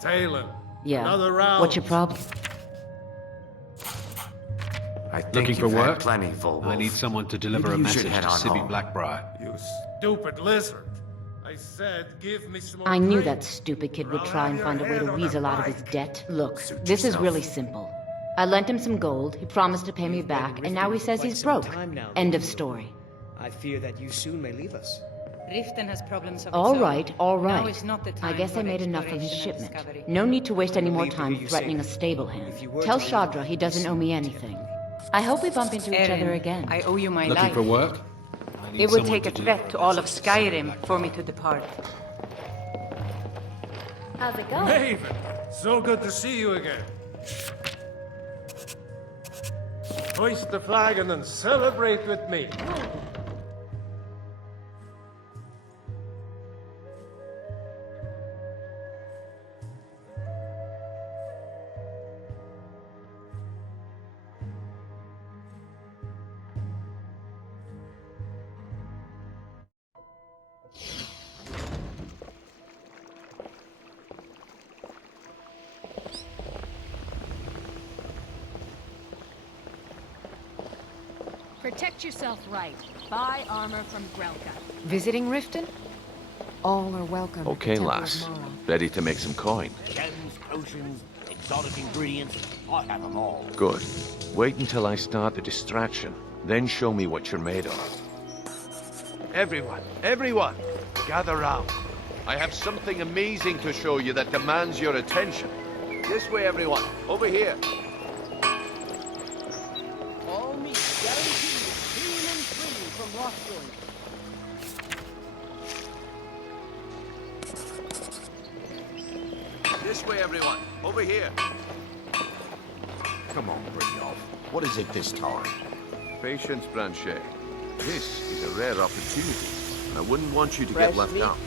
Talon. Yeah. Another round. What's your problem? I think Looking for you've had work? plenty, Volvo. I need someone to deliver Maybe a you should message head to on Sibby home. Blackbriar. You stupid lizard. I said, give me some more I knew drink, that stupid kid or would I'll try have and your find a way head to on a weasel out of his pike. debt. Look, Suit this is yourself. really simple. I lent him some gold, he promised to pay me back, and now he says he's broke. End of story. I fear that you soon may leave us. Riften has problems of its All own. right, all Now right. is not the I time guess for I made enough from his exploration and shipment. discovery. No need to waste any more Believe to time hear you say threatening a that. stable hand. If you were Tell to leave, Shadra he doesn't owe me anything. I hope we bump into each other Erin, again. I owe you my Looking life. for work? I need It would someone take to a deliver threat to all of message to Sibby Skyrim Blackbriar. for me to depart. How's it going? Maven, so good to see you again. Hoist the flagon and celebrate with me. Protect yourself right. Buy armor from Grelka. Visiting Riften? All are welcome. Okay, Temple of lass. Mara. Ready to make some coin. Gems, potions, exotic ingredients, I have them all. Good. Wait until I start the distraction, then show me what you're made of. Everyone, gather round. I have something amazing to show you that demands your attention. This way, everyone. Over here. All meat guaranteed clean and free from rock joints. This way, everyone. Over here. Come on, Brynjolf. What is it this time? Patience, Blanchet. This is a rare opportunity, and I wouldn't want you to Fresh get left meat. out.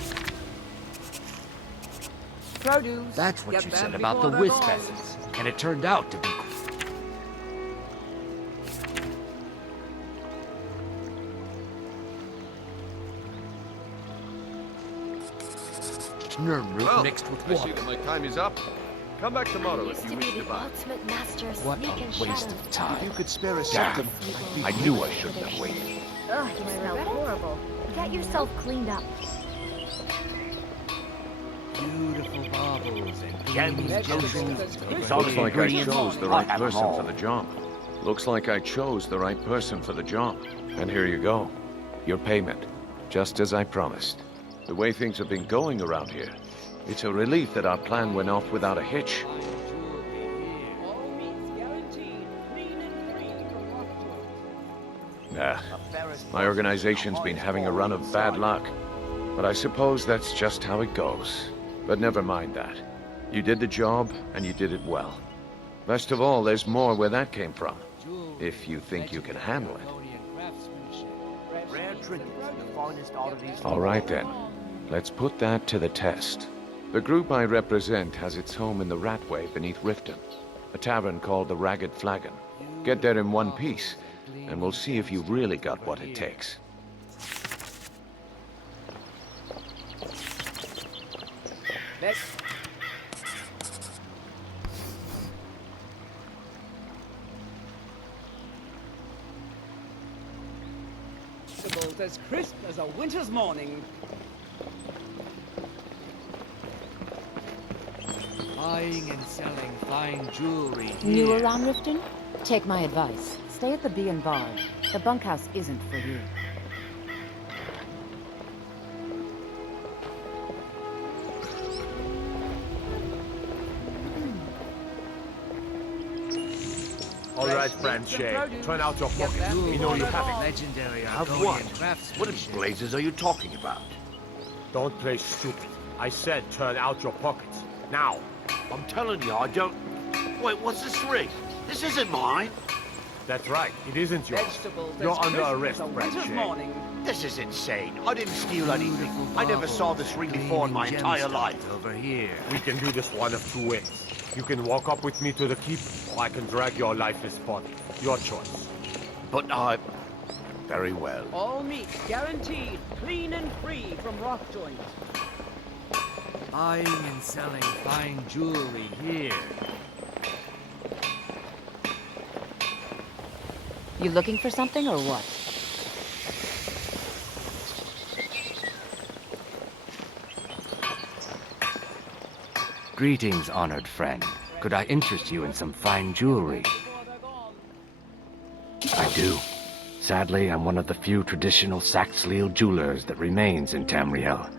Produce. That's what Get you them said about the before they're wisp gone. essence, and it turned out to be... Nirnroot Well, mixed with I see water. that my time is up. Come back tomorrow if you wish to buy. ultimate master of What sneak a and waste shadow. of time. You could spare a Damn. second. I knew I shouldn't have waited. Ugh, you smell horrible. Get yourself cleaned up. Beautiful baubles and gems, Vegetables potions, as crispy Looks exotic like I ingredients. chose the I right have them person all. for the job. Looks like I chose the right person for the job. And here you go. Your payment. Just as I promised. The way things have been going around here, it's a relief that our plan went off without a hitch. All meats guaranteed clean and free from rock joints. Nah, my organization's been having a run of bad luck. But I suppose that's just how it goes. But never mind that. You did the job, and you did it well. Best of all, there's more where that came from. If you think you can handle it. Rare trinkets, the finest oddities. All right then. Let's put that to the test. The group I represent has its home in the Ratway beneath Riften, a tavern called the Ragged Flagon. Get there in one piece, and we'll see if you've really got what it takes. Next. Vegetables as crisp as a winter's morning. Buying and selling fine jewelry New here. around Riften? Take my advice. Stay at the Bee and Bar. The bunkhouse isn't for you. All right, Branchet. Turn out your pockets. We know you have it. Legendary Have Argonian what? What in craftsmanship. blazes are you talking about? Don't play stupid. I said turn out your pockets. Now. I'm telling you, I don't... Wait, what's this ring? This isn't mine. That's right. It isn't yours. Vegetables You're as under crisp arrest, as a winter's Branchet. morning. This is insane. I didn't steal anything. Beautiful I never saw baubles this ring and before in my gleaming entire gemstones life. over here. We can do this one of two ways. You can walk up with me to the keep, or I can drag your lifeless body. Your choice. But I... Very well. All meat guaranteed clean and free from rock joints. Buying and selling fine jewelry here. You looking for something or what? Greetings, honored friend. Could I interest you in some fine jewelry? I do. Sadly, I'm one of the few traditional Saxhleel jewelers that remains in Tamriel.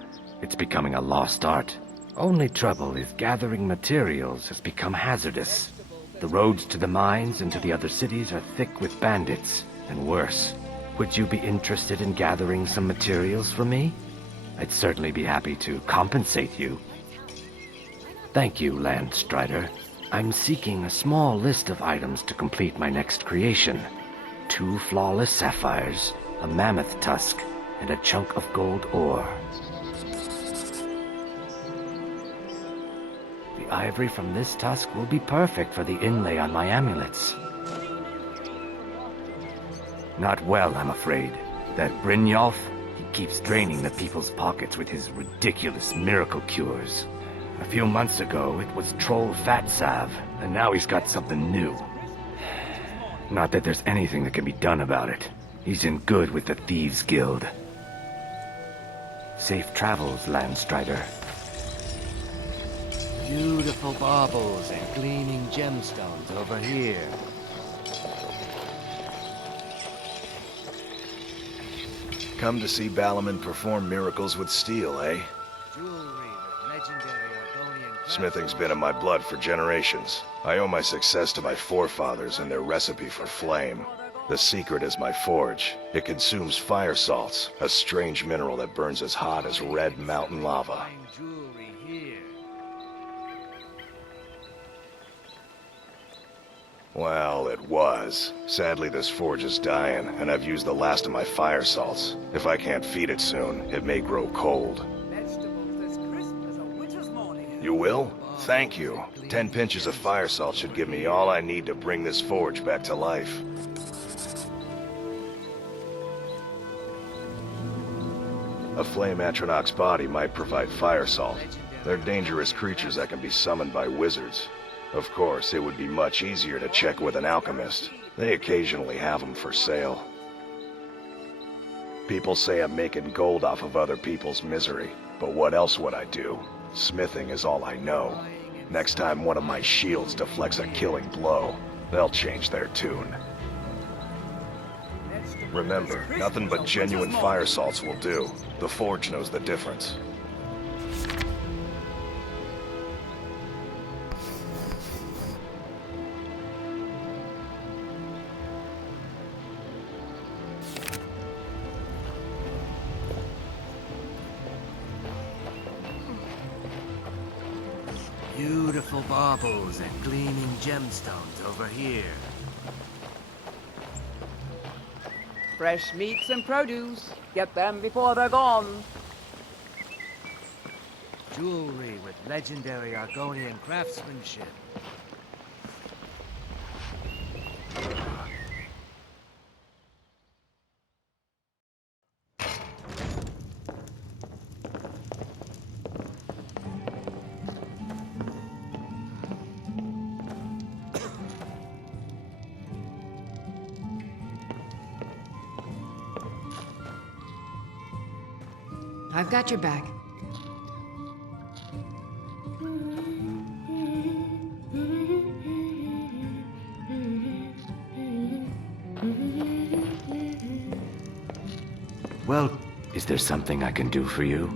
It's becoming a lost art. Only trouble is gathering materials has become hazardous. The roads to the mines and to the other cities are thick with bandits, and worse. Would you be interested in gathering some materials for me? I'd certainly be happy to compensate you. Thank you, Landstrider. I'm seeking a small list of items to complete my next creation. 2 flawless sapphires, a mammoth tusk, and a chunk of gold ore. The ivory from this tusk will be perfect for the inlay on my amulets. Not well, I'm afraid. That Brynjolf, he keeps draining the people's pockets with his ridiculous miracle cures. A few months ago, it was Troll Fat Salve, and now he's got something new. Not that there's anything that can be done about it. He's in good with the Thieves' Guild. Safe travels, Landstrider. Beautiful baubles and gleaming gemstones over here. Come to see Balaman perform miracles with steel, eh? Jewelry with legendary Argonian Smithing's been in my blood for generations. I owe my success to my forefathers and their recipe for flame. The secret is my forge. It consumes fire salts, a strange mineral that burns as hot as red mountain lava. fine jewelry here. Well, it was. Sadly, this forge is dying, and I've used the last of my fire salts. If I can't feed it soon, it may grow cold. You will? Thank you. 10 pinches of fire salt should give me all I need to bring this forge back to life. A flame Atronach's body might provide fire salt. They're dangerous creatures that can be summoned by wizards. Of course, it would be much easier to check with an alchemist. They occasionally have them for sale. People say I'm making gold off of other people's misery, but what else would I do? Smithing is all I know. Next time one of my shields deflects a killing blow, they'll change their tune. Remember, nothing but genuine fire salts will do. The forge knows the difference. Beautiful baubles and gleaming gemstones over here. Fresh meats and produce. Get them before they're gone. Jewelry with legendary Argonian craftsmanship. I've got your back. Well, is there something I can do for you?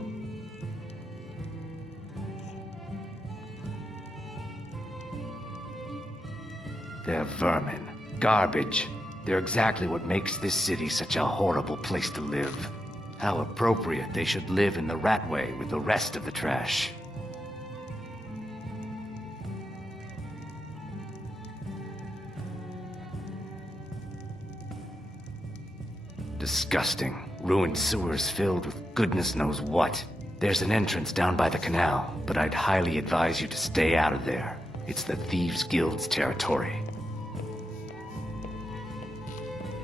They're vermin. Garbage. They're exactly what makes this city such a horrible place to live. How appropriate they should live in the Ratway with the rest of the trash. Disgusting. Ruined sewers filled with goodness knows what. There's an entrance down by the canal, but I'd highly advise you to stay out of there. It's the Thieves' Guild's territory.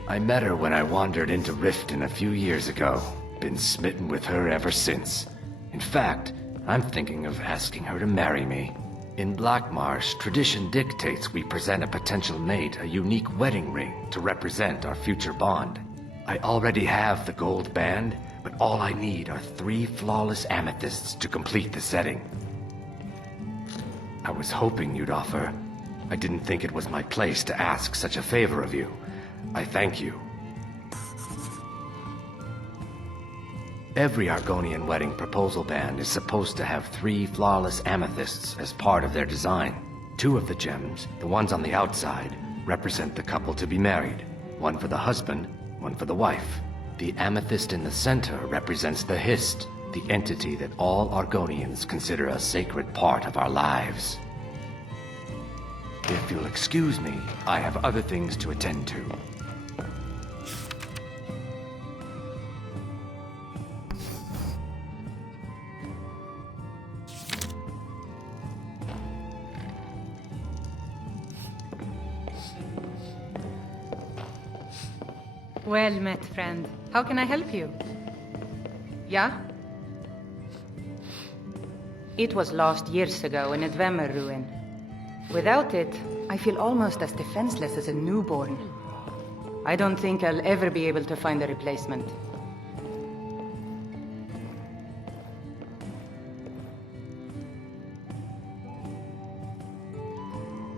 I met her when I wandered into Riften a few years ago. Been smitten with her ever since. In fact, I'm thinking of asking her to marry me. In Blackmarsh, tradition dictates we present a potential mate a unique wedding ring to represent our future bond. I already have the gold band, but all I need are 3 flawless amethysts to complete the setting. I was hoping you'd offer. I didn't think it was my place to ask such a favor of you. I thank you. Every Argonian wedding proposal band is supposed to have 3 flawless amethysts as part of their design. 2 of the gems, the ones on the outside, represent the couple to be married. 1 for the husband, 1 for the wife. The amethyst in the center represents the Hist, the entity that all Argonians consider a sacred part of our lives. If you'll excuse me, I have other things to attend to. Well met, friend. How can I help you? Yeah? It was lost years ago in a Dwemer ruin. Without it, I feel almost as defenseless as a newborn. I don't think I'll ever be able to find a replacement.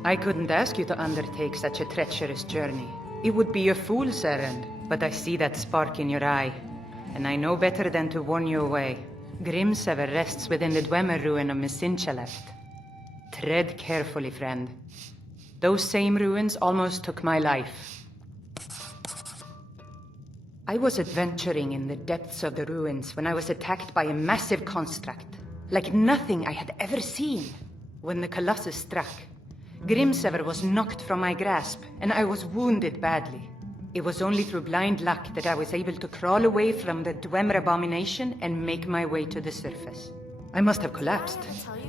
I couldn't ask you to undertake such a treacherous journey. It would be a fool's errand, but I see that spark in your eye, and I know better than to warn you away. Grimsever rests within the Dwemer ruin of Misinchaleft. Tread carefully, friend. Those same ruins almost took my life. I was adventuring in the depths of the ruins when I was attacked by a massive construct, like nothing I had ever seen. When the Colossus struck, Grimsever was knocked from my grasp, and I was wounded badly. It was only through blind luck that I was able to crawl away from the Dwemer abomination and make my way to the surface. I must have collapsed,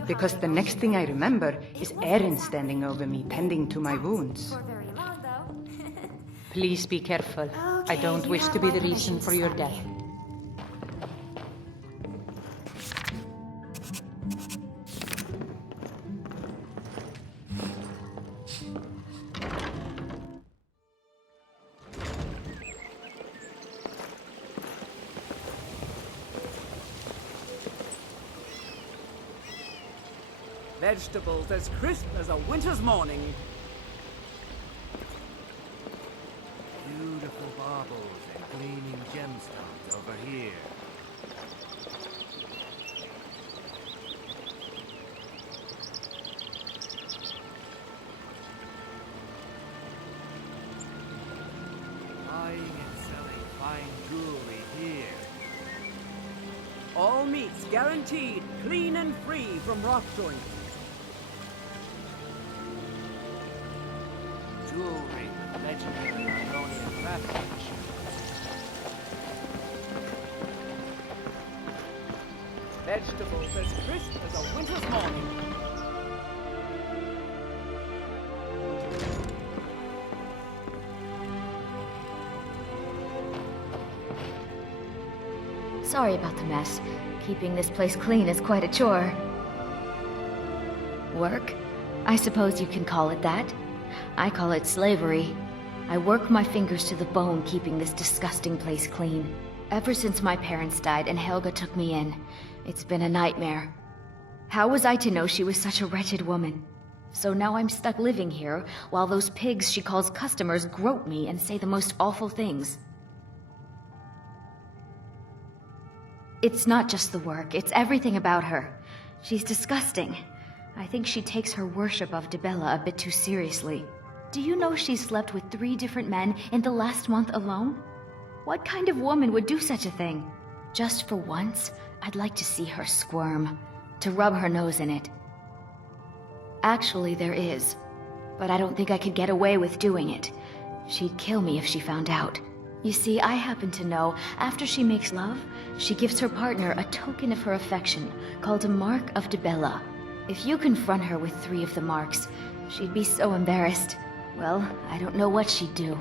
because the next thing I remember is Erin standing over me, tending to my wounds. Please be careful. I don't wish to be the reason for your death. Vegetables as crisp as a winter's morning. Beautiful baubles and gleaming gemstones over here. Buying and selling fine jewelry here. All meats guaranteed, clean and free from rock joints. Jewelry, legendary Argonian craftsmanship. Vegetables as crisp as a winter's morning. Sorry about the mess. Keeping this place clean is quite a chore. Work? I suppose you can call it that. I call it slavery. I work my fingers to the bone keeping this disgusting place clean. Ever since my parents died and Helga took me in, it's been a nightmare. How was I to know she was such a wretched woman? So now I'm stuck living here, while those pigs she calls customers grope me and say the most awful things. It's not just the work, it's everything about her. She's disgusting. I think she takes her worship of Dibella a bit too seriously. Do you know she's slept with 3 different men in the last month alone? What kind of woman would do such a thing? Just for once, I'd like to see her squirm, to rub her nose in it. Actually, there is, but I don't think I could get away with doing it. She'd kill me if she found out. You see, I happen to know, after she makes love, she gives her partner a token of her affection, called a Mark of Dibella. If you confront her with 3 of the marks, she'd be so embarrassed. Well, I don't know what she'd do.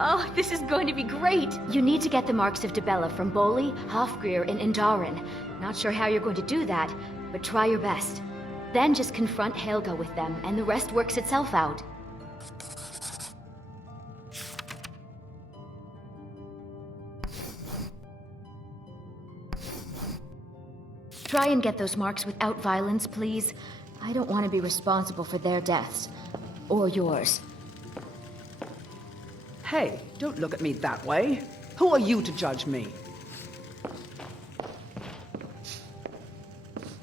Oh, this is going to be great! You need to get the marks of Dibella from Boli, Hofgrir, and Indaren. Not sure how you're going to do that, but try your best. Then just confront Helga with them, and the rest works itself out. Try and get those marks without violence, please. I don't want to be responsible for their deaths. Or yours. Hey, don't look at me that way. Who are you to judge me?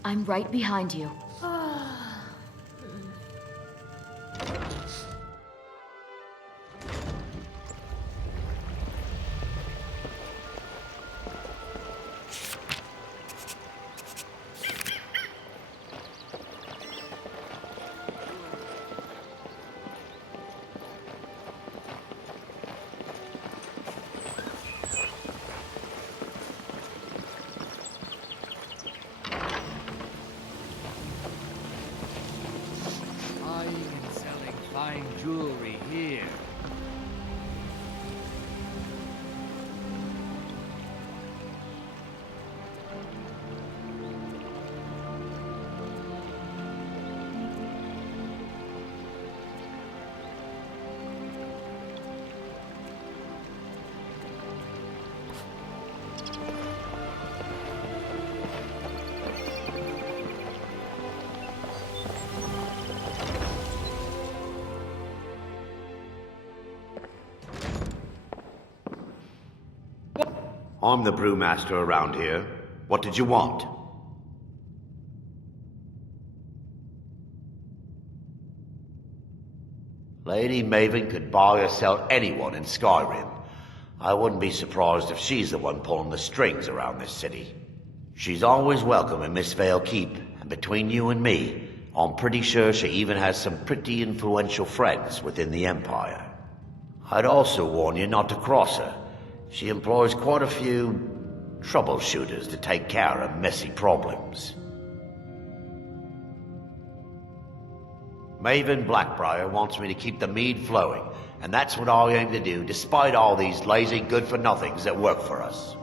I'm right behind you. Jewelry here. I'm the brewmaster around here. What did you want? Lady Maven could buy or sell anyone in Skyrim. I wouldn't be surprised if she's the one pulling the strings around this city. She's always welcome in Mistvale Keep, and between you and me, I'm pretty sure she even has some pretty influential friends within the Empire. I'd also warn you not to cross her. She employs quite a few troubleshooters to take care of messy problems. Maven Blackbriar wants me to keep the mead flowing, and that's what I aim to do despite all these lazy good-for-nothings that work for us.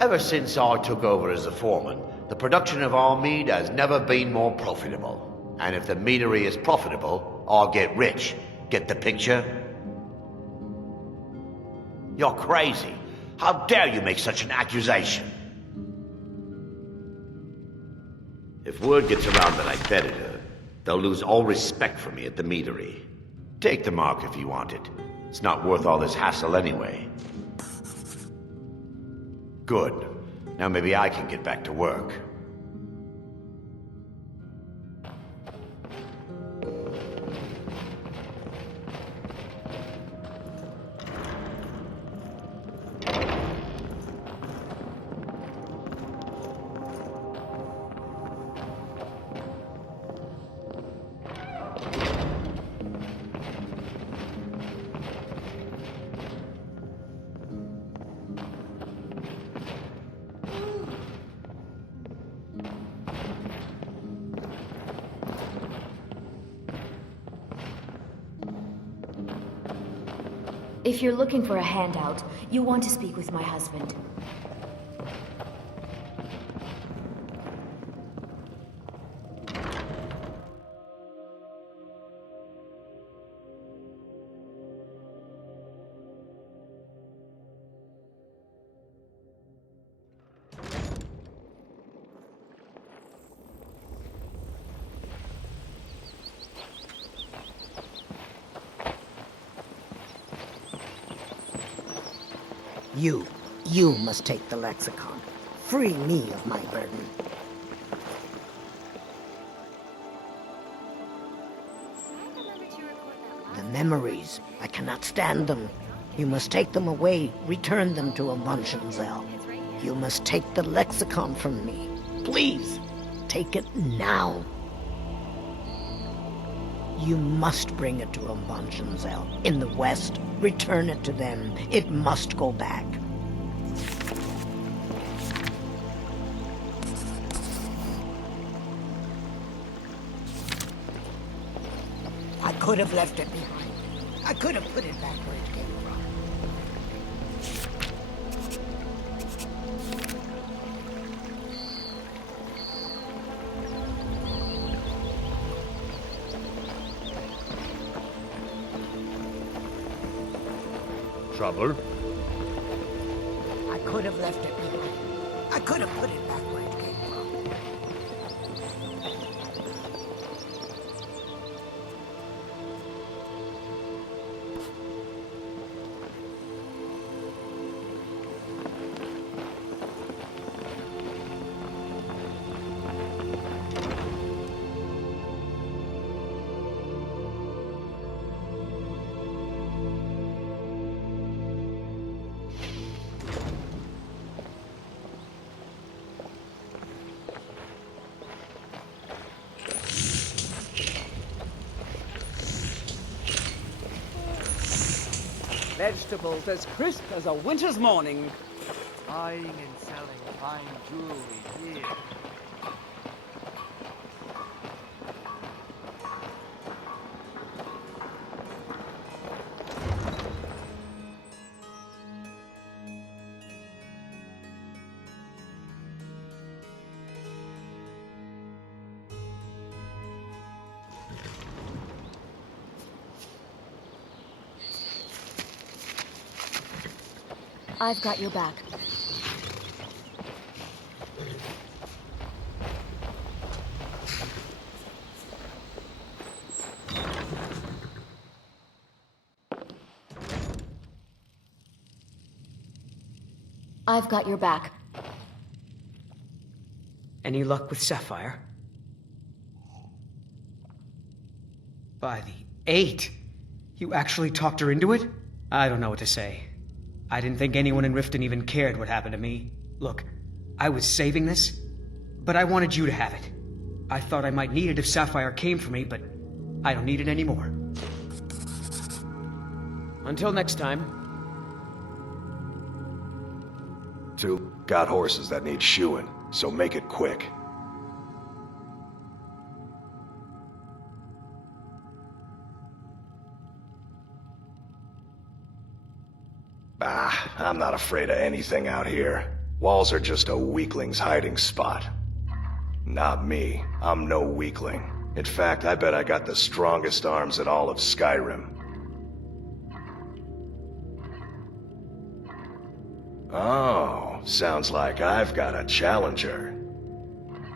Ever since I took over as a foreman, the production of our mead has never been more profitable. And if the meadery is profitable, I'll get rich. Get the picture? You're crazy. How dare you make such an accusation? If word gets around that I betted her, they'll lose all respect for me at the meadery. Take the mark if you want it. It's not worth all this hassle anyway. Good. Now maybe I can get back to work. If you're looking for a handout, you want to speak with my husband. You must take the lexicon. Free me of my burden. The memories, I cannot stand them. You must take them away, return them to Amunshenzell. You must take the lexicon from me. Please, take it now. You must bring it to Amunshenzell in the west. Return it to them. It must go back. I could have left it behind. I could have put it back where it came from. Trouble? I could have left it behind. I could have put it back where it came from. Vegetables as crisp as a winter's morning. Buying and selling fine jewelry here. I've got your back. I've got your back. Any luck with Sapphire? By the 8! You actually talked her into it? I don't know what to say. I didn't think anyone in Riften even cared what happened to me. Look, I was saving this, but I wanted you to have it. I thought I might need it if Sapphire came for me, but I don't need it anymore. Until next time. 2. Got horses that need shoeing, so make it quick. Ah, I'm not afraid of anything out here. Walls are just a weakling's hiding spot. Not me. I'm no weakling. In fact, I bet I got the strongest arms in all of Skyrim. Oh, sounds like I've got a challenger.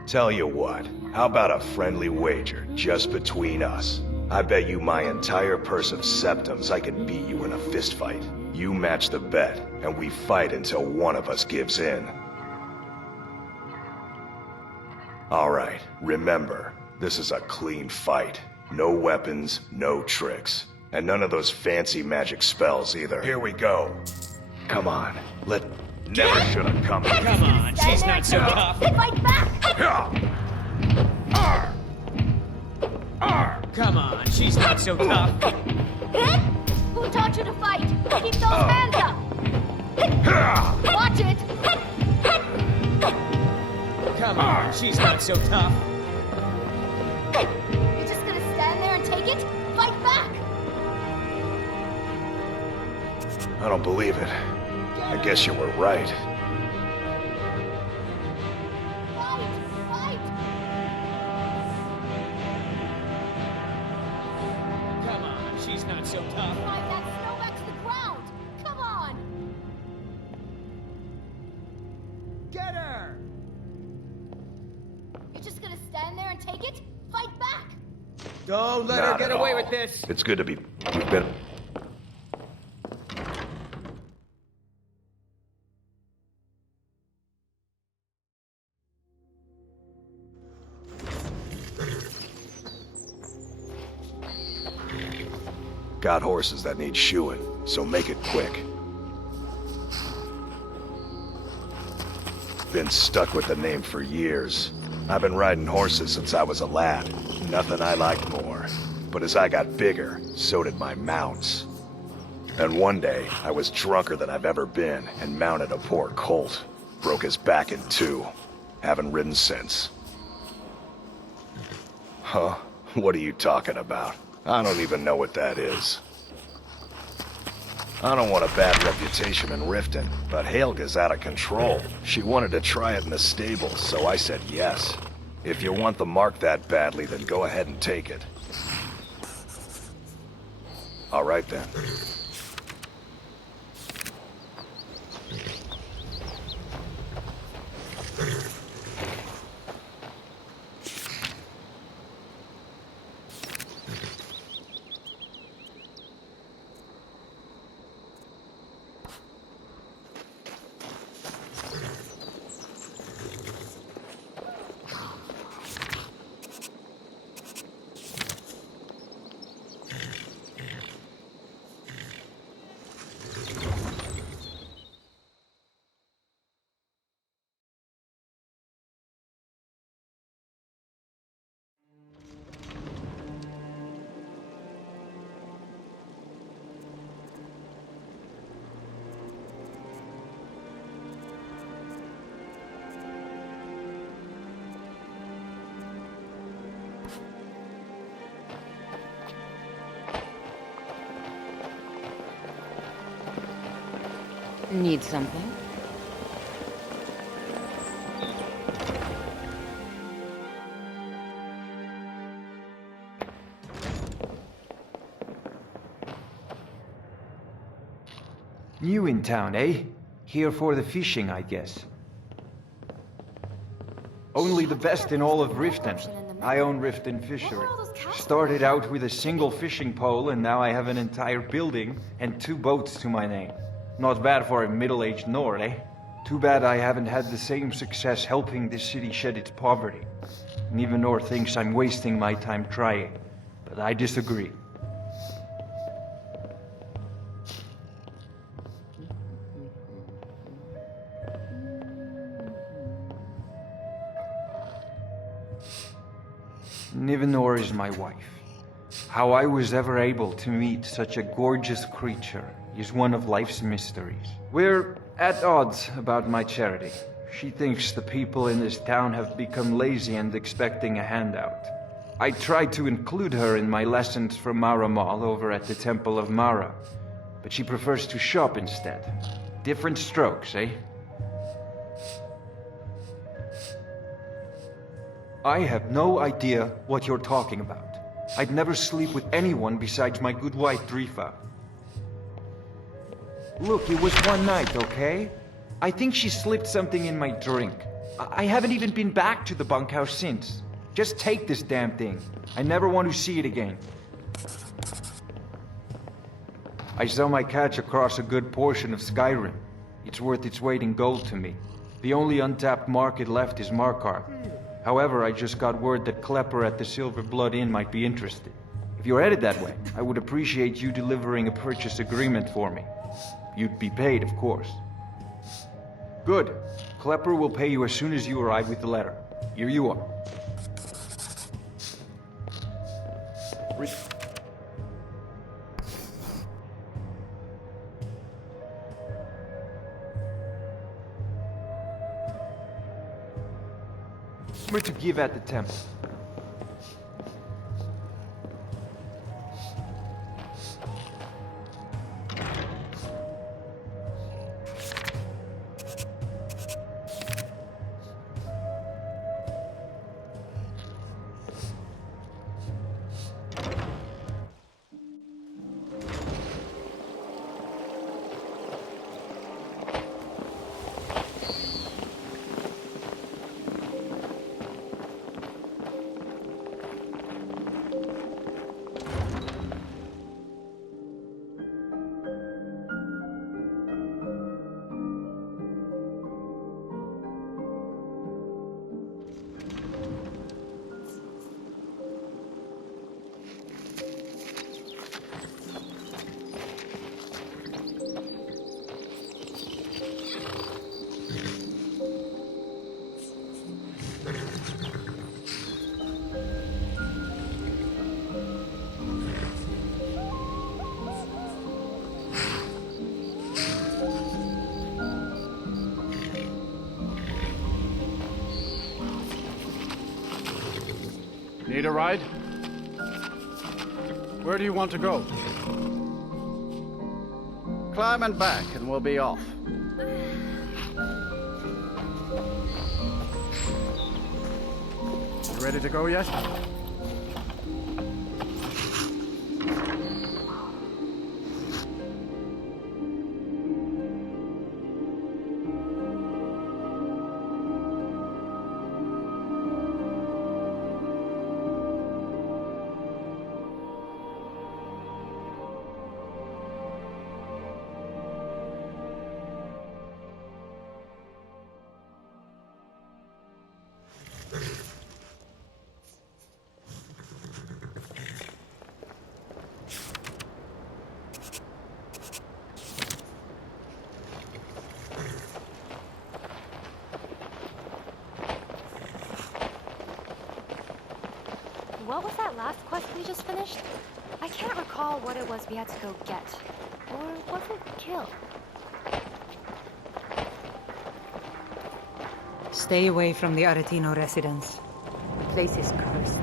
Tell you what, how about a friendly wager just between us? I bet you my entire purse of septums I can beat you in a fistfight. You match the bet, and we fight until one of us gives in. Alright, remember, this is a clean fight. No weapons, no tricks. And none of those fancy magic spells either. Here we go. Come on, never should have come. Come on, she's not so tough. Fight back! Come on, she's not so tough. Hit? Who taught you to fight? Keep those hands up! Watch it! Come on, she's not so tough. You're just gonna stand there and take it? Fight back! I don't believe it. I guess you were right. Fight! Come on, she's not so tough. Drive that snow back to the ground! Come on! Get her! You're just gonna stand there and take it? Fight back! Don't let her Not get at away all. with this. It's good to be... We've been... Got horses that need shoeing, so make it quick. Been stuck with the name for years. I've been riding horses since I was a lad. Nothing I liked more. But as I got bigger, so did my mounts. And one day, I was drunker than I've ever been and mounted a poor colt. Broke his back in two. Haven't ridden since. Huh? What are you talking about? I don't even know what that is. I don't want a bad reputation in Riften, but Helga's out of control. She wanted to try it in the stable, so I said yes. If you want the mark that badly, then go ahead and take it. All right then. Need something? New in town, eh? Here for the fishing, I guess. Only the best in all of Riften. I own Riften Fishery. Started out with a single fishing pole, and now I have an entire building and 2 boats to my name. Not bad for a middle-aged Nord, eh? Too bad I haven't had the same success helping this city shed its poverty. And even Nord thinks I'm wasting my time trying. But I disagree. Nivenor is my wife. How I was ever able to meet such a gorgeous creature is one of life's mysteries. We're at odds about my charity. She thinks the people in this town have become lazy and expecting a handout. I tried to include her in my lessons from Mara Mall over at the Temple of Mara, but she prefers to shop instead. Different strokes, eh? I have no idea what you're talking about. I'd never sleep with anyone besides my good wife, Drifa. Look, it was one night, okay? I think she slipped something in my drink. I haven't even been back to the bunkhouse since. Just take this damn thing. I never want to see it again. I sell my catch across a good portion of Skyrim. It's worth its weight in gold to me. The only untapped market left is Markarth. However, I just got word that Klepper at the Silver Blood Inn might be interested. If you're headed that way, I would appreciate you delivering a purchase agreement for me. You'd be paid, of course. Good. Klepper will pay you as soon as you arrive with the letter. Here you are. We're to give at the temple. Need a ride? Where do you want to go? Climb and back and we'll be off. You ready to go yet? What was that last quest we just finished? I can't recall what it was we had to go get. Or was it kill? Stay away from the Aretino residence. The place is cursed.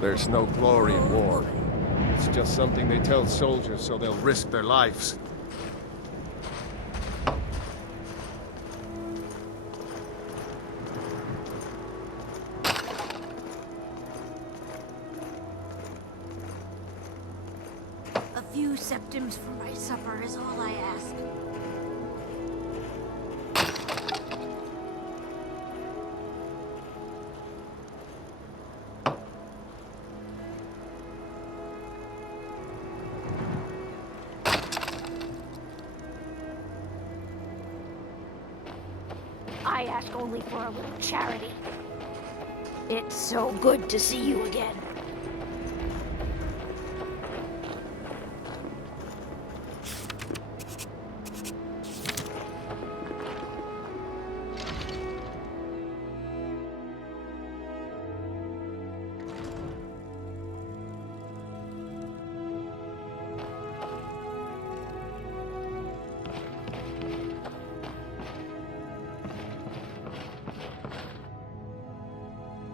There's no glory in war. It's just something they tell soldiers so they'll risk their lives. A few septims for my supper is all I ask. I ask only for a little charity. It's so good to see you again.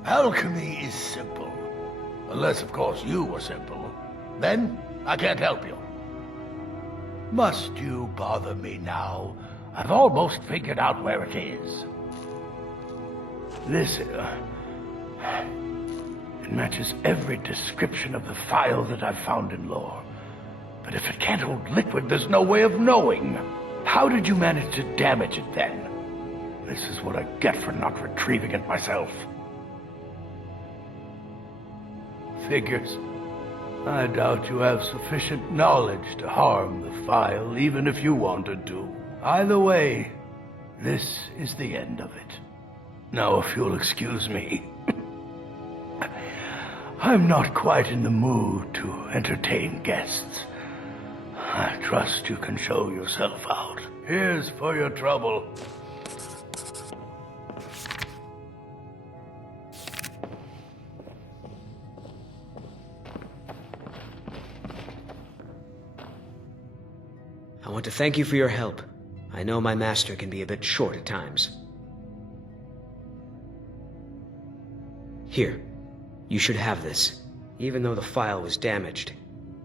Alchemy is simple. Unless, of course, you are simple. Then, I can't help you. Must you bother me now? I've almost figured out where it is. This here... It matches every description of the file that I've found in lore. But if it can't hold liquid, there's no way of knowing. How did you manage to damage it then? This is what I get for not retrieving it myself. Figures. I doubt you have sufficient knowledge to harm the file, even if you wanted to. Either way, this is the end of it. Now, if you'll excuse me, I'm not quite in the mood to entertain guests. I trust you can show yourself out. Here's for your trouble. I want to thank you for your help. I know my master can be a bit short at times. Here, you should have this. Even though the file was damaged,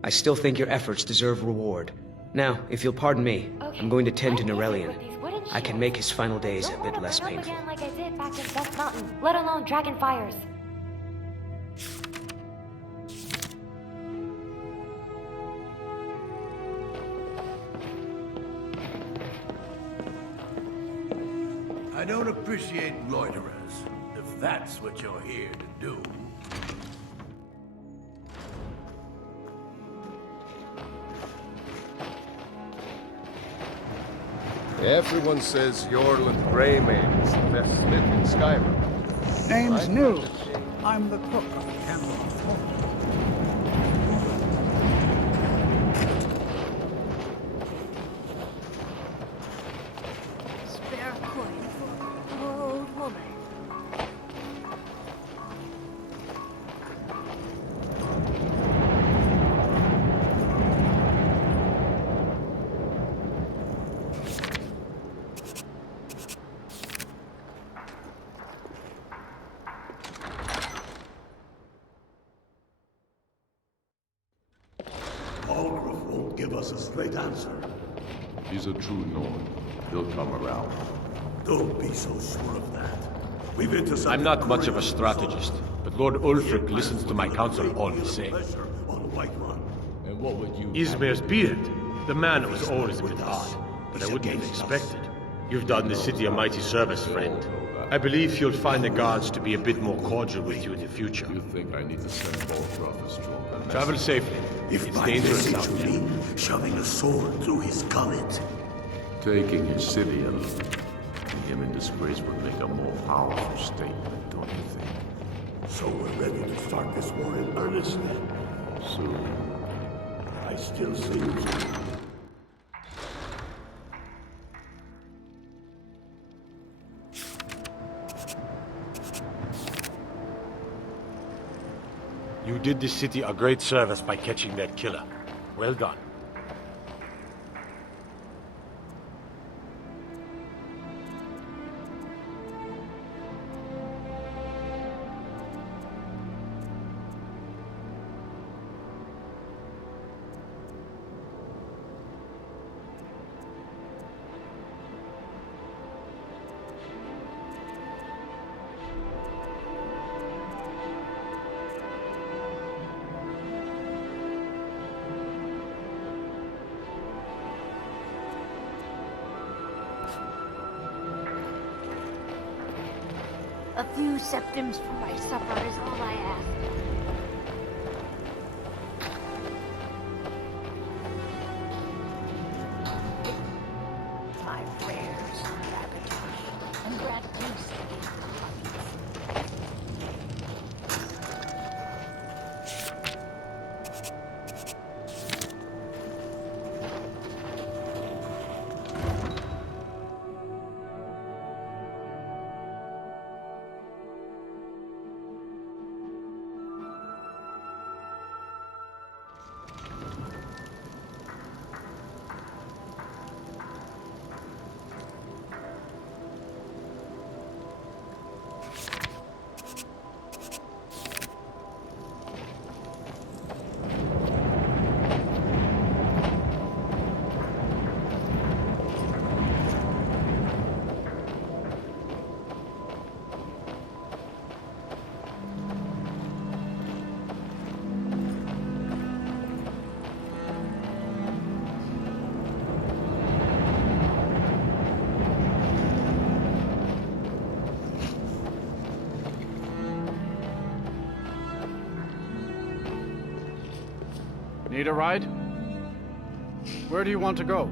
I still think your efforts deserve reward. Now, if you'll pardon me, I'm going to tend to Norellian. I can make his final days a bit less painful. Again like I did back in Death Mountain, let alone Dragon Fires. I don't appreciate loiterers, if that's what you're here to do. Everyone says Yorland Greymane is the best smith in Skyrim. Name's new. I'm the cook of the Temple of Thought. Spare a coin for poor old woman. Algrove won't give us a straight answer. He's a true Nord. He'll come around. Don't be so sure of that. We've intercepted... I'm not much of a strategist, but Lord Ulfric listens to my counsel all the same. And what would you... Izmir's beard. The man was always a bit odd, but I wouldn't have expected. You've done the city a mighty service, friend. I believe you'll find the guards to be a bit more cordial with you in the future. You think I need to send Baltruff a stronger? Travel safely. If It's by dangerous this out you there. mean shoving a sword through his gullet. Taking his city and putting him in disgrace would make a more powerful statement, don't you think? So we're ready to start this war in earnest then? Soon. I still see you. You did this city a great service by catching that killer. Well done. A few septims for my supper is all I ask. My prayers, Rabbitosh, and gratitude. Need a ride? Where do you want to go?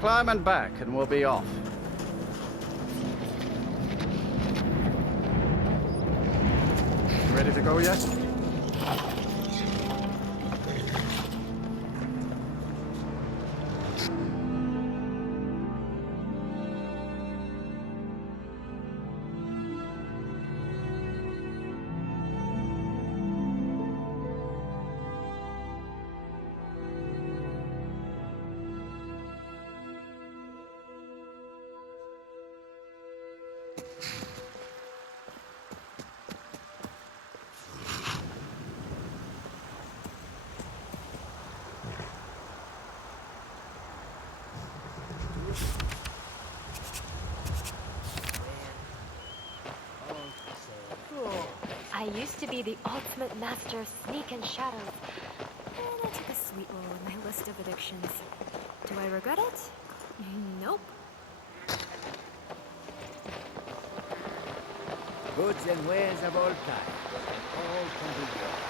Climb and back, and we'll be off. Ready to go yet? I used to be the ultimate master of sneak and shadows. And I took a sweet roll in my list of addictions. Do I regret it? Nope. Goods and wares of all kinds. All can be bought.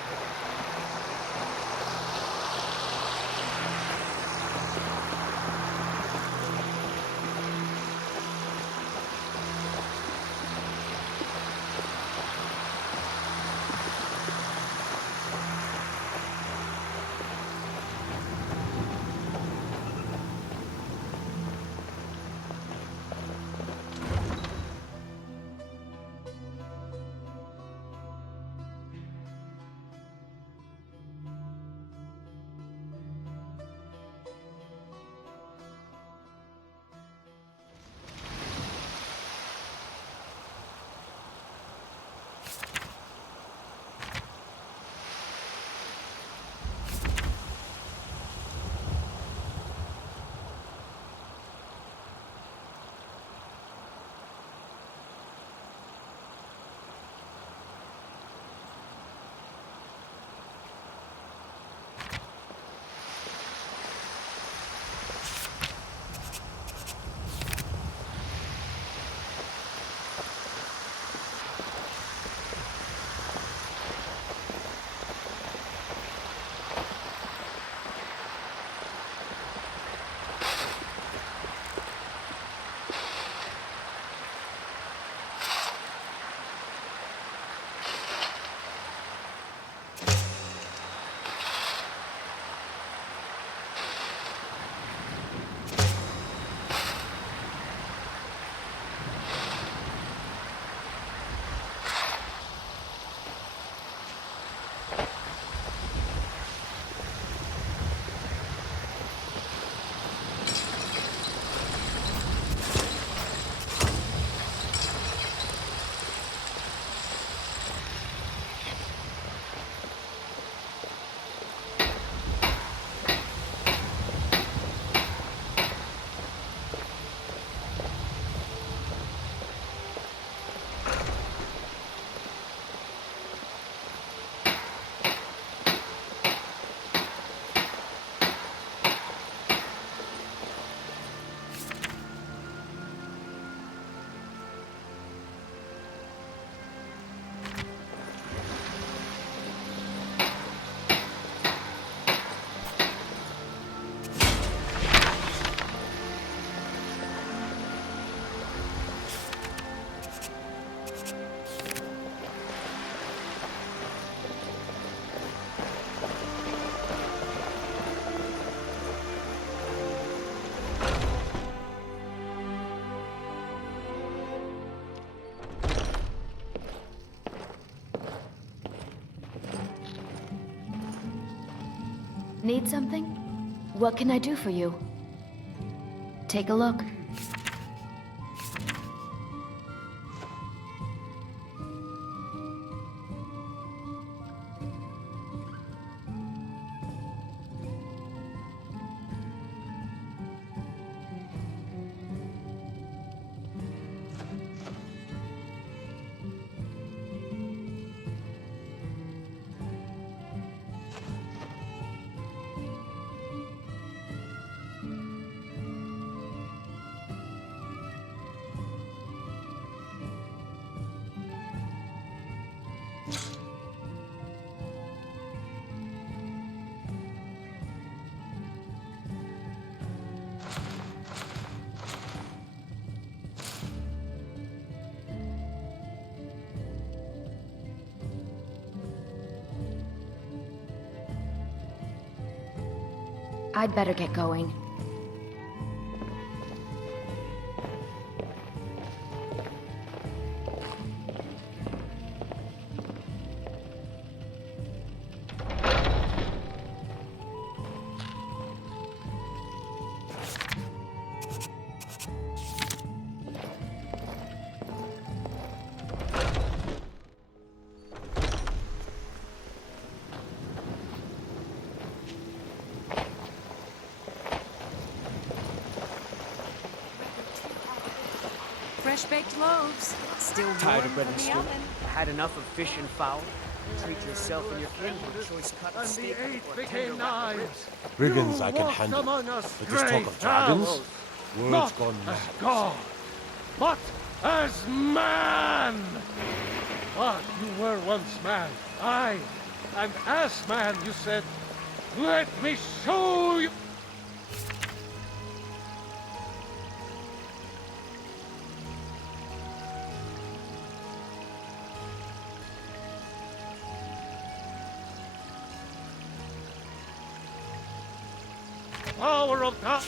Need something? What can I do for you? Take a look. I'd better get going. Fresh-baked loaves. Still warm Tired of bread from and the stew? oven. Had enough of fish and fowl? Treat yourself and your kin to a choice cut of steak or tender rack ribs. Brigands I can handle, but this talk of dragons? Words Not gone as mad. God, but as man! But you were once man, aye, and as man you said, let me show you... Power of God!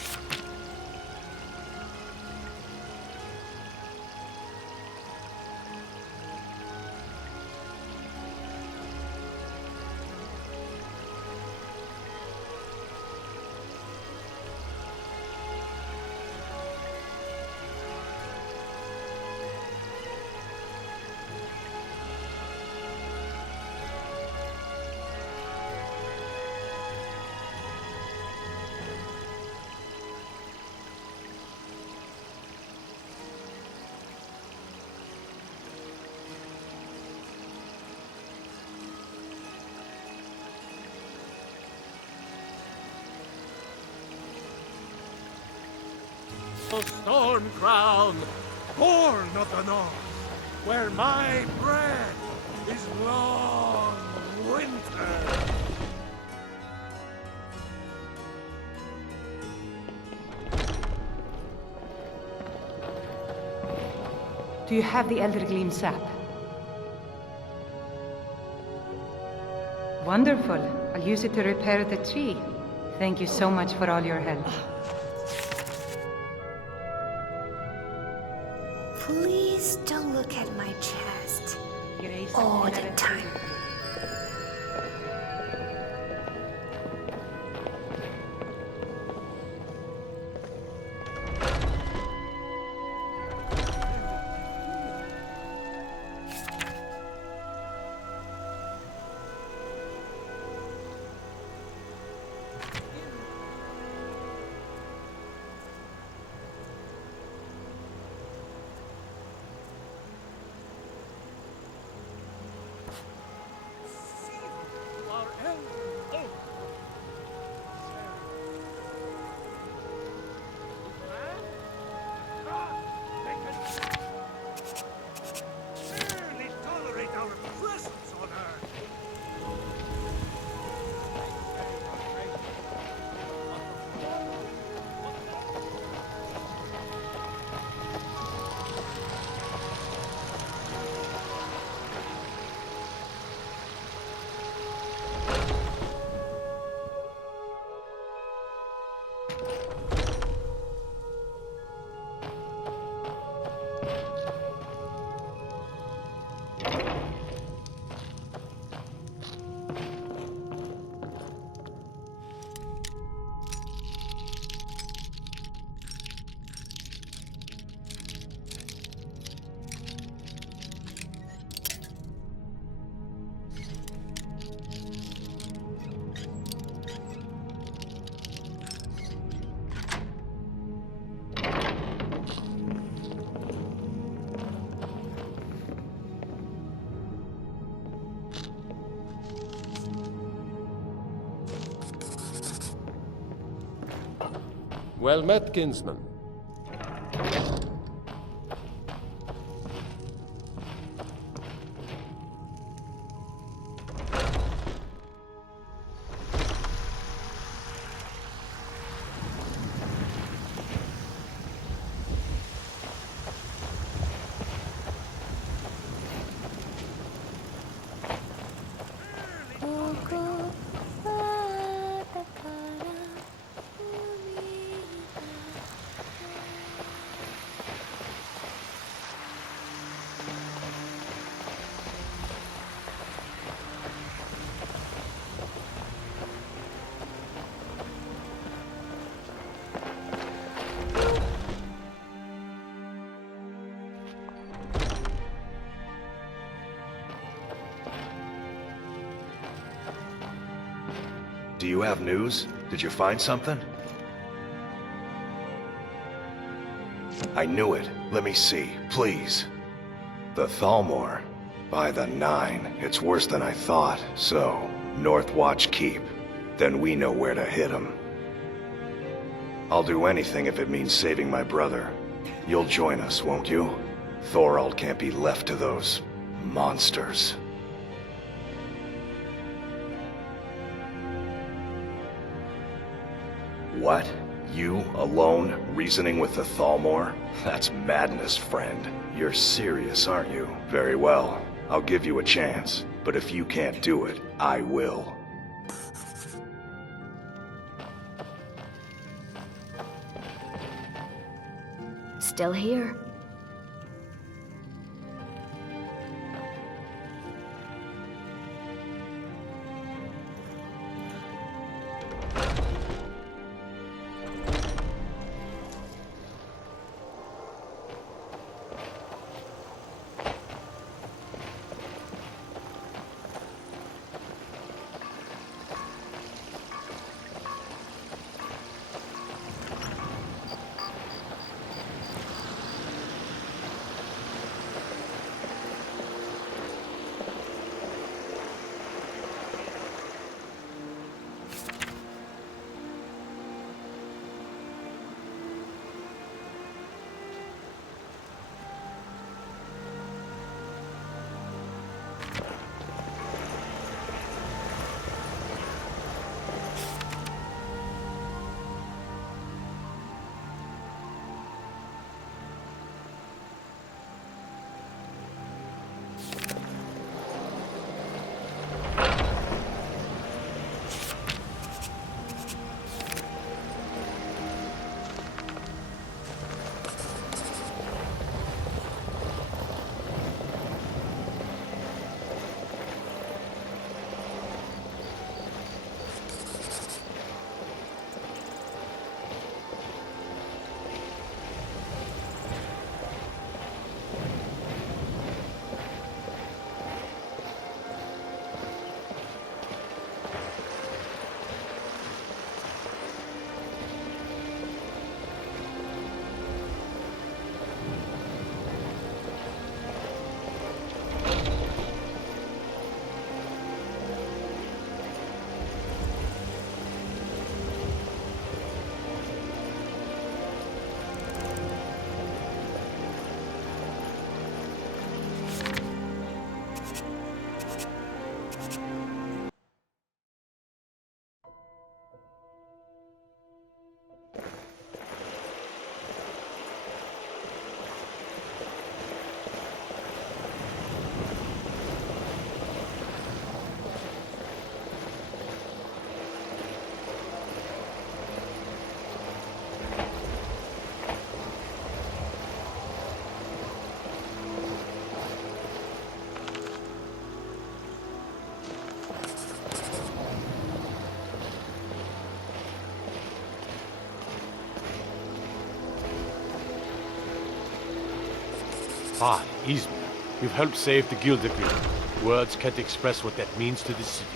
Storm crown, born of the north, where my breath is long winter. Do you have the Elder Gleam sap? Wonderful. I'll use it to repair the tree. Thank you so much for all your help. Please don't look at my chest all the time. Well met, kinsman. Do you have news? Did you find something? I knew it. Let me see, please. The Thalmor. By the 9, it's worse than I thought. So, North Watch Keep. Then we know where to hit him. I'll do anything if it means saving my brother. You'll join us, won't you? Thorald can't be left to those monsters. What? You, alone, reasoning with the Thalmor? That's madness, friend. You're serious, aren't you? Very well. I'll give you a chance. But if you can't do it, I will. Still here. Ah, Izmir. You've helped save the Guild Agreement. Words can't express what that means to the city.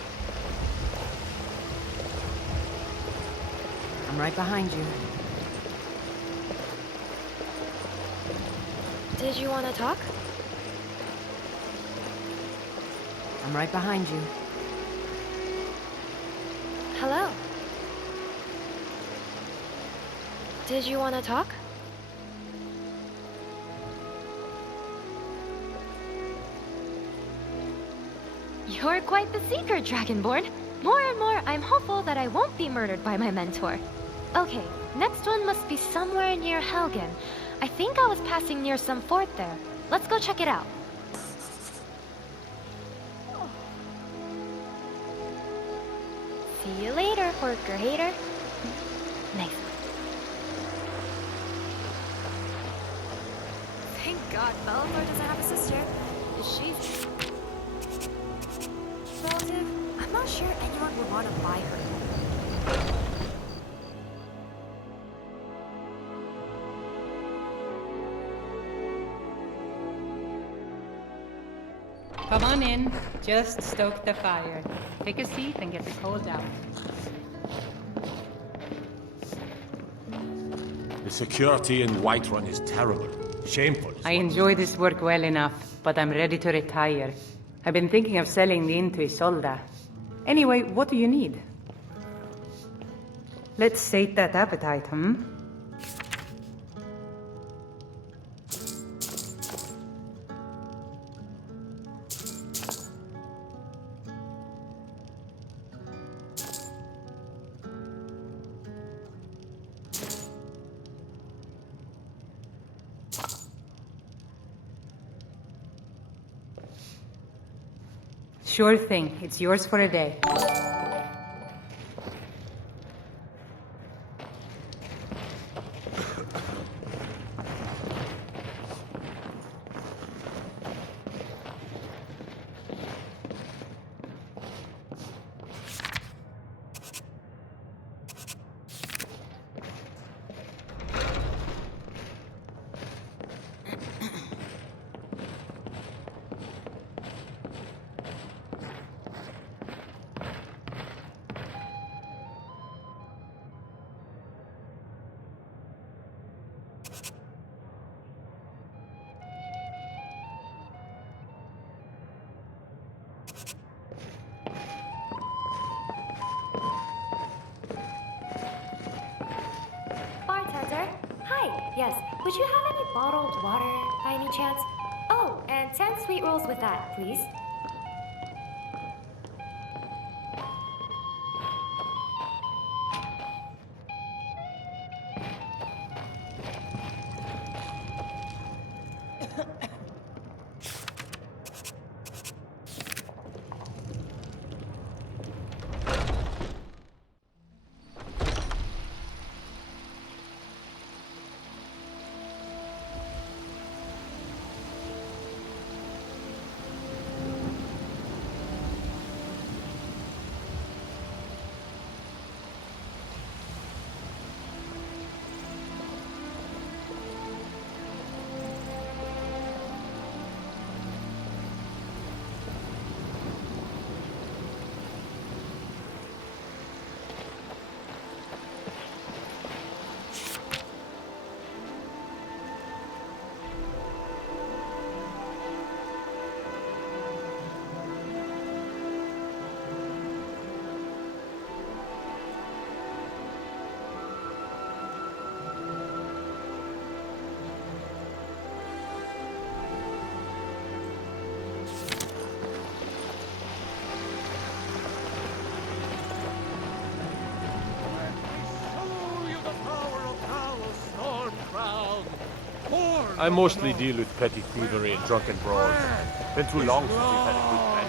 I'm right behind you. Did you want to talk? I'm right behind you. Hello. Did you want to talk? You're quite the seeker, Dragonborn. More and more, I'm hopeful that I won't be murdered by my mentor. Okay, next one must be somewhere near Helgen. I think I was passing near some fort there. Let's go check it out. See you later, worker hater. Nice one. Thank God Bellator doesn't have a sister. Is she relative? I'm not sure anyone would want to buy her. Come on in. Just stoke the fire. Take a seat and get the cold out. The security in Whiterun is terrible. Shameful. I enjoy this work well enough, but I'm ready to retire. I've been thinking of selling the inn to Isolda. Anyway, what do you need? Let's sate that appetite, hmm? Sure thing. It's yours for a day. Bartender? Hi, yes. Would you have any bottled water by any chance? Oh, and 10 sweet rolls with that, please. I mostly deal with petty thievery and drunken brawls. Been too long since we've had a good time.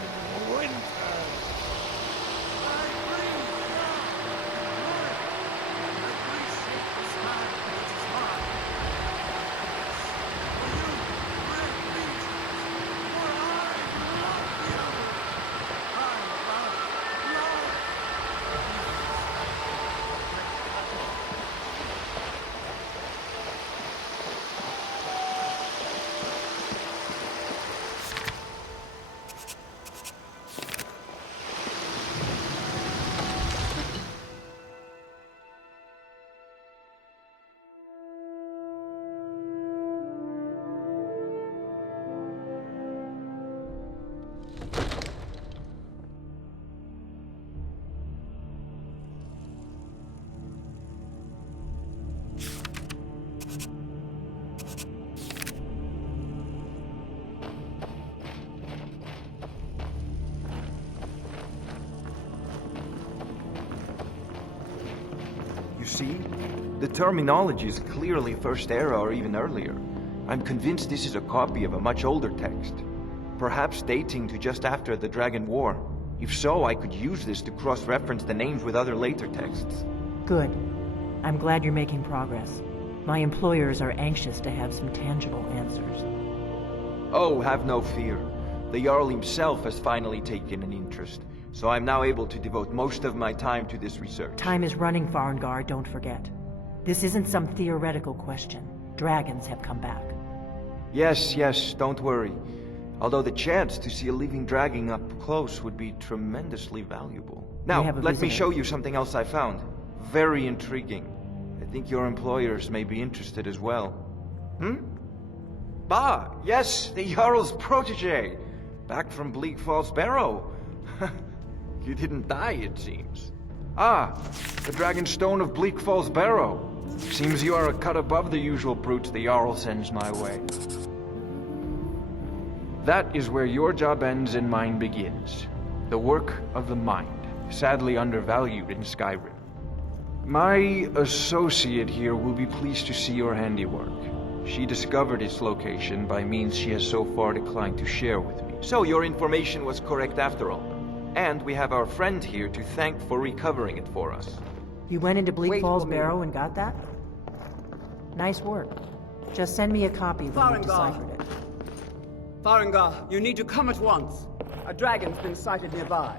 see? The terminology is clearly First Era or even earlier. I'm convinced this is a copy of a much older text. Perhaps dating to just after the Dragon War. If so, I could use this to cross-reference the names with other later texts. Good. I'm glad you're making progress. My employers are anxious to have some tangible answers. Oh, have no fear. The Jarl himself has finally taken an interest, so I'm now able to devote most of my time to this research. Time is running, Farengar, don't forget. This isn't some theoretical question. Dragons have come back. Yes, don't worry. Although the chance to see a living dragon up close would be tremendously valuable. Now, let me show you something else I found. Very intriguing. I think your employers may be interested as well. Yes, the Jarl's protege! Back from Bleak Falls Barrow. You didn't die, it seems. The Dragon Stone of Bleak Falls Barrow. Seems you are a cut above the usual brutes the Jarl sends my way. That is where your job ends and mine begins. The work of the mind, sadly undervalued in Skyrim. My associate here will be pleased to see your handiwork. She discovered its location by means she has so far declined to share with me. So your information was correct after all. And we have our friend here to thank for recovering it for us. You went into Bleak Falls Barrow and got that? Nice work. Just send me a copy when you've deciphered it. Farengar, you need to come at once. A dragon's been sighted nearby.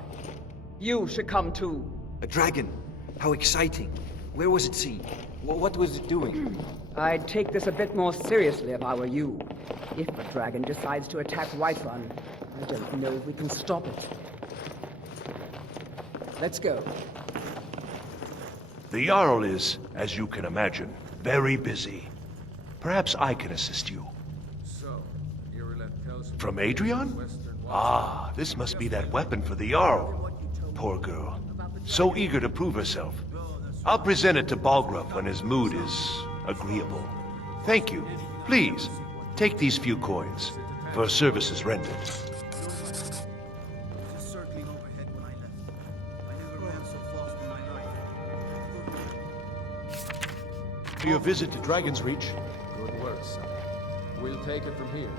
You should come too. A dragon? How exciting. Where was it seen? What was it doing? I'd take this a bit more seriously if I were you. If a dragon decides to attack Whiterun, I don't know if we can stop it. Let's go. The Jarl is, as you can imagine, very busy. Perhaps I can assist you. From Adrian? This must be that weapon for the Jarl. Poor girl. So eager to prove herself. I'll present it to Balgruuf when his mood is agreeable. Thank you. Please, take these few coins for services rendered. For your visit to Dragon's Reach. Good work, son. We'll take it from here.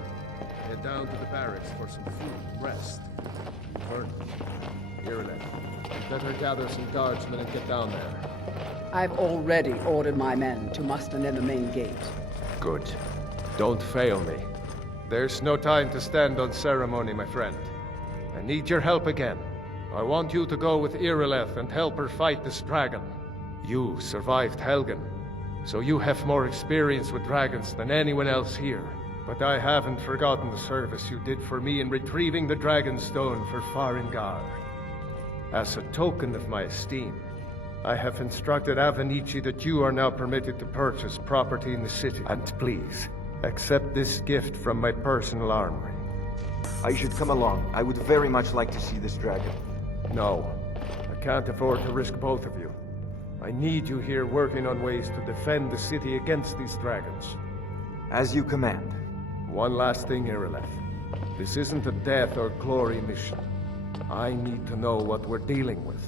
Head down to the barracks for some food, rest. Irileth, you better gather some guardsmen and get down there. I've already ordered my men to muster near the main gate. Good. Don't fail me. There's no time to stand on ceremony, my friend. I need your help again. I want you to go with Irileth and help her fight this dragon. You survived Helgen, so you have more experience with dragons than anyone else here. But I haven't forgotten the service you did for me in retrieving the Dragon Stone for Farengar. As a token of my esteem, I have instructed Avenici that you are now permitted to purchase property in the city. And please, accept this gift from my personal armory. I should come along. I would very much like to see this dragon. No, I can't afford to risk both of you. I need you here working on ways to defend the city against these dragons. As you command. One last thing, Irileth. This isn't a death or glory mission. I need to know what we're dealing with.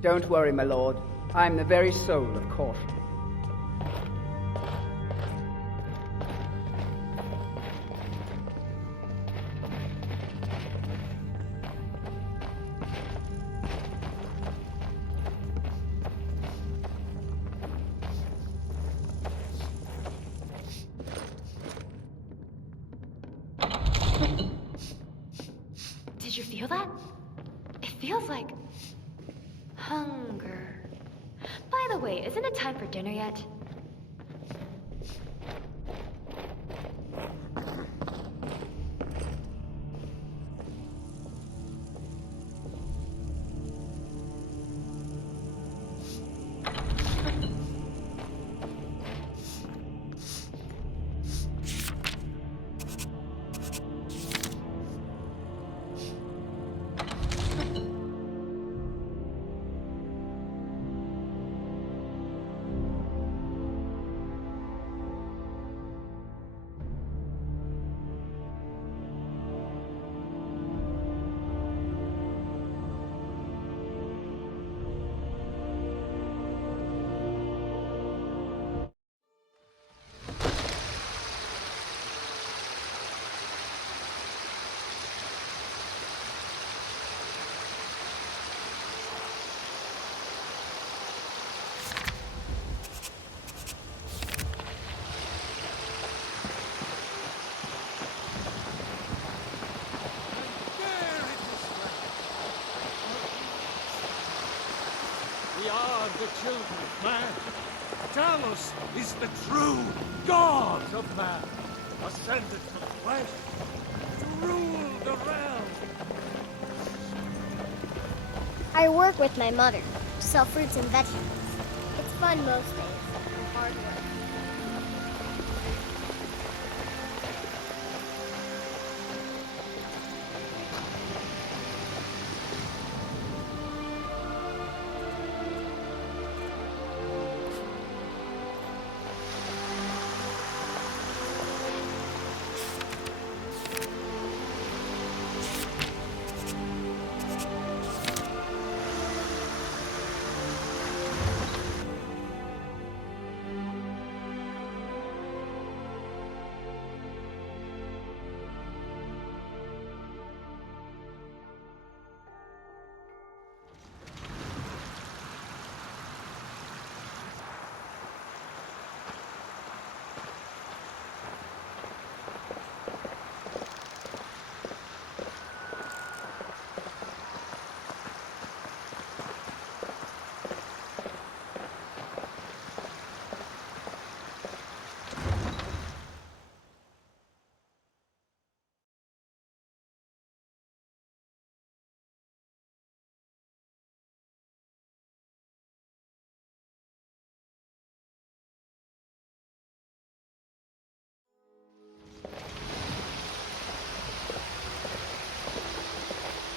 Don't worry, my lord. I'm the very soul of caution. Did you feel that? It feels like hunger. By the way, isn't it time for dinner yet? of the children of man. Talos is the true god of man, ascended from flesh to rule the realm. I work with my mother, sell fruits and vegetables. It's fun most days, and hard work.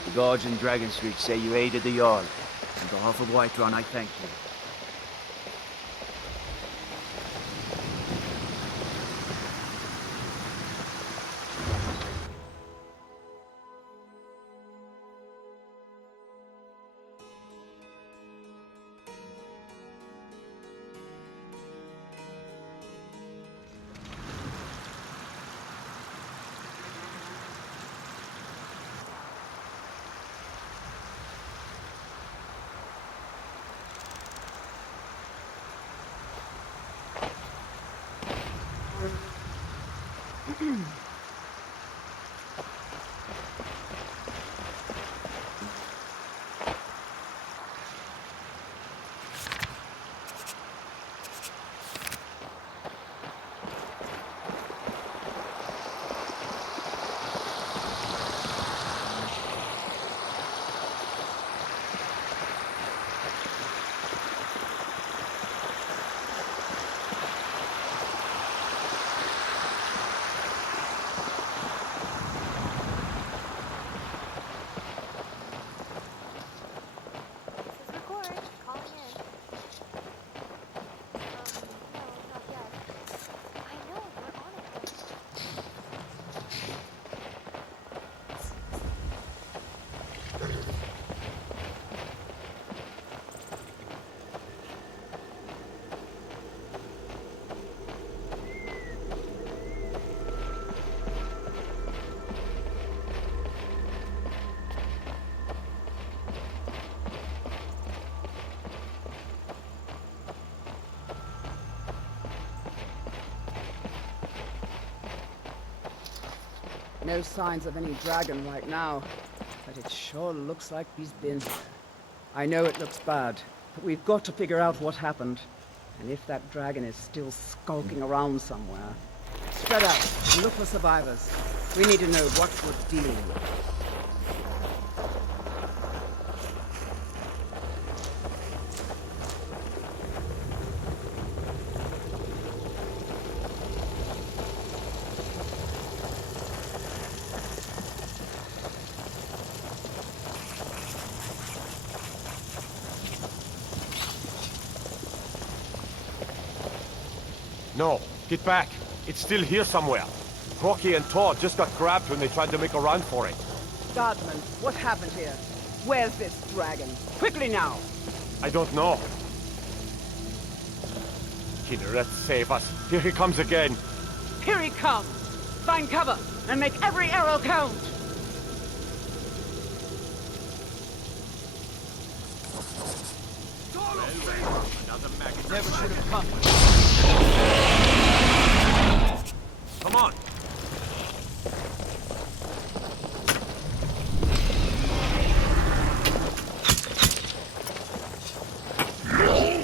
The guards in Dragon Street say you aided the Jarl. On behalf of Whiterun, I thank you. No signs of any dragon right now, but it sure looks like he's been here. I know it looks bad, but we've got to figure out what happened. And if that dragon is still skulking around somewhere, spread out and look for survivors. We need to know what we're dealing with. No, get back. It's still here somewhere. Crocky and Todd just got grabbed when they tried to make a run for it. Guardsman, what happened here? Where's this dragon? Quickly now! I don't know. Kinneret, save us. Here he comes again. Here he comes! Find cover and make every arrow count! Another maggot never should have come. Come on! No!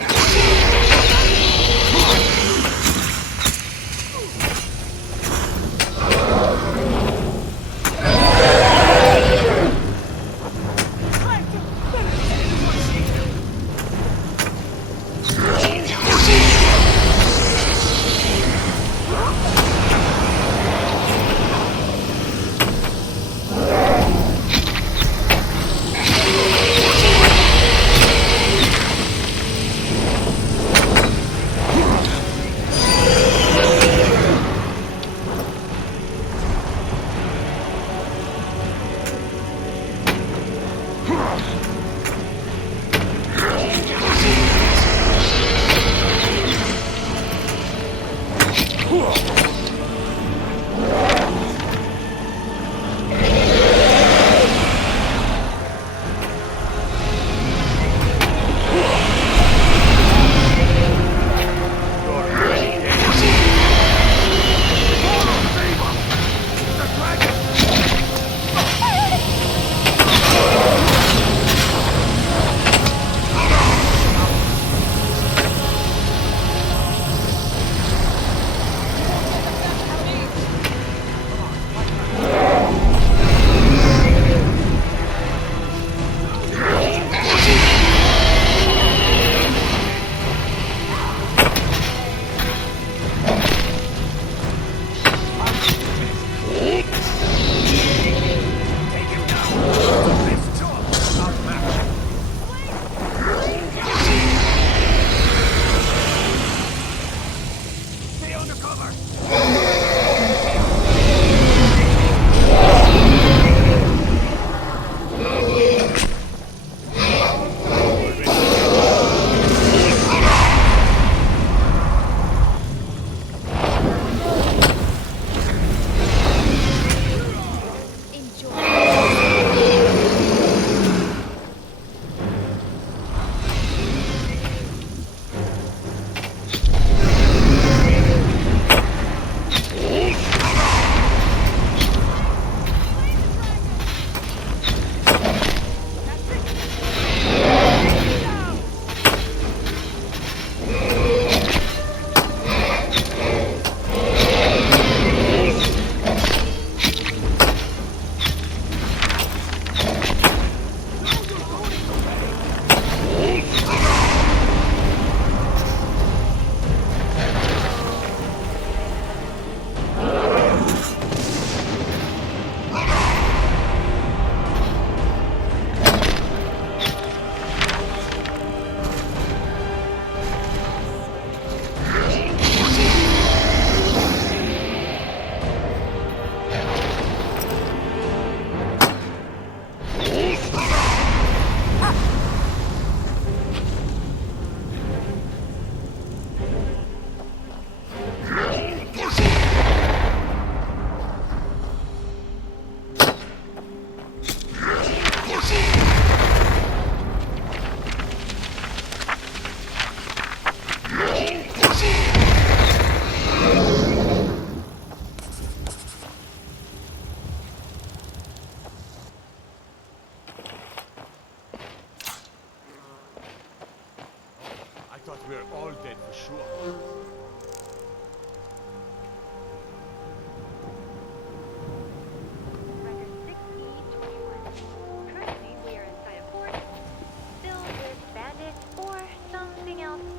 thought we were all dead for sure.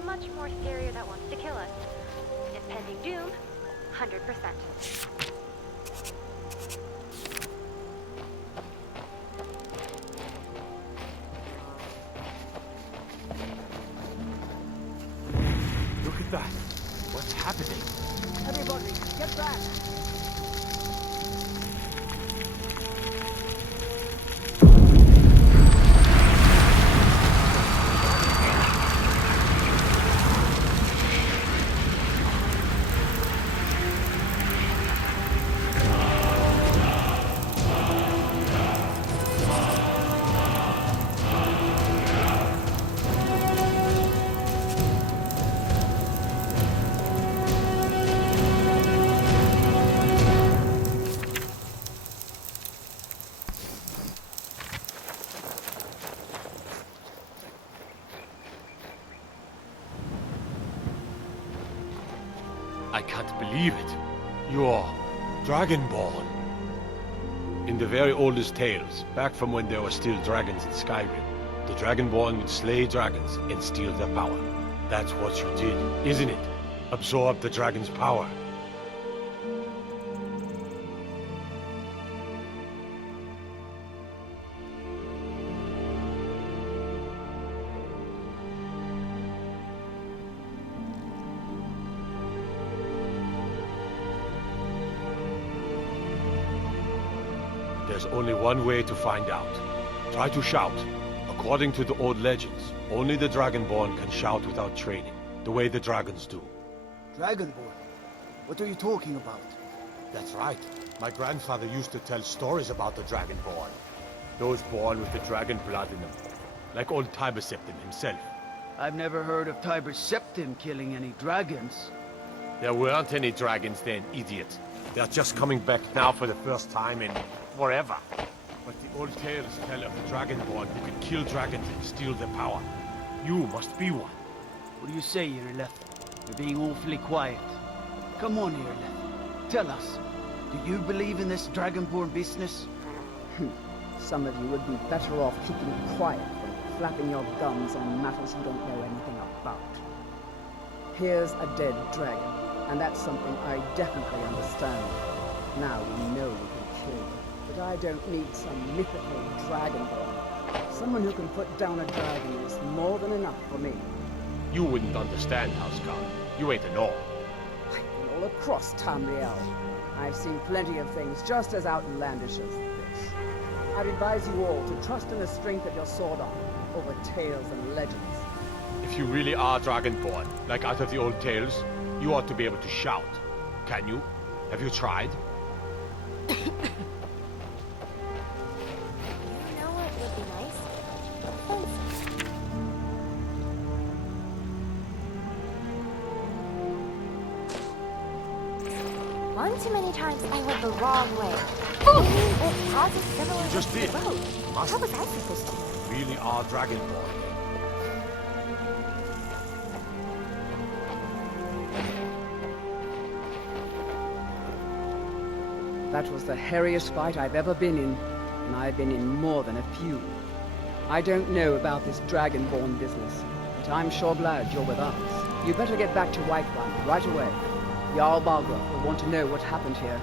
Much more scarier that wants to kill us. Impending doom, 100%. Look at that. What's happening? Everybody, get back! I can't believe it. You're Dragonborn. In the very oldest tales, back from when there were still dragons in Skyrim, the Dragonborn would slay dragons and steal their power. That's what you did, isn't it? Absorb the dragon's power. There's only one way to find out. Try to shout. According to the old legends, only the Dragonborn can shout without training, the way the dragons do. Dragonborn? What are you talking about? That's right. My grandfather used to tell stories about the Dragonborn. Those born with the dragon blood in them. Like old Tiber Septim himself. I've never heard of Tiber Septim killing any dragons. There weren't any dragons then, idiot. They're just coming back now for the first time in forever. But the old tales tell of the Dragonborn who can kill dragons and steal their power. You must be one. What do you say, Irleth? You're being awfully quiet. Come on, Irleth. Tell us. Do you believe in this Dragonborn business? Some of you would be better off keeping quiet than flapping your gums on matters you don't know anything about. Here's a dead dragon, and that's something I definitely understand. Now we know we can kill them, but I don't need some mythical dragonborn. Someone who can put down a dragon is more than enough for me. You wouldn't understand, Houseguard. You ain't a Norn. I've been all across Tamriel. I've seen plenty of things just as outlandish as this. I'd advise you all to trust in the strength of your sword arm over tales and legends. If you really are Dragonborn, like out of the old tales, you ought to be able to shout. Can you? Have you tried? You know what would be nice? Fencing. One too many times I went the wrong way. I mean, it causes similar Just to the did. road. Must How was I supposed to? really are Dragonborn. That was the hairiest fight I've ever been in, and I've been in more than a few. I don't know about this Dragonborn business, but I'm sure glad you're with us. You better get back to Whiterun right away. Jarl Balgruuf will want to know what happened here.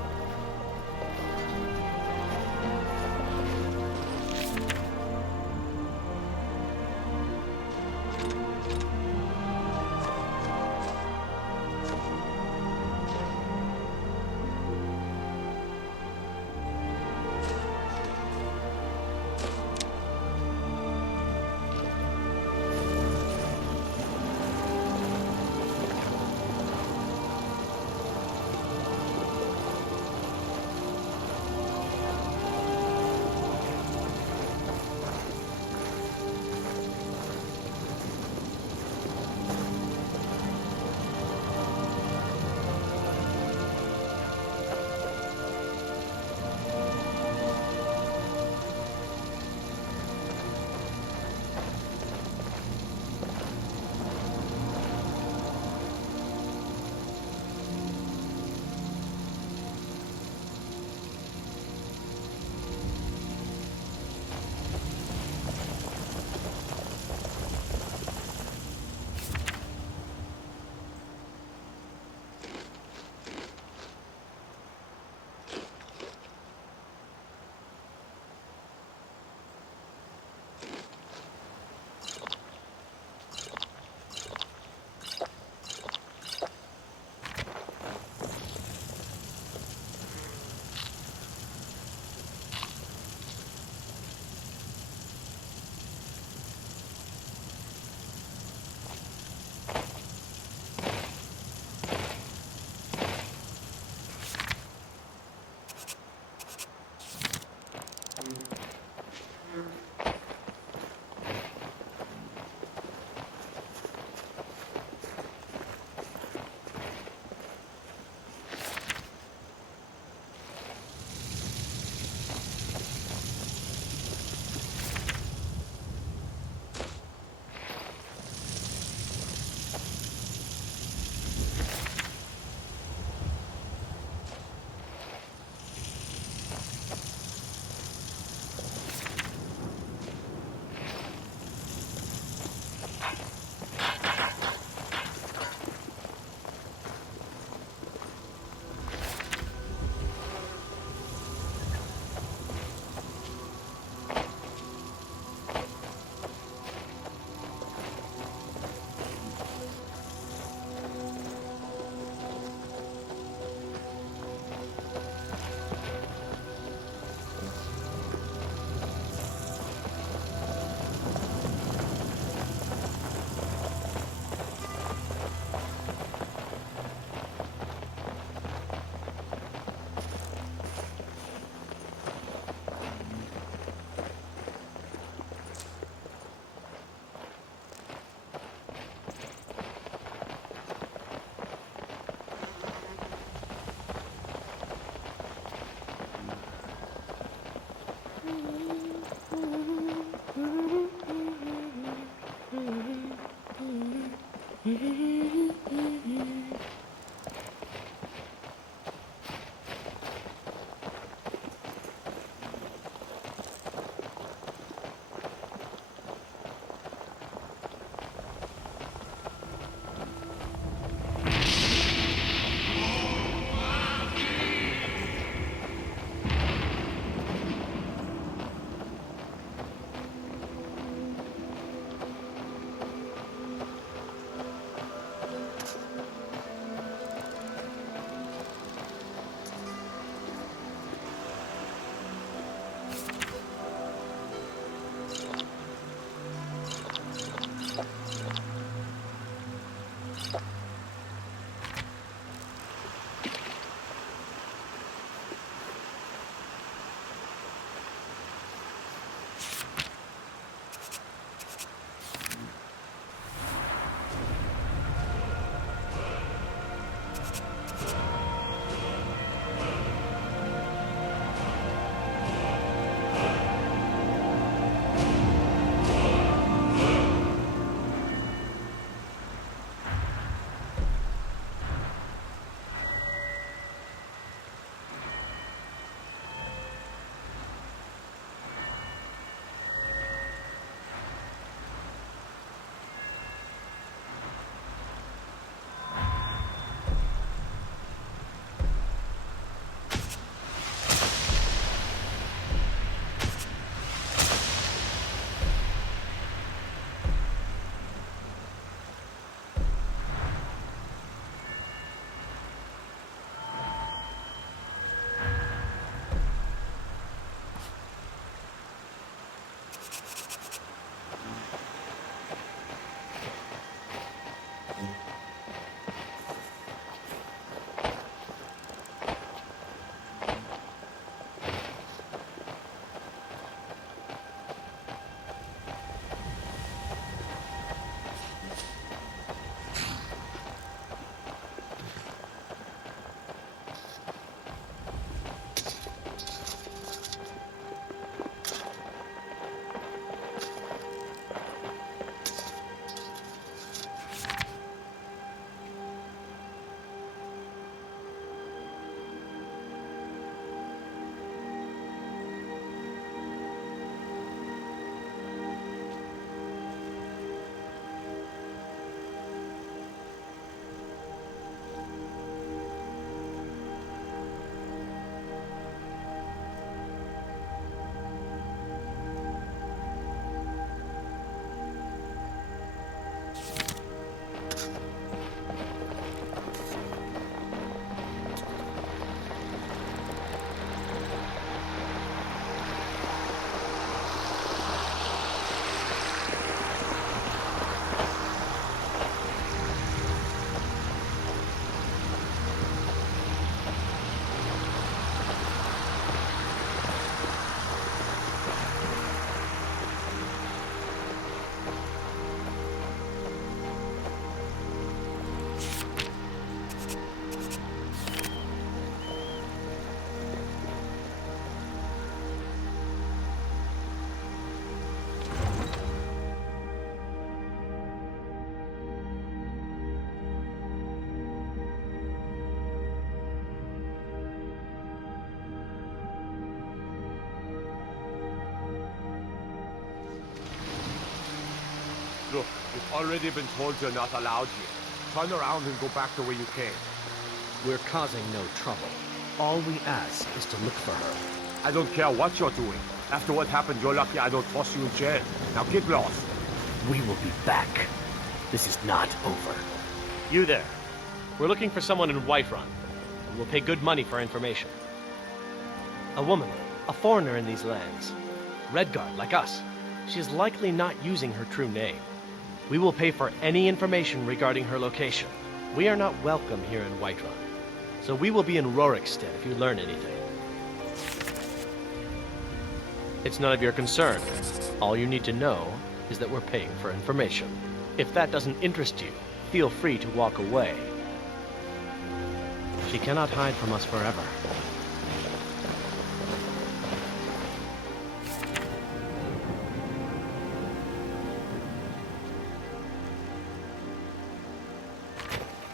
Look, you've already been told you're not allowed here. Turn around and go back the way you came. We're causing no trouble. All we ask is to look for her. I don't care what you're doing. After what happened, you're lucky I don't toss you in jail. Now get lost. We will be back. This is not over. You there. We're looking for someone in Whiterun, and we'll pay good money for information. A woman, a foreigner in these lands. Redguard, like us. She is likely not using her true name. We will pay for any information regarding her location. We are not welcome here in Whiterun, so we will be in Rorikstead if you learn anything. It's none of your concern. All you need to know is that we're paying for information. If that doesn't interest you, feel free to walk away. She cannot hide from us forever.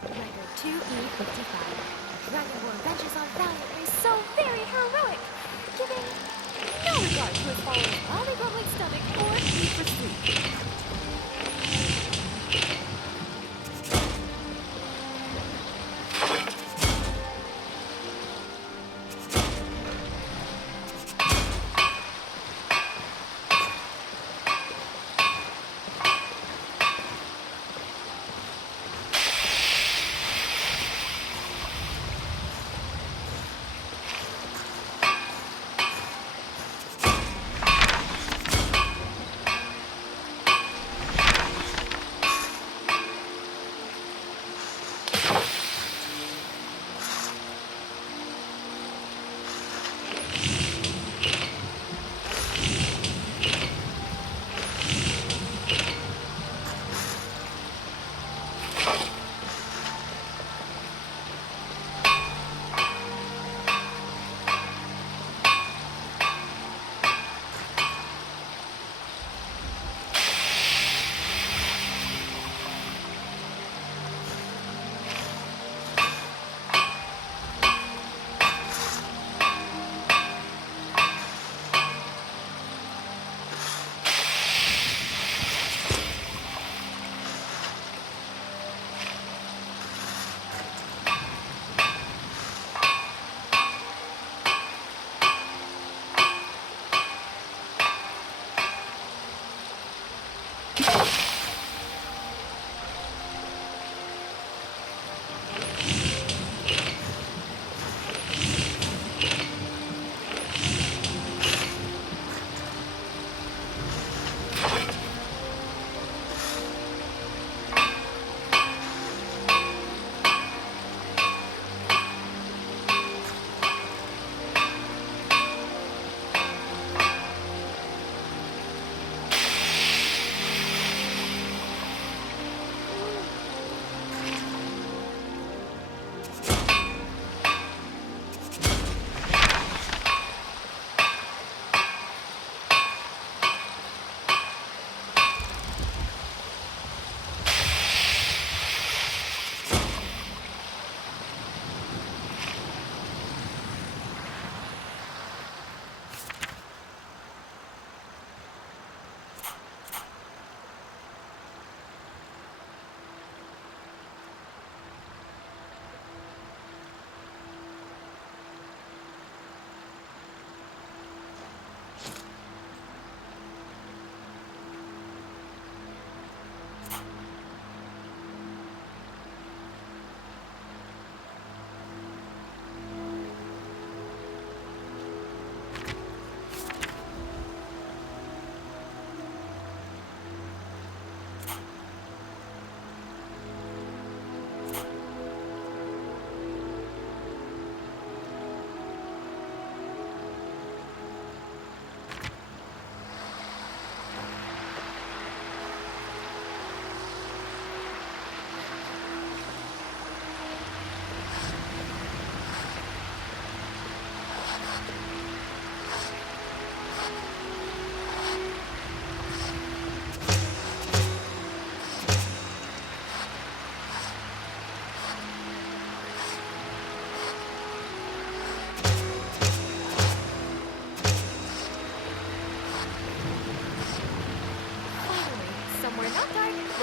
Record 2E55. Dragonborn venges on valiantly, so very heroic, giving no regard to his followers' loudly grumbling stomach or need for sleep.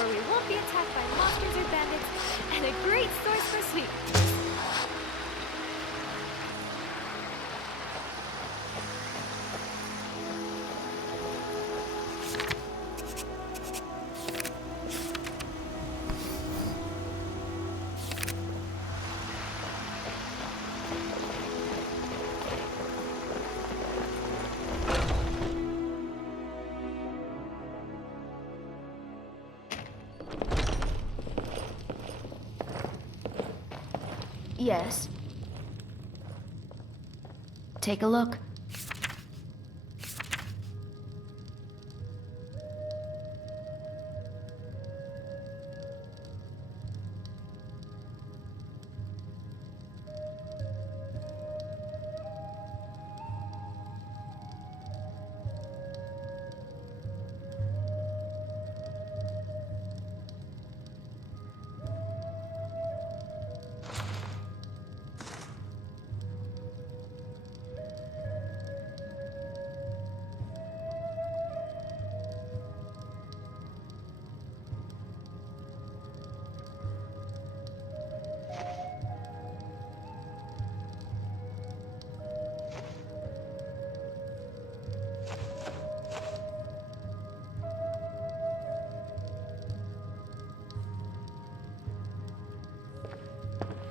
where we won't be attacked by monsters or bandits, and a great source for sweet. Yes. Take a look.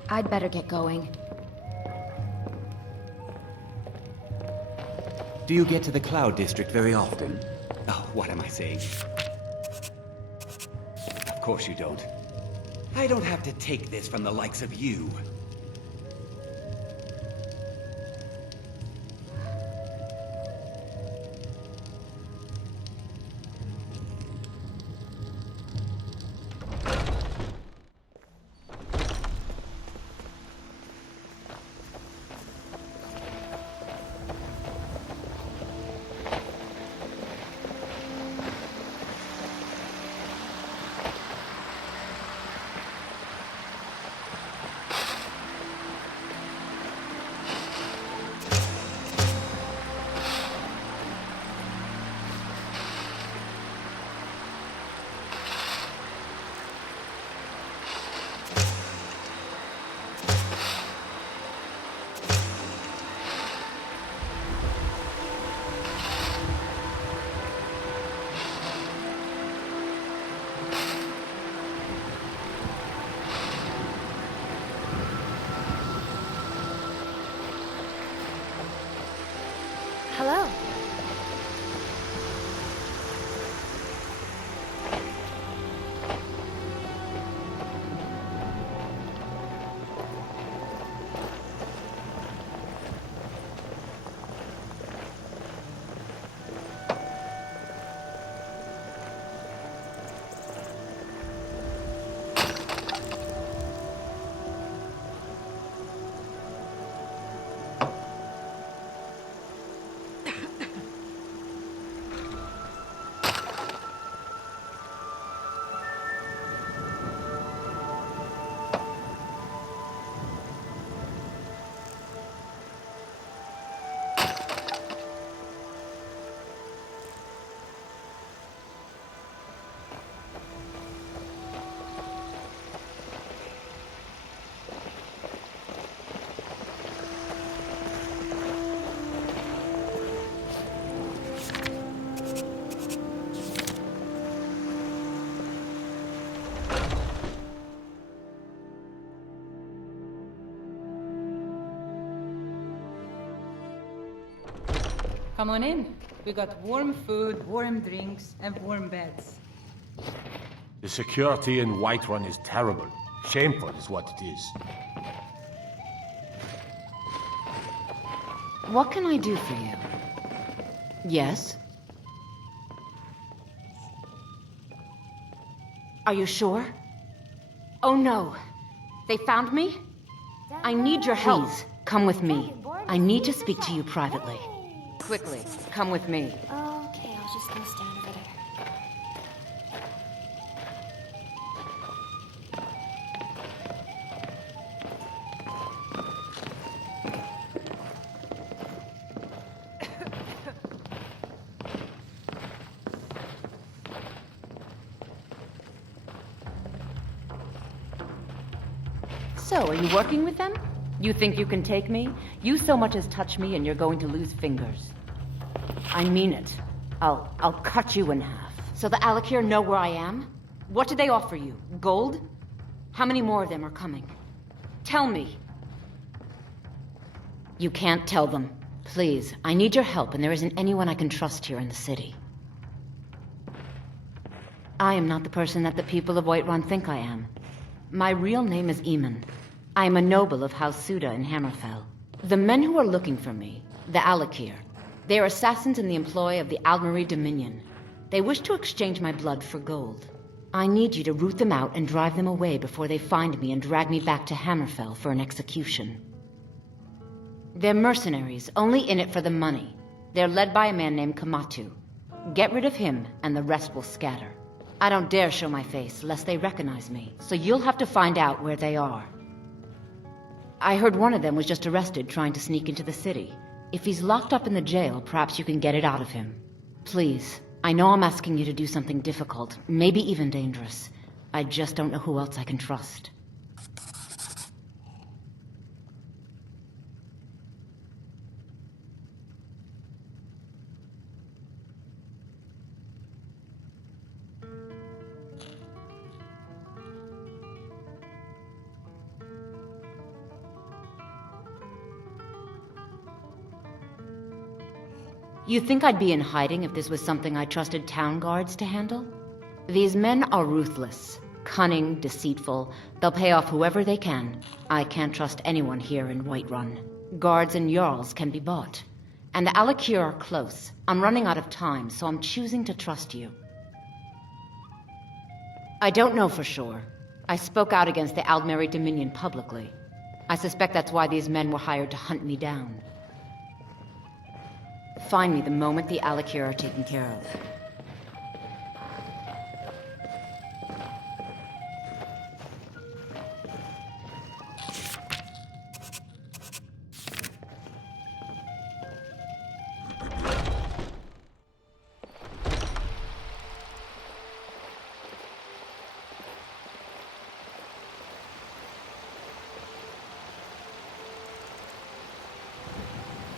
I'd better get going. Do you get to the Cloud District very often? Oh, what am I saying? Of course you don't. I don't have to take this from the likes of you. Hello. Come on in. We got warm food, warm drinks, and warm beds. The security in Whiterun is terrible. Shameful is what it is. What can I do for you? Yes? Are you sure? Oh no. They found me? I need your help. Please, come with me. I need to speak to you privately. Quickly, come with me. Okay, I'll just go stand over there. So, are you working with them? You think you can take me? You so much as touch me and you're going to lose fingers. I mean it. I'll cut you in half. So the Alakir know where I am? What did they offer you? Gold? How many more of them are coming? Tell me. You can't tell them. Please, I need your help, and there isn't anyone I can trust here in the city. I am not the person that the people of Whiterun think I am. My real name is Eamon. I am a noble of House Suda in Hammerfell. The men who are looking for me, the Alakir, they are assassins in the employ of the Aldmeri Dominion. They wish to exchange my blood for gold. I need you to root them out and drive them away before they find me and drag me back to Hammerfell for an execution. They're mercenaries, only in it for the money. They're led by a man named Kamatu. Get rid of him, and the rest will scatter. I don't dare show my face, lest they recognize me, so you'll have to find out where they are. I heard one of them was just arrested trying to sneak into the city. If he's locked up in the jail, perhaps you can get it out of him. Please, I know I'm asking you to do something difficult, maybe even dangerous. I just don't know who else I can trust. You think I'd be in hiding if this was something I trusted town guards to handle? These men are ruthless, cunning, deceitful. They'll pay off whoever they can. I can't trust anyone here in Whiterun. Guards and Jarls can be bought. And the Alakir are close. I'm running out of time, so I'm choosing to trust you. I don't know for sure. I spoke out against the Aldmeri Dominion publicly. I suspect that's why these men were hired to hunt me down. Find me the moment the Alakir are taken care of.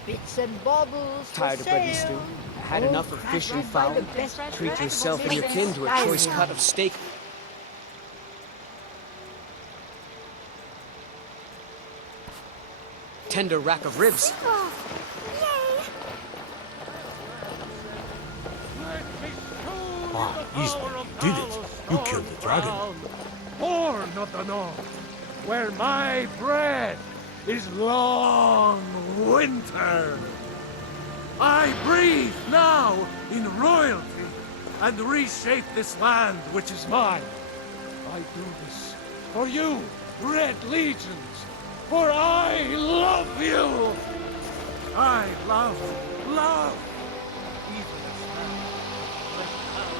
Bits and baubles. Tired of bread and stew? Had enough of fish and fowl? Treat yourself and your kin to a choice cut of steak. Tender rack of ribs. Ah, easily. You did it. You killed the dragon. Born of the north, where my bread is long winter. I breathe now in royalty and reshape this land which is mine. I do this for you, Red Legions, for I love you. I love even as now. Let power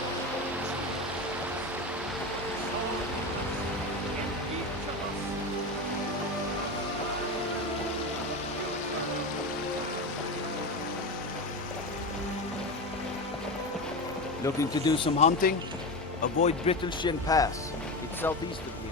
in each of us. Looking to do some hunting? Avoid Brittleshin Pass. It's southeast of here.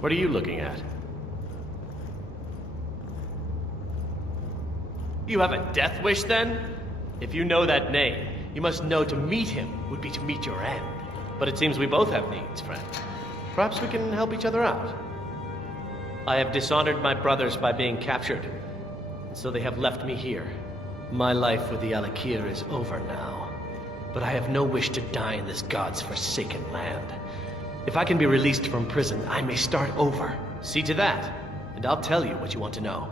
What are you looking at? You have a death wish, then? If you know that name, you must know to meet him would be to meet your end. But it seems we both have needs, friend. Perhaps we can help each other out. I have dishonored my brothers by being captured, so they have left me here. My life with the Alakir is over now, but I have no wish to die in this god's forsaken land. If I can be released from prison, I may start over. See to that, and I'll tell you what you want to know.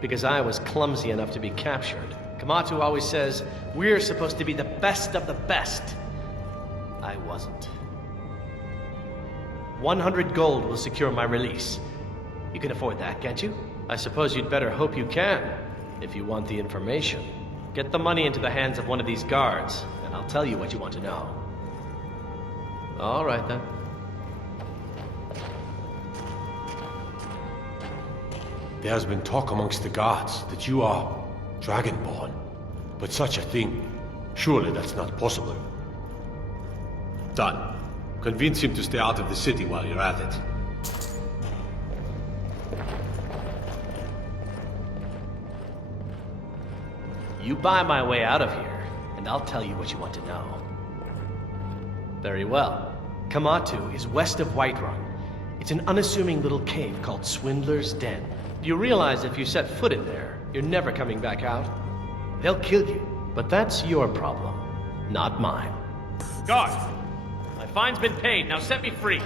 Because I was clumsy enough to be captured. Kamatu always says, we're supposed to be the best of the best. I wasn't. 100 gold will secure my release. You can afford that, can't you? I suppose you'd better hope you can, if you want the information. Get the money into the hands of one of these guards, and I'll tell you what you want to know. All right, then. There's been talk amongst the guards that you are Dragonborn. But such a thing, surely that's not possible. Done. Convince him to stay out of the city while you're at it. You buy my way out of here, and I'll tell you what you want to know. Very well. Kamatu is west of Whiterun. It's an unassuming little cave called Swindler's Den. You realize if you set foot in there, you're never coming back out? They'll kill you, but that's your problem, not mine. Guard! My fine's been paid, now set me free!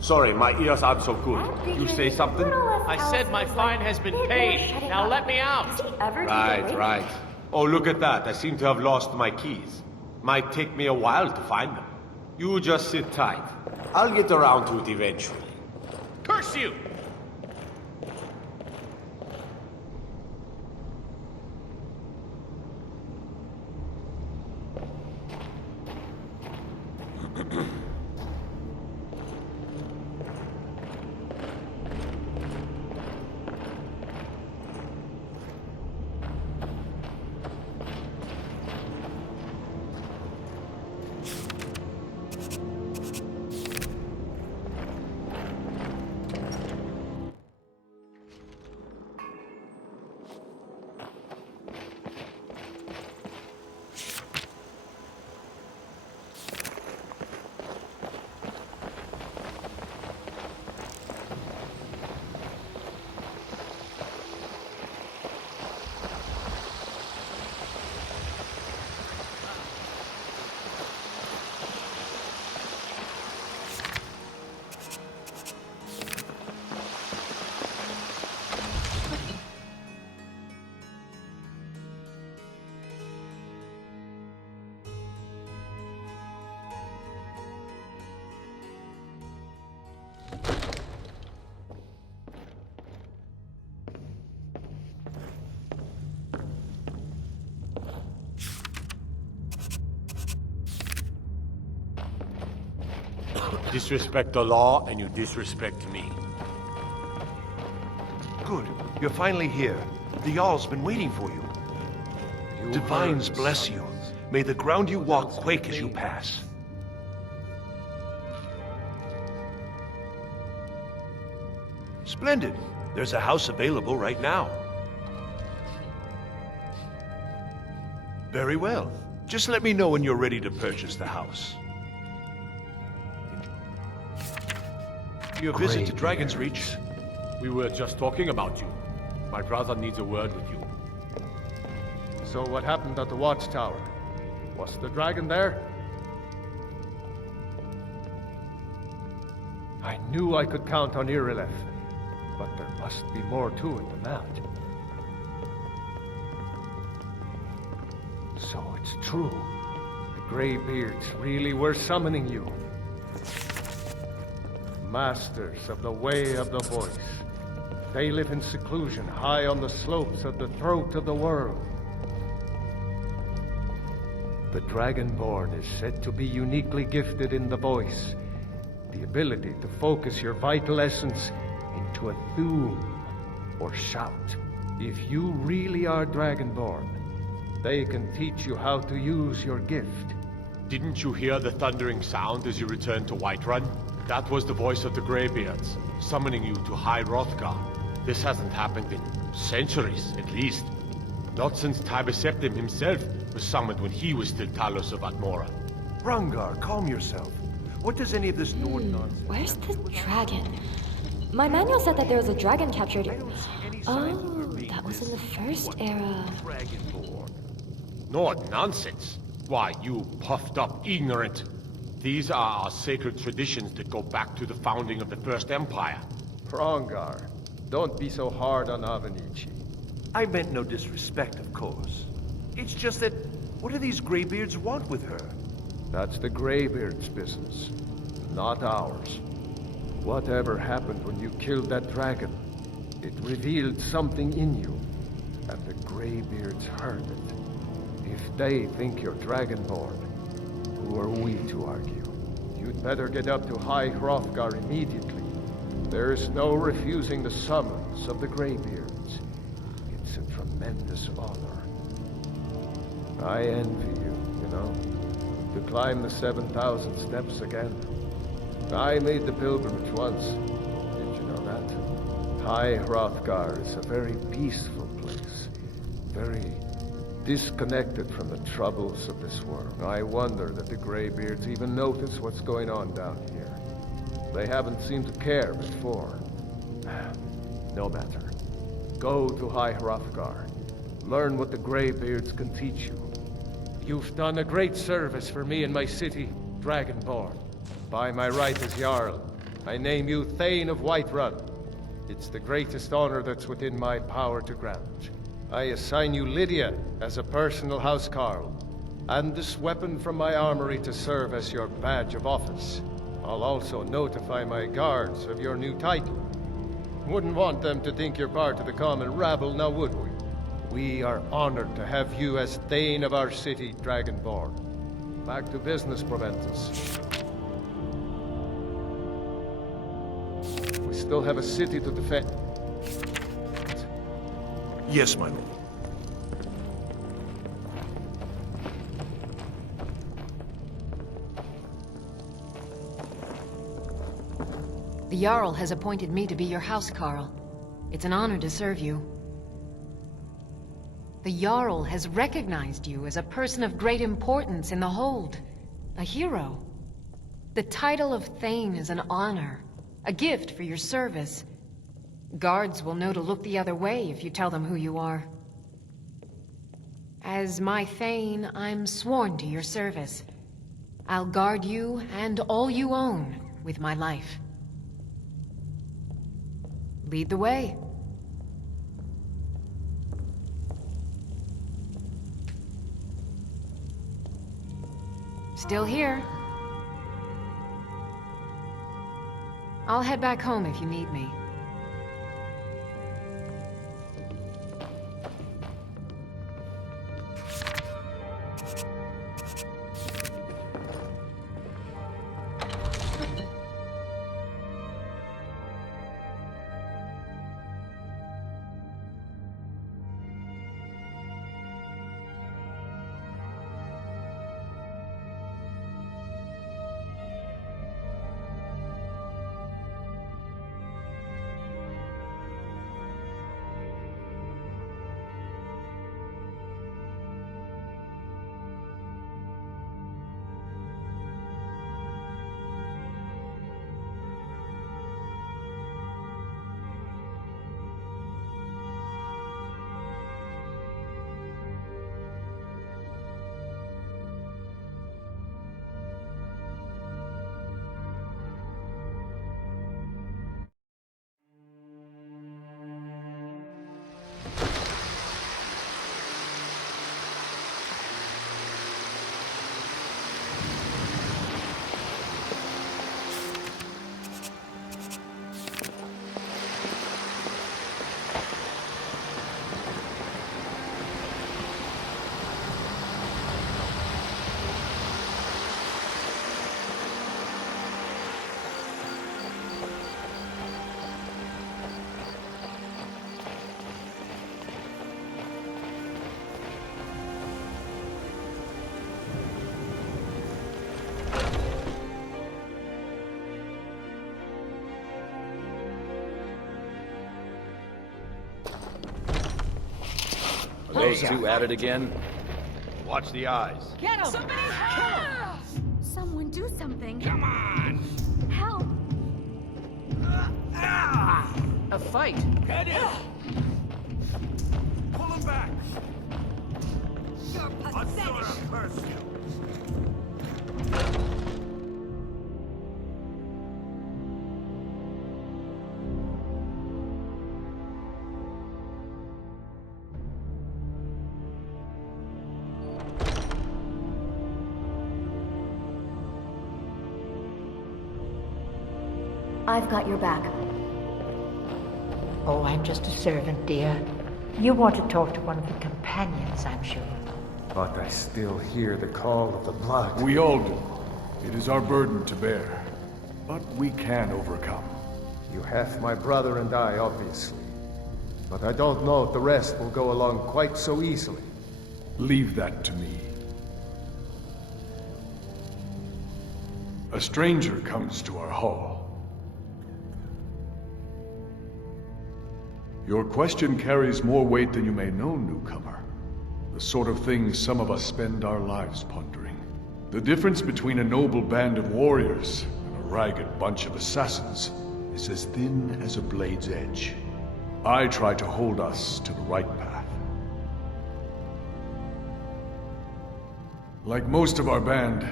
Sorry, my ears aren't so good. You say something? I said my fine has been paid, now let me out! Right. Oh, look at that. I seem to have lost my keys. Might take me a while to find them. You just sit tight. I'll get around to it eventually. Curse you! Disrespect the law, and you disrespect me. Good. You're finally here. The Jarl's been waiting for you. Divines bless you. May the ground you walk quake as you pass. Splendid. There's a house available right now. Very well. Just let me know when you're ready to purchase the house. Your visit to Dragon's Reach. We were just talking about you. My brother needs a word with you. So what happened at the watchtower? Was the dragon there? I knew I could count on Irileth, but there must be more to it than that. So it's true. The Greybeards really were summoning you. Masters of the Way of the Voice. They live in seclusion high on the slopes of the throat of the world. The Dragonborn is said to be uniquely gifted in the voice, the ability to focus your vital essence into a thum or shout. If you really are Dragonborn, they can teach you how to use your gift. Didn't you hear the thundering sound as you returned to Whiterun? That was the voice of the Greybeards, summoning you to High Hrothgar. This hasn't happened in centuries, at least. Not since Tiber Septim himself was summoned when he was still Talos of Atmora. Rangar, calm yourself. What does any of this Nord nonsense? Where's the dragon? My manual said that there was a dragon captured. Oh, that was in the first era. Nord nonsense? Why, you puffed up ignorant. These are our sacred traditions that go back to the founding of the First Empire. Hrongar, don't be so hard on Avenici. I meant no disrespect, of course. It's just that, what do these Greybeards want with her? That's the Greybeard's business, not ours. Whatever happened when you killed that dragon, it revealed something in you, and the Greybeards heard it. If they think you're Dragonborn, who are we to argue? You'd better get up to High Hrothgar immediately. There's no refusing the summons of the Greybeards. It's a tremendous honor. I envy you, you know, to climb the 7,000 steps again. I made the pilgrimage once. Did you know that? High Hrothgar is a very peaceful place. Very disconnected from the troubles of this world. I wonder that the Greybeards even notice what's going on down here. They haven't seemed to care before. No matter. Go to High Hrothgar. Learn what the Greybeards can teach you. You've done a great service for me and my city, Dragonborn. By my right as Jarl, I name you Thane of Whiterun. It's the greatest honor that's within my power to grant. I assign you Lydia as a personal housecarl, and this weapon from my armory to serve as your badge of office. I'll also notify my guards of your new title. Wouldn't want them to think you're part of the common rabble, now would we? We are honored to have you as Thane of our city, Dragonborn. Back to business, Proventus. We still have a city to defend. Yes, my lord. The Jarl has appointed me to be your housecarl. It's an honor to serve you. The Jarl has recognized you as a person of great importance in the Hold. A hero. The title of Thane is an honor. A gift for your service. Guards will know to look the other way if you tell them who you are. As my Thane, I'm sworn to your service. I'll guard you and all you own with my life. Lead the way. Still here. I'll head back home if you need me. Those two at it again? Watch the eyes. Get him! Somebody help! Someone do something. Come on! Help! A fight! Get in! Pull him back! You're pathetic! Curse you! I've got your back. Oh, I'm just a servant, dear. You want to talk to one of the companions, I'm sure. But I still hear the call of the blood. We all do. It is our burden to bear. But we can overcome. You have my brother and I, obviously. But I don't know if the rest will go along quite so easily. Leave that to me. A stranger comes to our hall. Your question carries more weight than you may know, newcomer. The sort of thing some of us spend our lives pondering. The difference between a noble band of warriors and a ragged bunch of assassins is as thin as a blade's edge. I try to hold us to the right path. Like most of our band,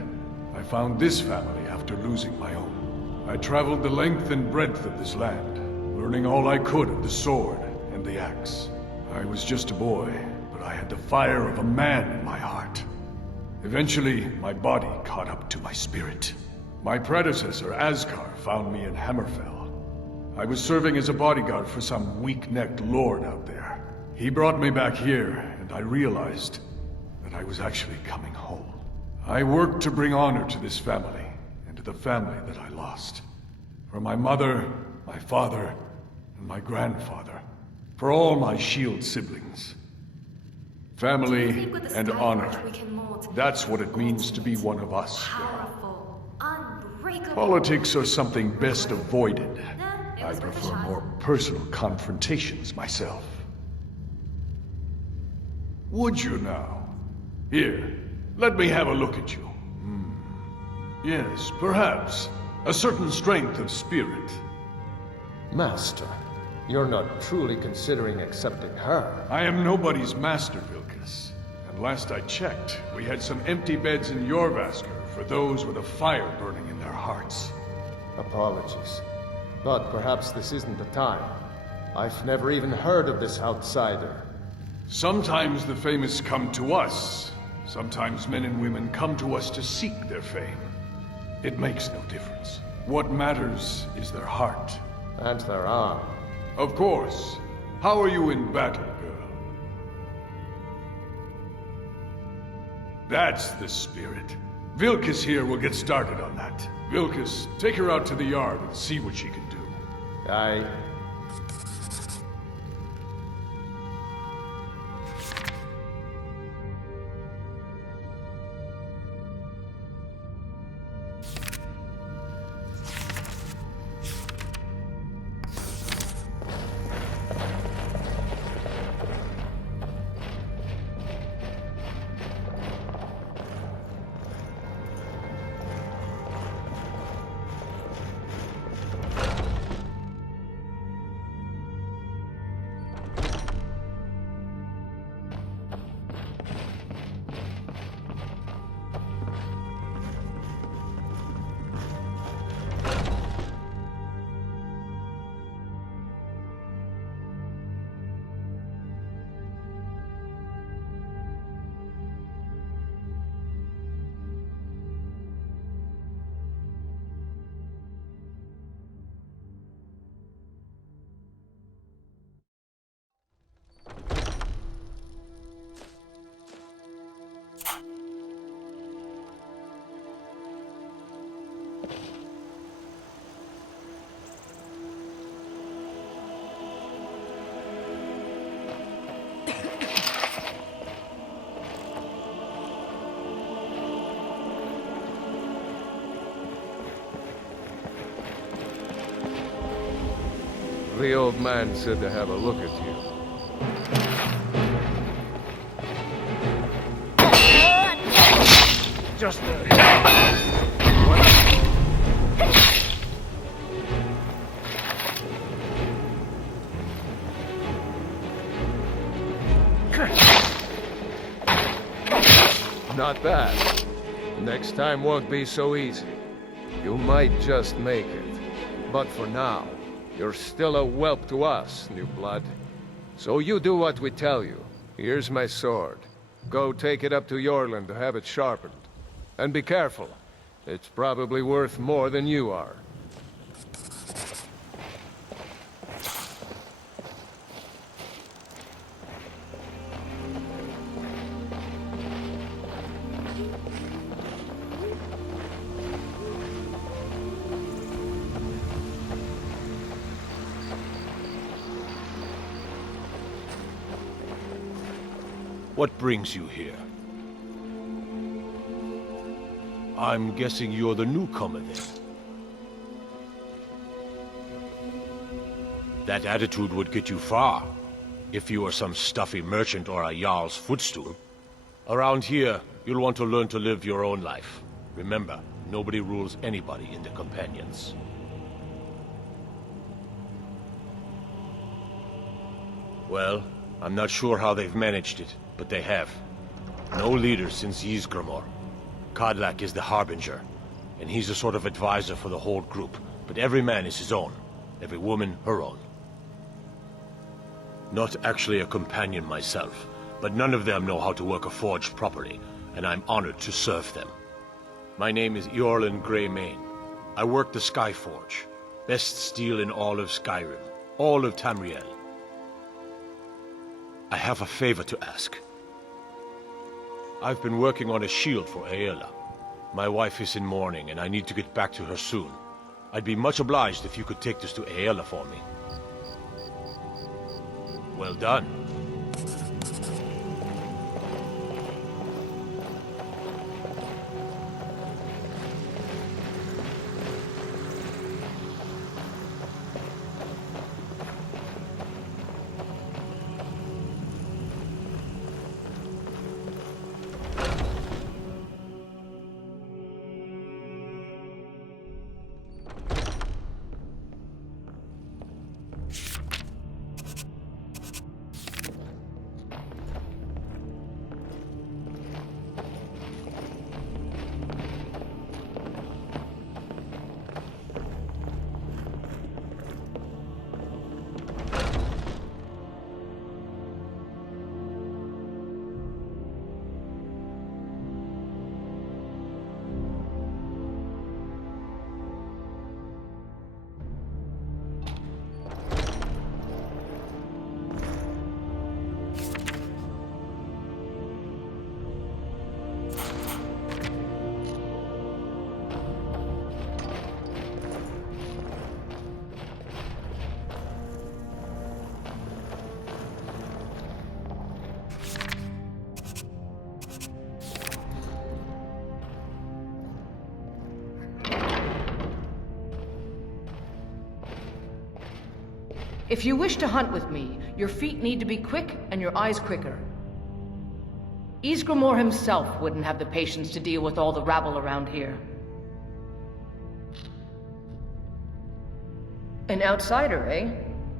I found this family after losing my own. I traveled the length and breadth of this land, learning all I could of the sword and the axe. I was just a boy, but I had the fire of a man in my heart. Eventually, my body caught up to my spirit. My predecessor, Asgar, found me in Hammerfell. I was serving as a bodyguard for some weak-necked lord out there. He brought me back here, and I realized that I was actually coming home. I worked to bring honor to this family, and to the family that I lost. For my mother, my father, and my grandfather. For all my shield siblings. Family and honor. That's what it means to be one of us. Politics are something best avoided. I prefer more personal confrontations myself. Would you now? Here, let me have a look at you. Yes, perhaps. A certain strength of spirit. Master, you're not truly considering accepting her. I am nobody's master, Vilkas. And last I checked, we had some empty beds in Jorvaskr for those with a fire burning in their hearts. Apologies. But perhaps this isn't the time. I've never even heard of this outsider. Sometimes the famous come to us. Sometimes men and women come to us to seek their fame. It makes no difference. What matters is their heart. And their arm. Of course. How are you in battle, girl? That's the spirit. Vilkas here will get started on that. Vilkas, take her out to the yard and see what she can do. Aye. The old man said to have a look at you. Just Not bad. Next time won't be so easy. You might just make it. But for now, you're still a whelp to us, new blood. So you do what we tell you. Here's my sword. Go take it up to Yorland to have it sharpened. And be careful. It's probably worth more than you are. What brings you here? I'm guessing you're the newcomer then. That attitude would get you far, if you were some stuffy merchant or a Jarl's footstool. Around here, you'll want to learn to live your own life. Remember, nobody rules anybody in the Companions. Well, I'm not sure how they've managed it, but they have. No leader since Ysgramor. Kodlak is the Harbinger, and he's a sort of advisor for the whole group, but every man is his own, every woman her own. Not actually a companion myself, but none of them know how to work a forge properly, and I'm honored to serve them. My name is Eorlin Greymane. I work the Skyforge. Best steel in all of Skyrim, all of Tamriel. I have a favor to ask. I've been working on a shield for Aela. My wife is in mourning, and I need to get back to her soon. I'd be much obliged if you could take this to Aela for me. Well done. If you wish to hunt with me, your feet need to be quick and your eyes quicker. Ysgramor himself wouldn't have the patience to deal with all the rabble around here. An outsider, eh?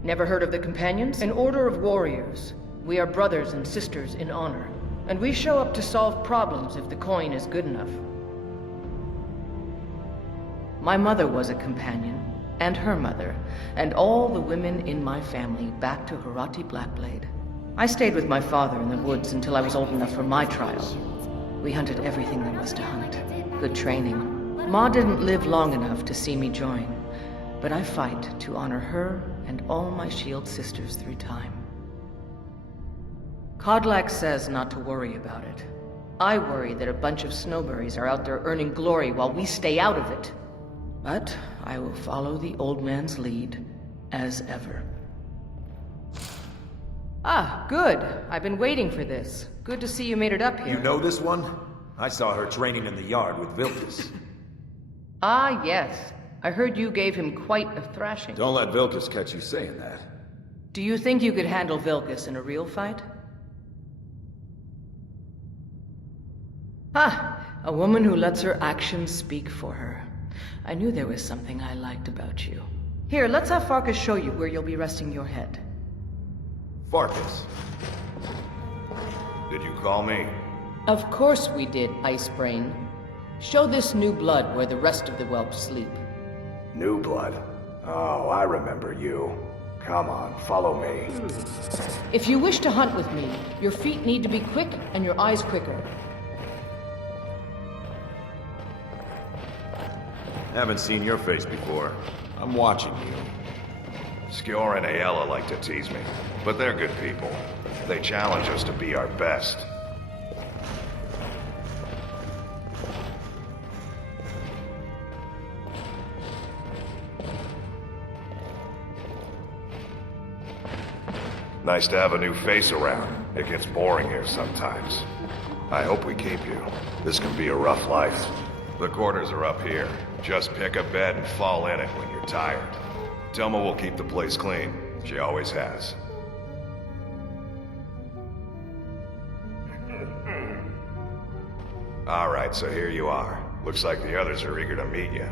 Never heard of the Companions? An order of warriors. We are brothers and sisters in honor, and we show up to solve problems if the coin is good enough. My mother was a companion, and her mother, and all the women in my family back to Harati Blackblade. I stayed with my father in the woods until I was old enough for my trial. We hunted everything there was to hunt. Good training. Ma didn't live long enough to see me join, but I fight to honor her and all my shield sisters through time. Kodlak says not to worry about it. I worry that a bunch of snowberries are out there earning glory while we stay out of it. But I will follow the old man's lead, as ever. Ah, good. I've been waiting for this. Good to see you made it up here. You know this one? I saw her training in the yard with Vilkas. Ah, yes. I heard you gave him quite a thrashing. Don't let Vilkas catch you saying that. Do you think you could handle Vilkas in a real fight? Ah, a woman who lets her actions speak for her. I knew there was something I liked about you. Here, let's have Farkas show you where you'll be resting your head. Farkas. Did you call me? Of course we did, Icebrain. Show this new blood where the rest of the whelps sleep. New blood? Oh, I remember you. Come on, follow me. If you wish to hunt with me, your feet need to be quick and your eyes quicker. Haven't seen your face before. I'm watching you. Skjor and Aela like to tease me, but they're good people. They challenge us to be our best. Nice to have a new face around. It gets boring here sometimes. I hope we keep you. This can be a rough life. The quarters are up here. Just pick a bed and fall in it when you're tired. Telma will keep the place clean. She always has. Alright, so here you are. Looks like the others are eager to meet you.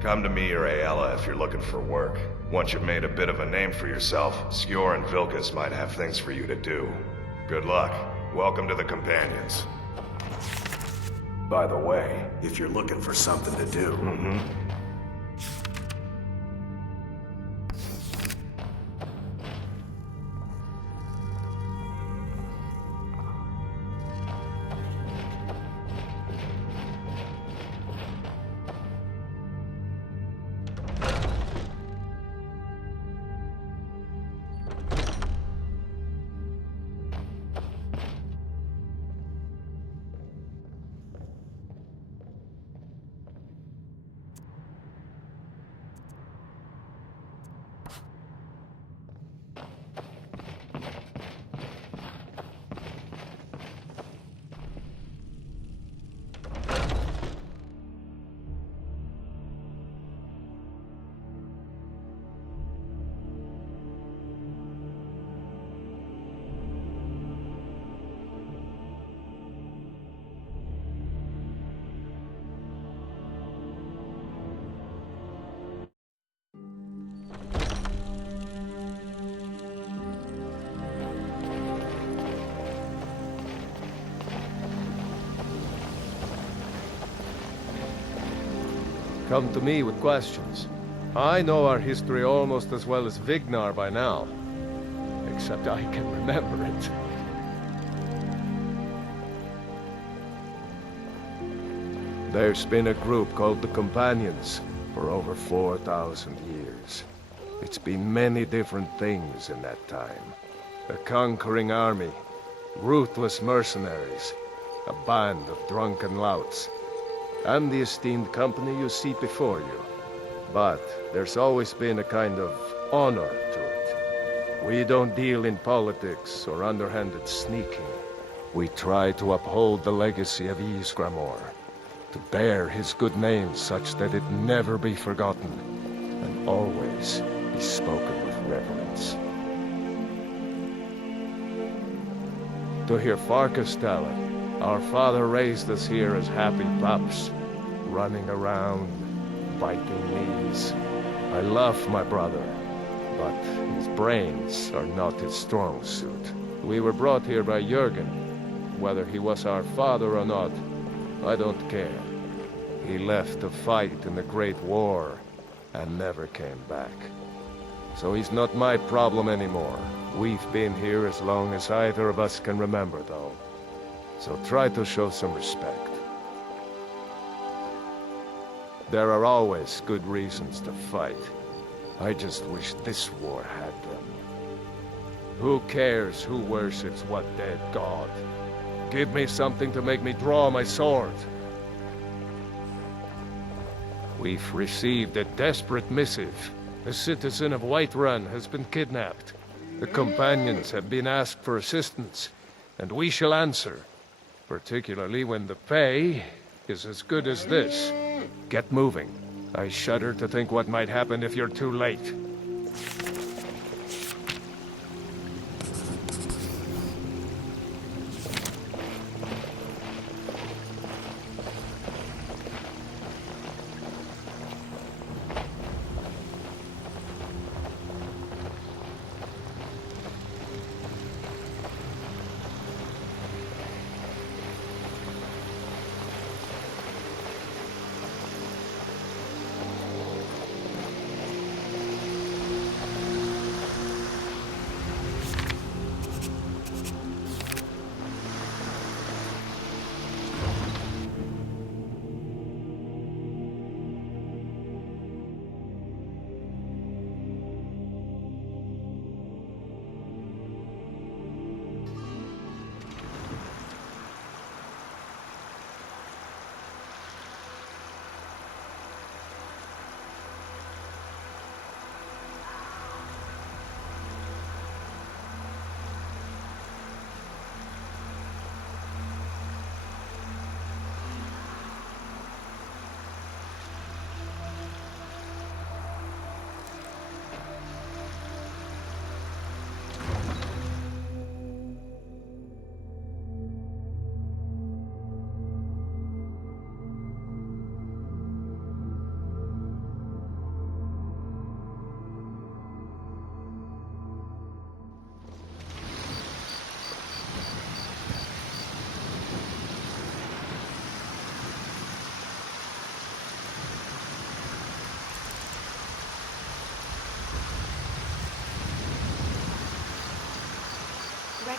Come to me or Ayala if you're looking for work. Once you've made a bit of a name for yourself, Skjor and Vilkas might have things for you to do. Good luck. Welcome to the Companions. By the way, if you're looking for something to do... Come to me with questions. I know our history almost as well as Vignar by now. Except I can remember it. There's been a group called the Companions for over 4,000 years. It's been many different things in that time. A conquering army, ruthless mercenaries, a band of drunken louts, and the esteemed company you see before you. But there's always been a kind of honor to it. We don't deal in politics or underhanded sneaking. We try to uphold the legacy of Ysgramor, to bear his good name such that it never be forgotten, and always be spoken with reverence. To hear Farkas tell it, our father raised us here as happy pups, running around, biting knees. I love my brother, but his brains are not his strong suit. We were brought here by Jürgen. Whether he was our father or not, I don't care. He left to fight in the Great War and never came back. So he's not my problem anymore. We've been here as long as either of us can remember, though. So try to show some respect. There are always good reasons to fight. I just wish this war had them. Who cares who worships what dead god? Give me something to make me draw my sword. We've received a desperate missive. A citizen of Whiterun has been kidnapped. The Companions have been asked for assistance, and we shall answer. Particularly when the pay is as good as this. Get moving. I shudder to think what might happen if you're too late.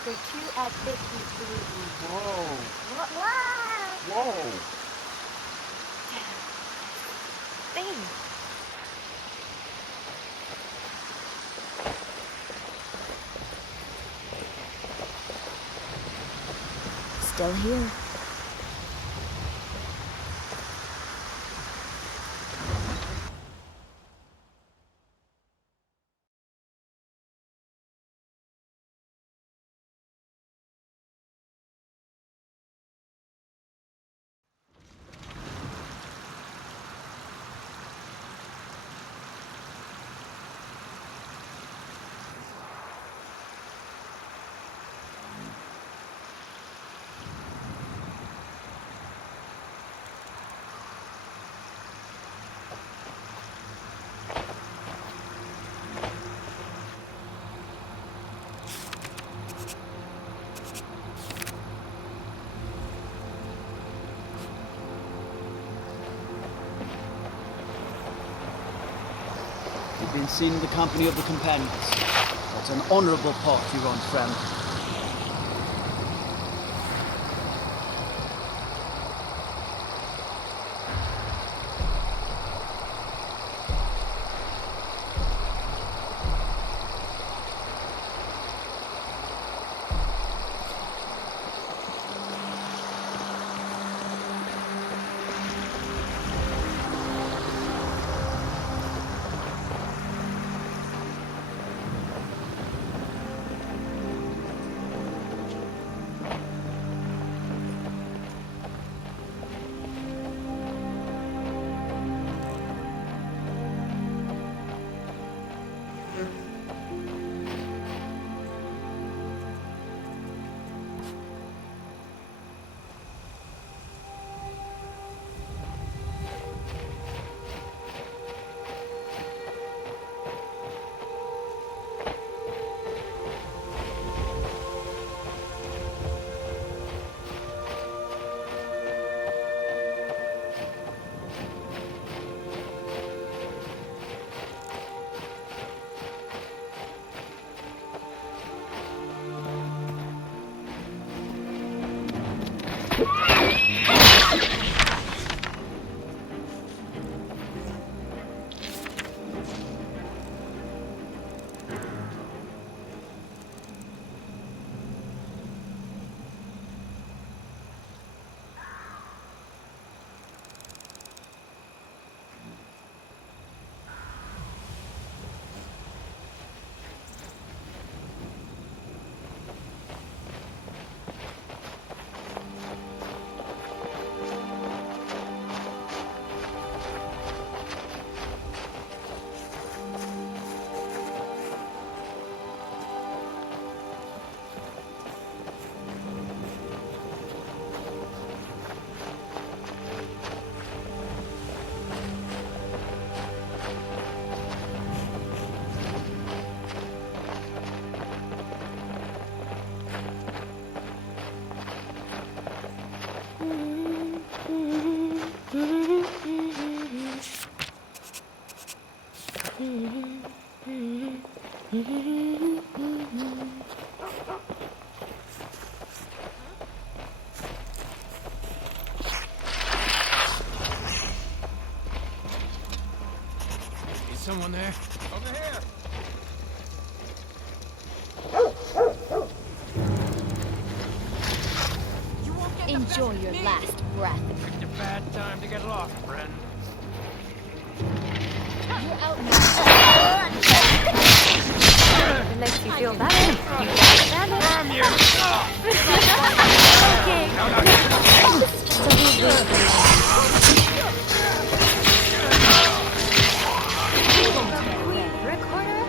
Chapter 2 at 53. Whoa. Whoa! Whoa. Thing. Still here. You've been seen in the company of the companions. That's an honorable path you're on, friend. Someone there? Over here! Enjoy your last breath. Picked a bad time to get lost, friend. You're out It makes you feel better. You got damage. Damn you! Recorder?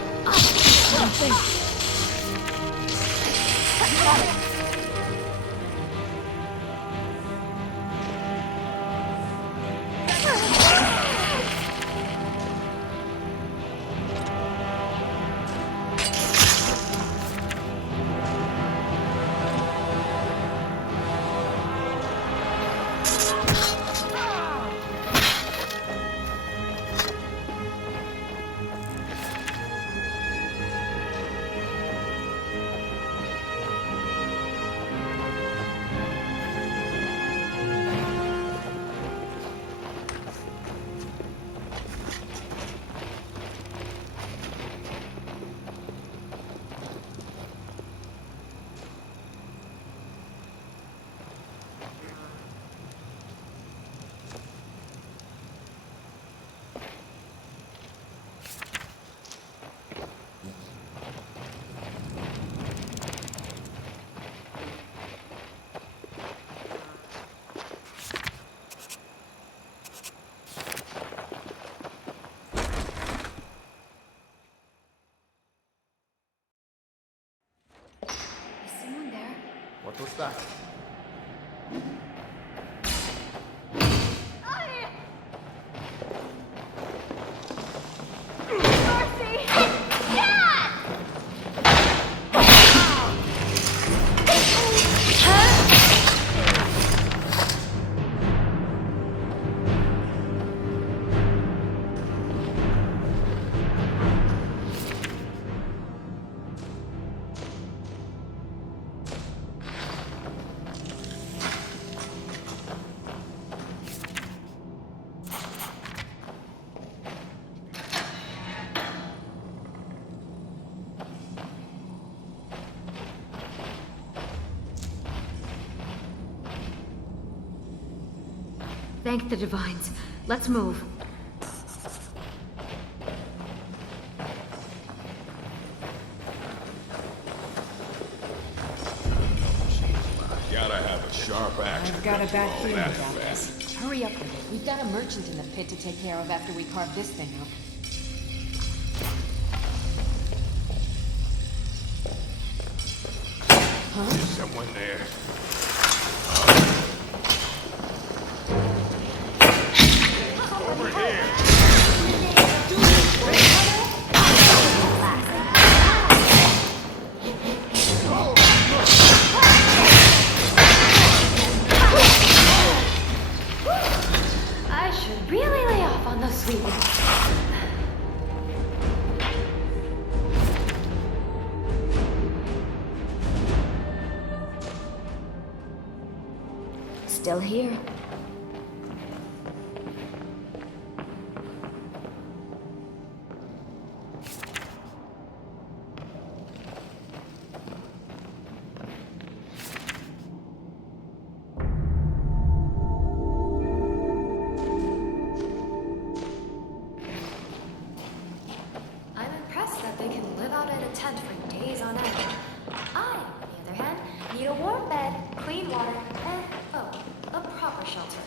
Thank the Divines. Let's move. Gotta have a sharp axe. I've got a bad feeling about this. Hurry up with it. We've got a merchant in the pit to take care of after we carve this thing up. Huh? There's someone there. Over here. I should really lay off on those sweet ones. Still here. I'm impressed that they can live out in a tent for days on end. I, on the other hand, need a warm bed, clean water, and, a proper shelter.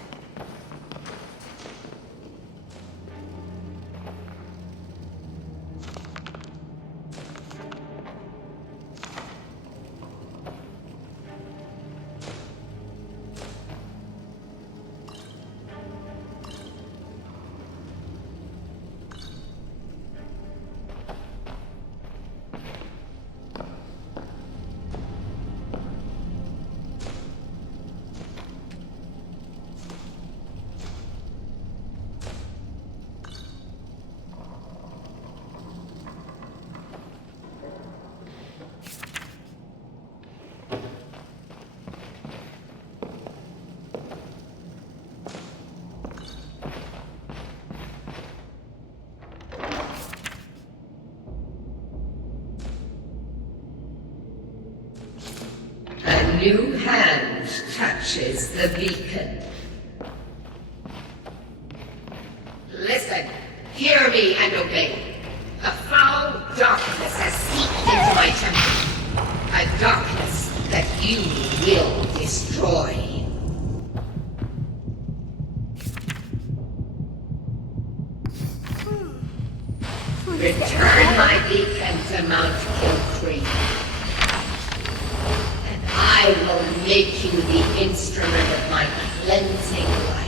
A new hand touches the beacon. Listen, hear me and obey. A foul darkness has seeped into my temple. A darkness that you will destroy. Return my beacon to Mount Kiltree. I will make you the instrument of my cleansing light.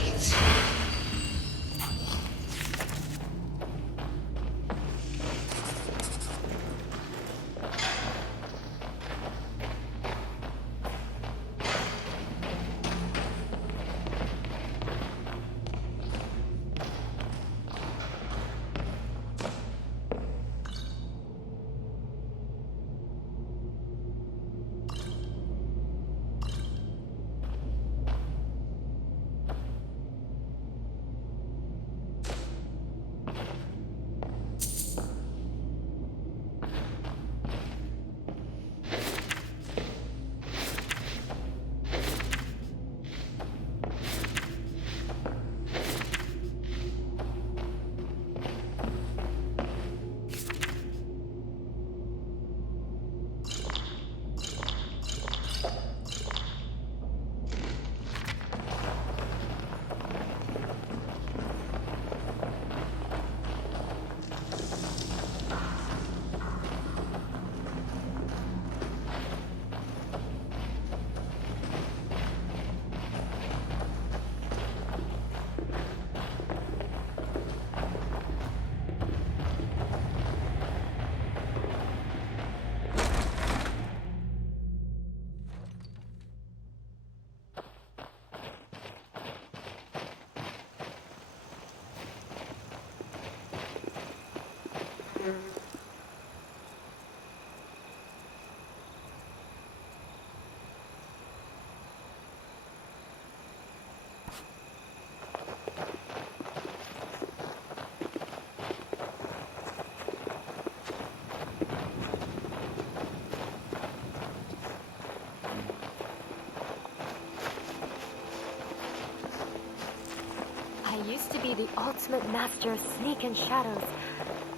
I used to be the ultimate master of sneak and shadows,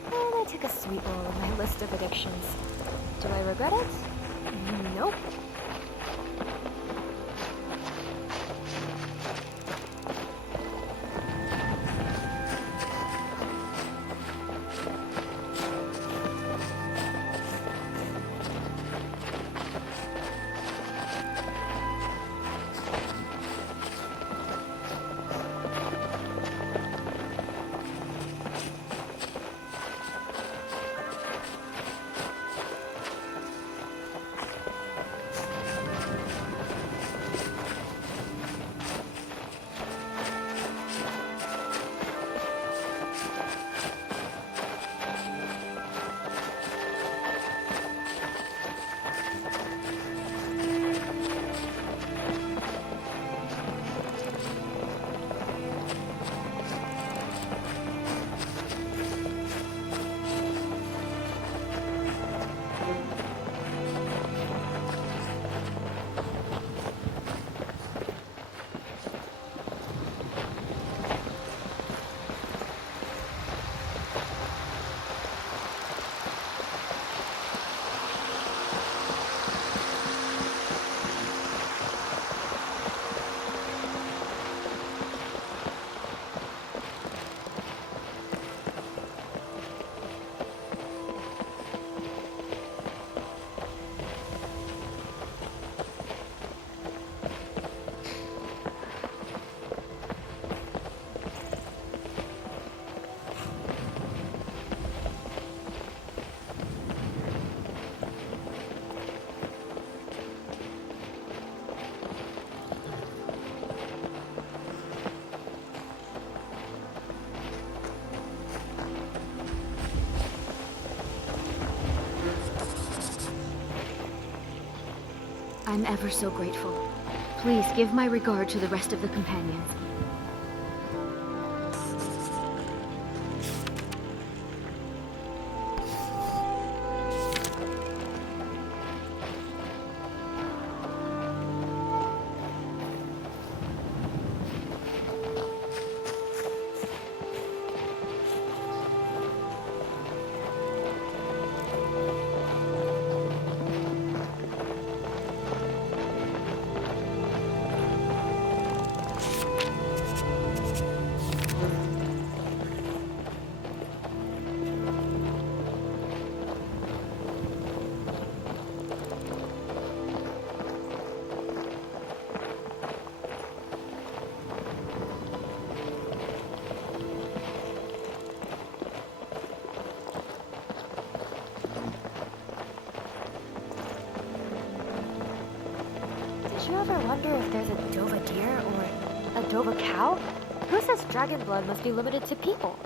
and I took a sweet roll in my list of addictions. Do I regret it? Nope. I'm ever so grateful. Please give my regard to the rest of the companions. Did you ever wonder if there's a Dova deer or a Dova cow? Who says dragon blood must be limited to people?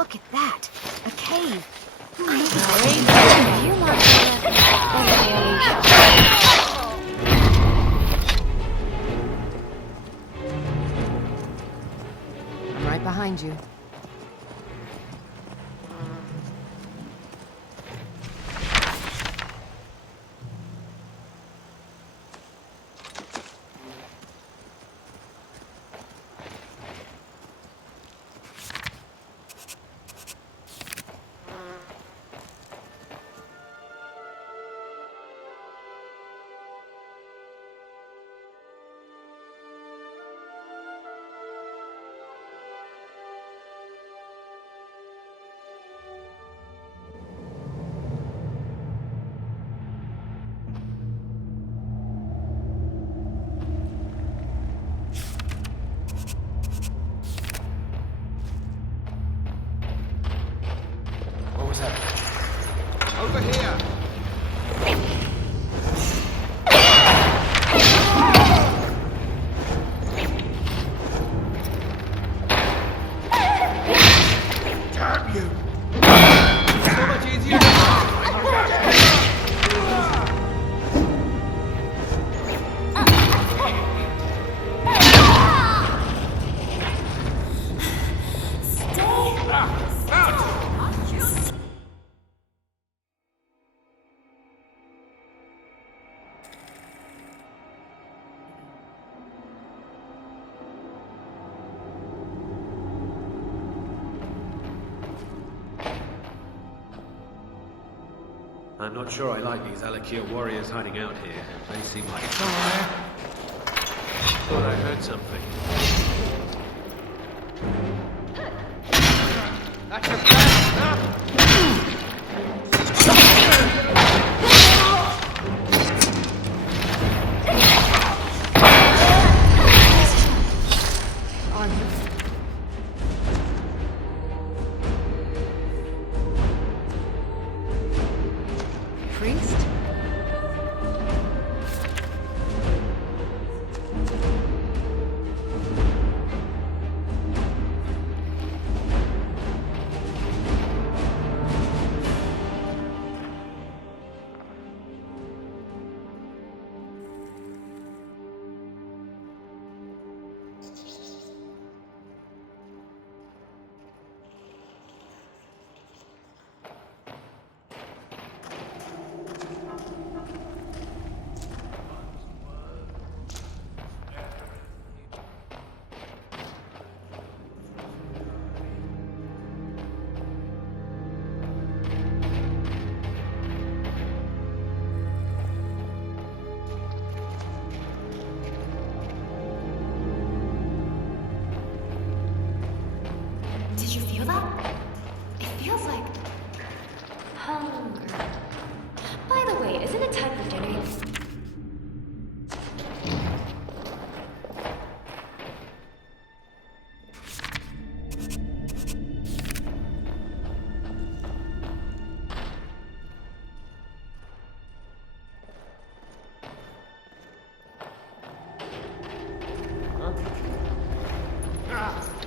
Look at that! A cave! I'm right behind you. What was that? Over here! Damn you! So much easier I'm not sure I like these Alakir warriors hiding out here. They seem like... Thought I heard something. That's your plan, Priest? Did you feel that? It feels like hunger. By the way, isn't it time for dinner?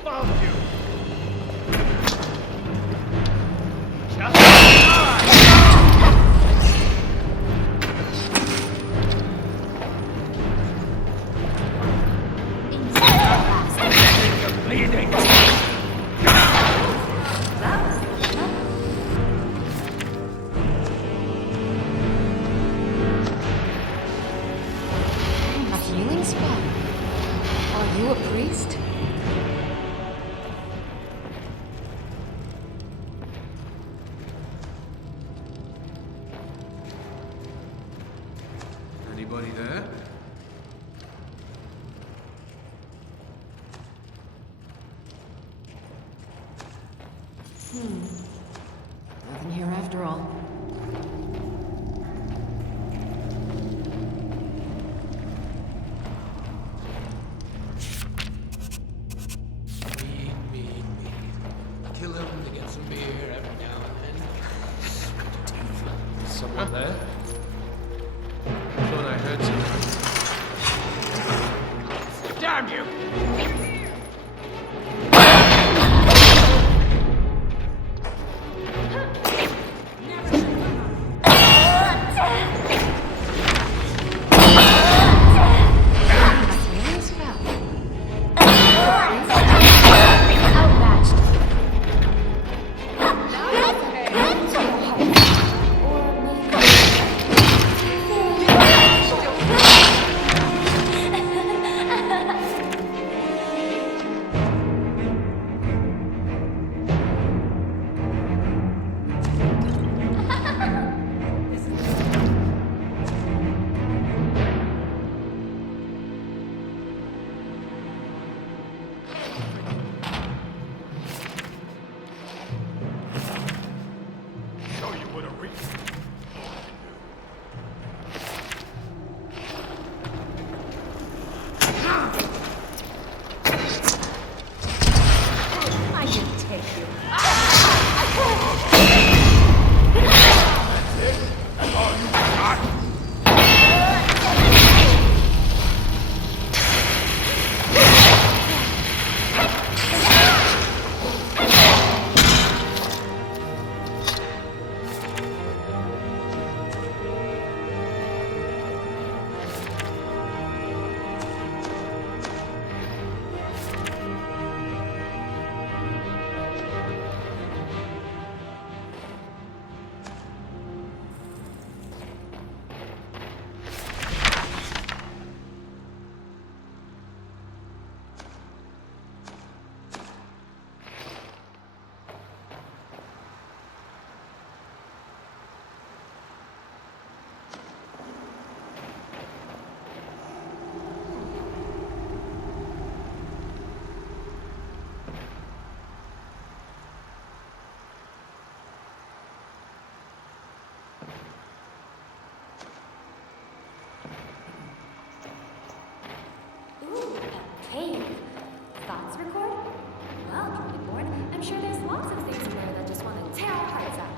found you! A healing spell? Are you a priest? Anybody there? Nothing here after all. Mean. Kill him to get some beer every now and then. Someone there? Thought I heard something. Damn you! voice record? Well, Dragonborn, I'm sure there's lots of things in there that just want to tear our hearts out.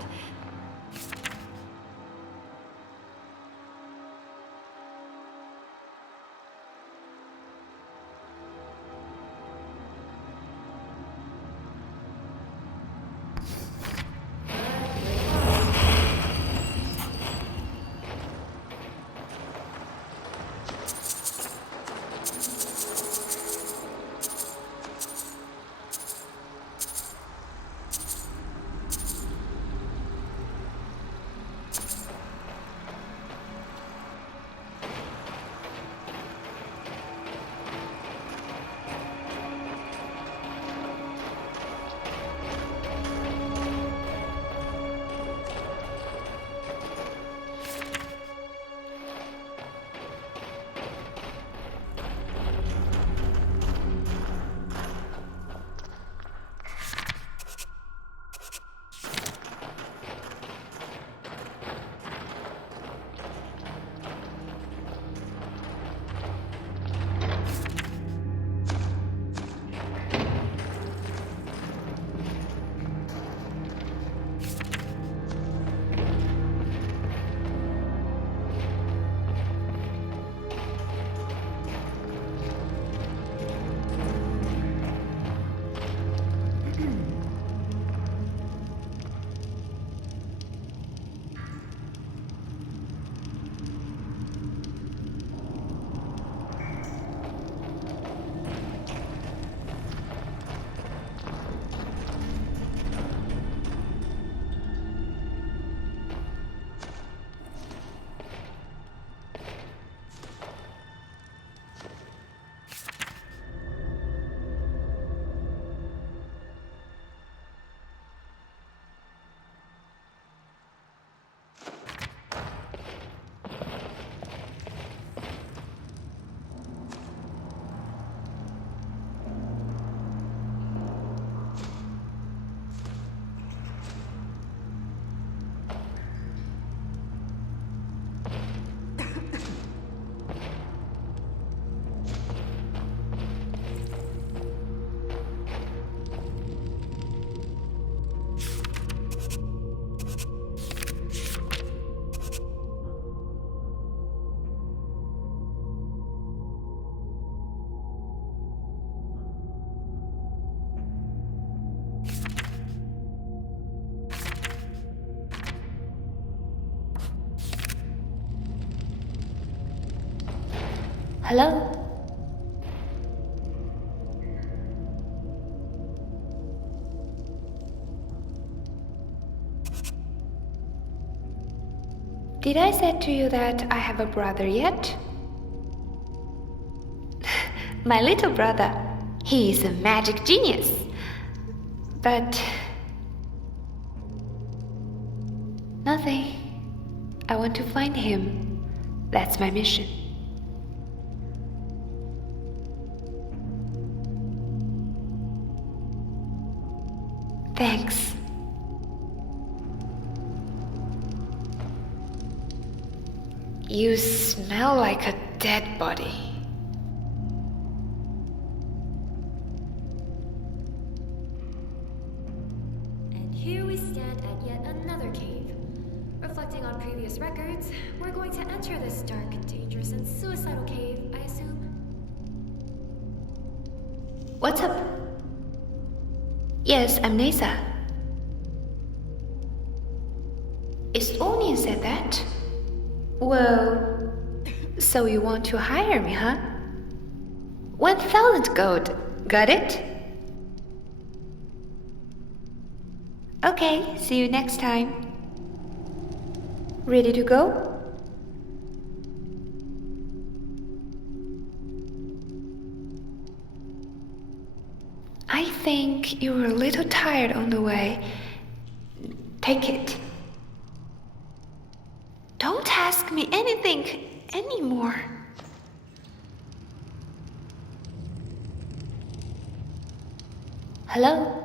Hello? Did I say to you that I have a brother yet? My little brother. He is a magic genius. But... nothing. I want to find him. That's my mission. Thanks. You smell like a dead body. And here we stand at yet another cave. Reflecting on previous records, we're going to enter this dark, dangerous, and suicidal cave, I assume. What's up? Yes, I'm Nesa. It's Onion said that. Well, so you want to hire me, huh? 1,000 gold. Got it? Okay, see you next time. Ready to go? I think you were a little tired on the way. Take it. Don't ask me anything anymore. Hello?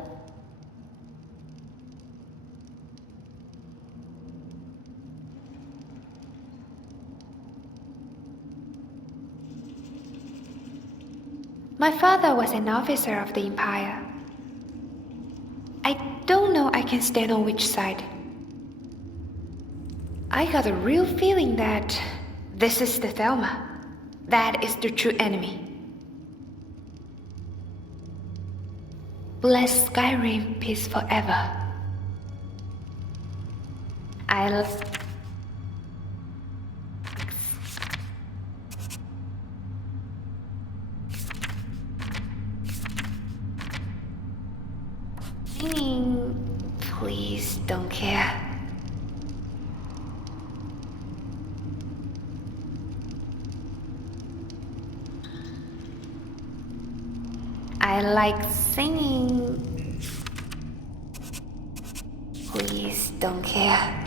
My father was an officer of the Empire. I don't know I can stand on which side. I got a real feeling that this is the Thelma. That is the true enemy. Bless Skyrim peace forever. Please don't care. I like singing. Please don't care.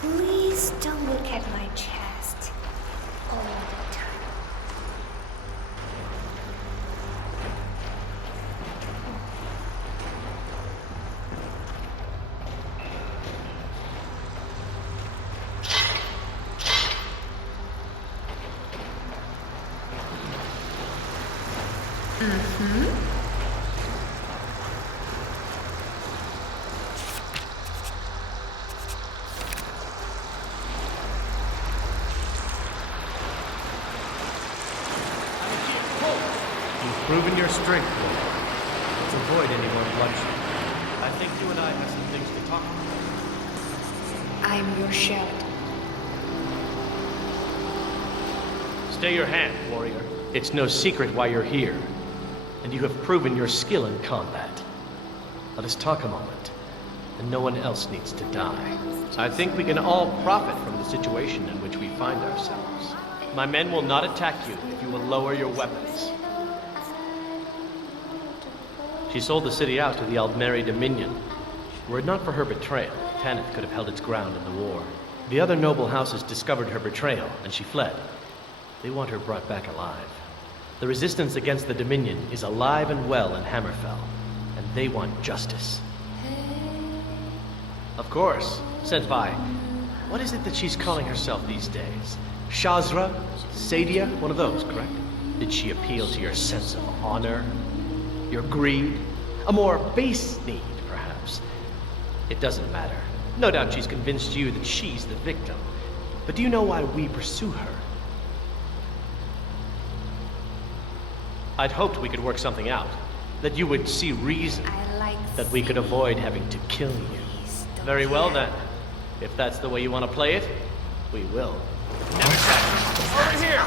Please don't look at my chest all the time. You've proven your strength, Lord. Let's avoid any more bloodshed. I think you and I have some things to talk about. I'm your shield. Stay your hand, warrior. It's no secret why you're here. And you have proven your skill in combat. Let us talk a moment. And no one else needs to die. I think we can all profit from the situation in which we find ourselves. My men will not attack you if you will lower your weapons. She sold the city out to the Aldmeri Dominion. Were it not for her betrayal, Tanith could have held its ground in the war. The other noble houses discovered her betrayal, and she fled. They want her brought back alive. The resistance against the Dominion is alive and well in Hammerfell, and they want justice. Of course, Senpai. What is it that she's calling herself these days? Shazra? Sadia? One of those, correct? Did she appeal to your sense of honor? Your greed? A more base need, perhaps? It doesn't matter. No doubt she's convinced you that she's the victim. But do you know why we pursue her? I'd hoped we could work something out. That you would see reason. That we could avoid having to kill you. Very well then. If that's the way you want to play it, we will. Over here!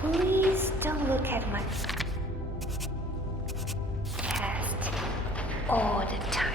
Please don't look at my past all the time.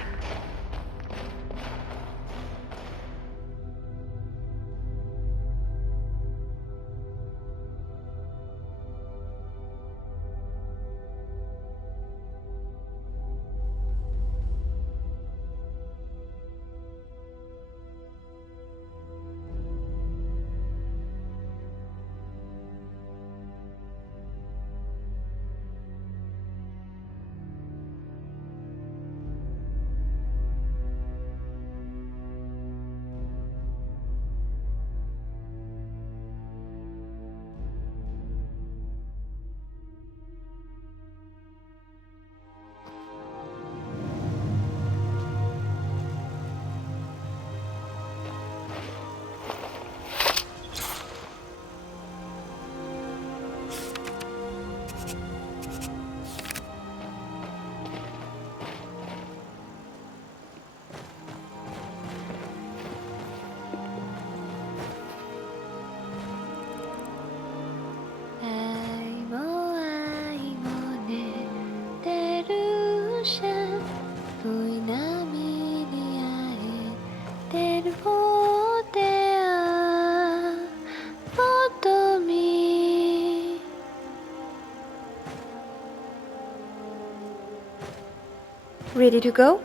Ready to go?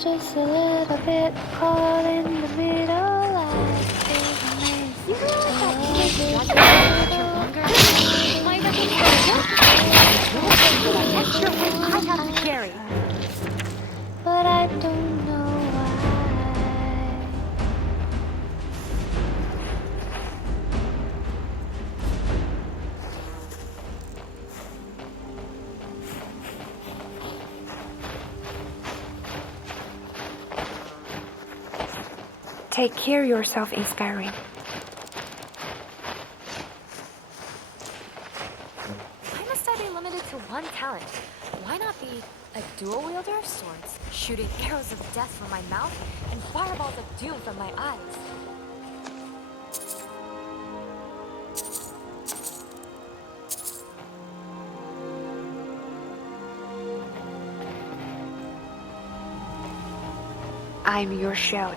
Just a little bit caught in the middle. You my extra weight I have to carry. But I don't know why. Take care of yourself in Skyrim. Why must I be limited to one talent? Why not be a dual wielder of swords, shooting arrows of death from my mouth and fireballs of doom from my eyes? I'm your shield.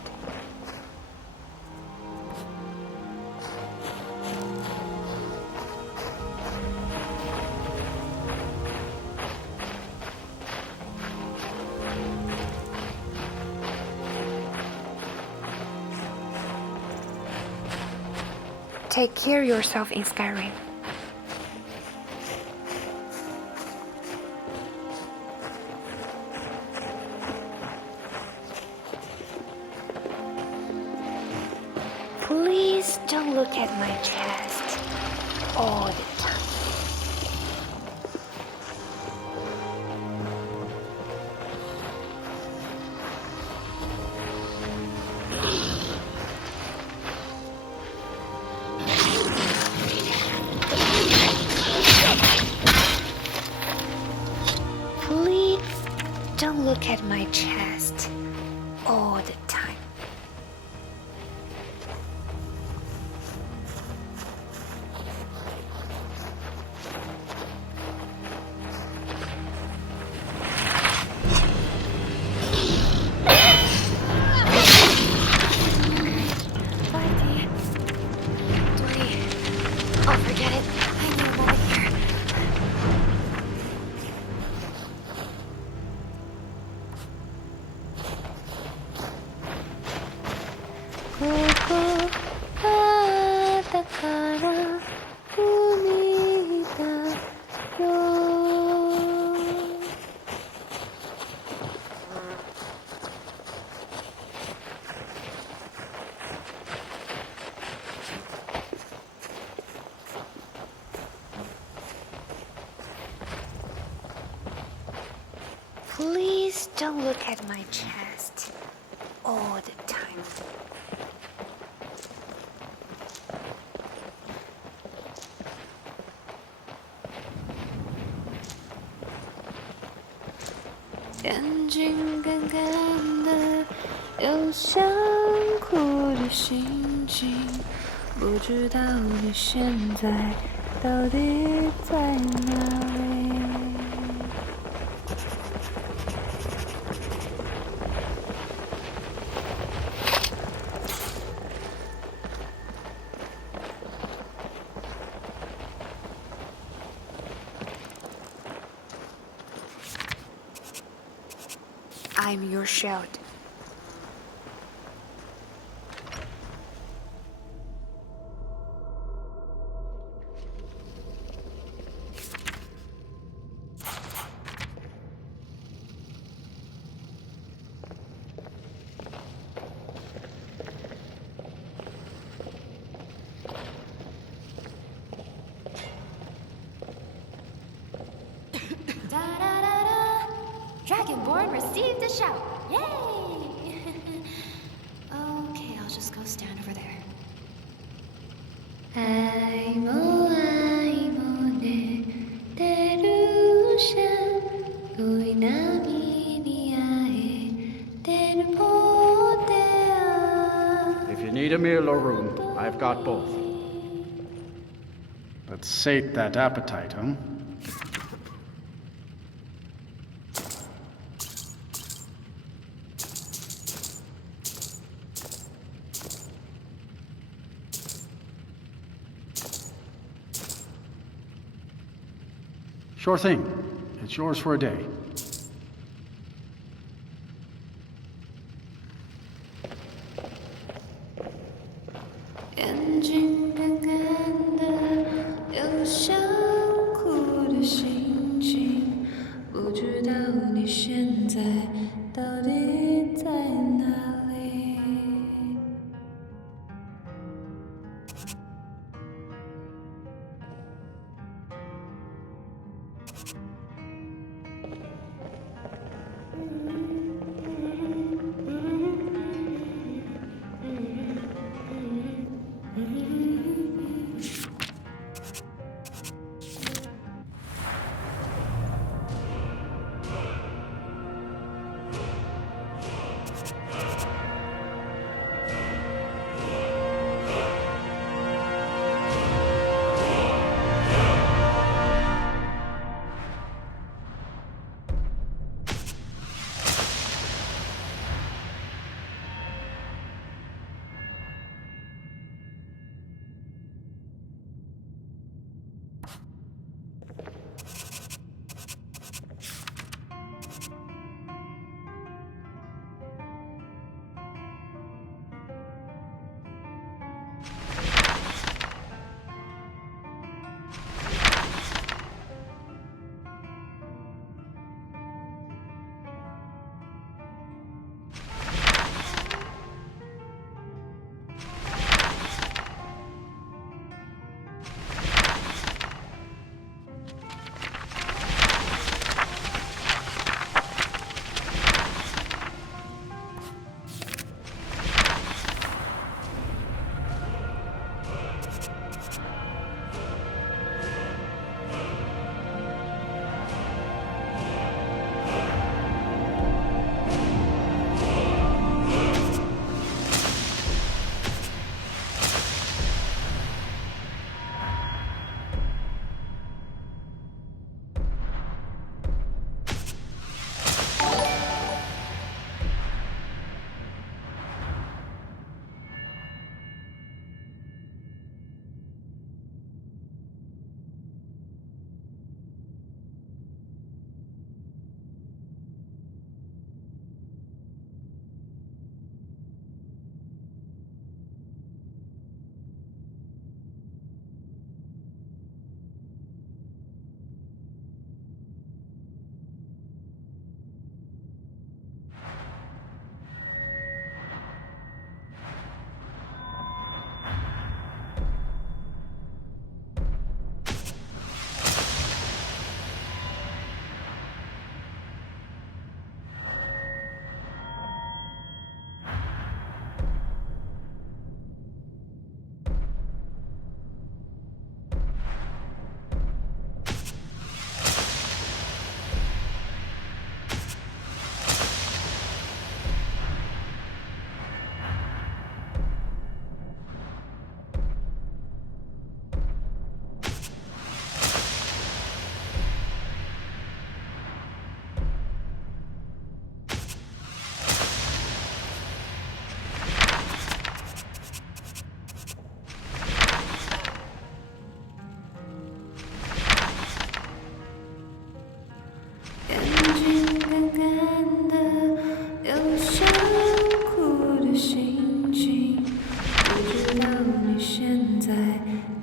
Take care of yourself in Skyrim. Please don't look at my chest all the time. Please don't look at my chest all the time. Please don't look at my chest all the time. I'm your shield. Da-da-da-da! Dragonborn received a shout! Yay! Okay, I'll just go stand over there. If you need a meal or room, I've got both. Let's sate that appetite, huh? Sure thing. It's yours for a day.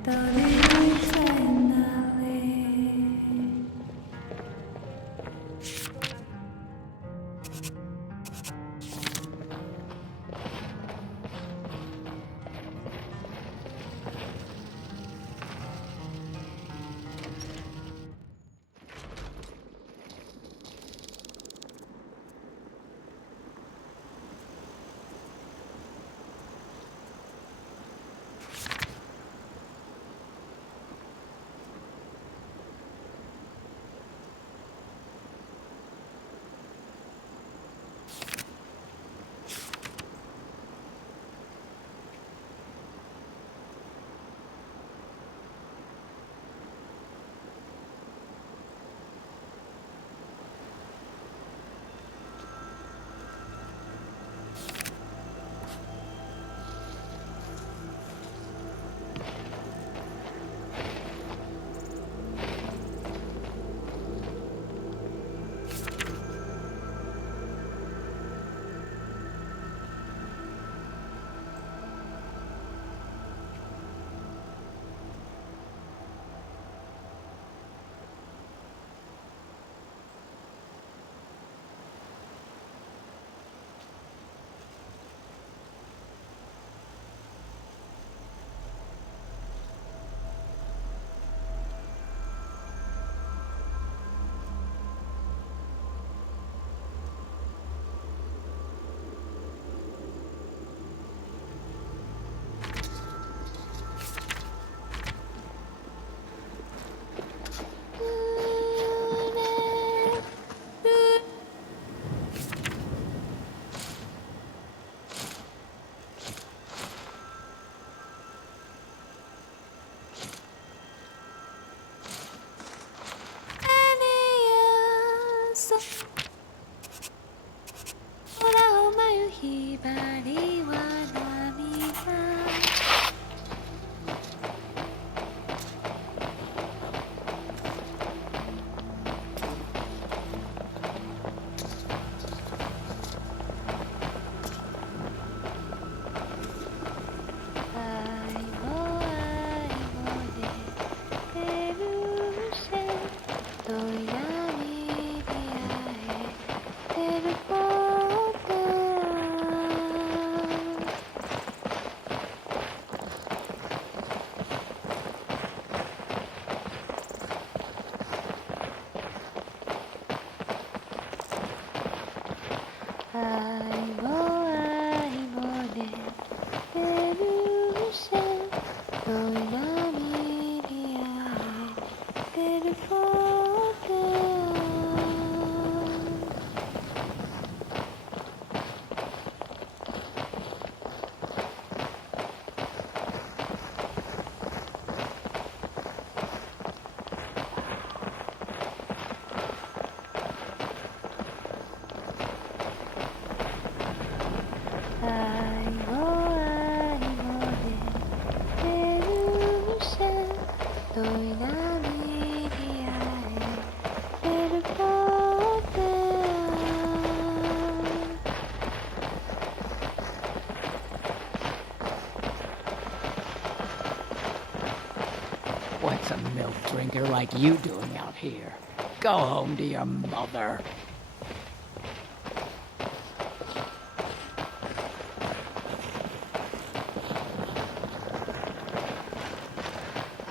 到底在哪里？What's a milk drinker like you doing out here? Go home to your mother.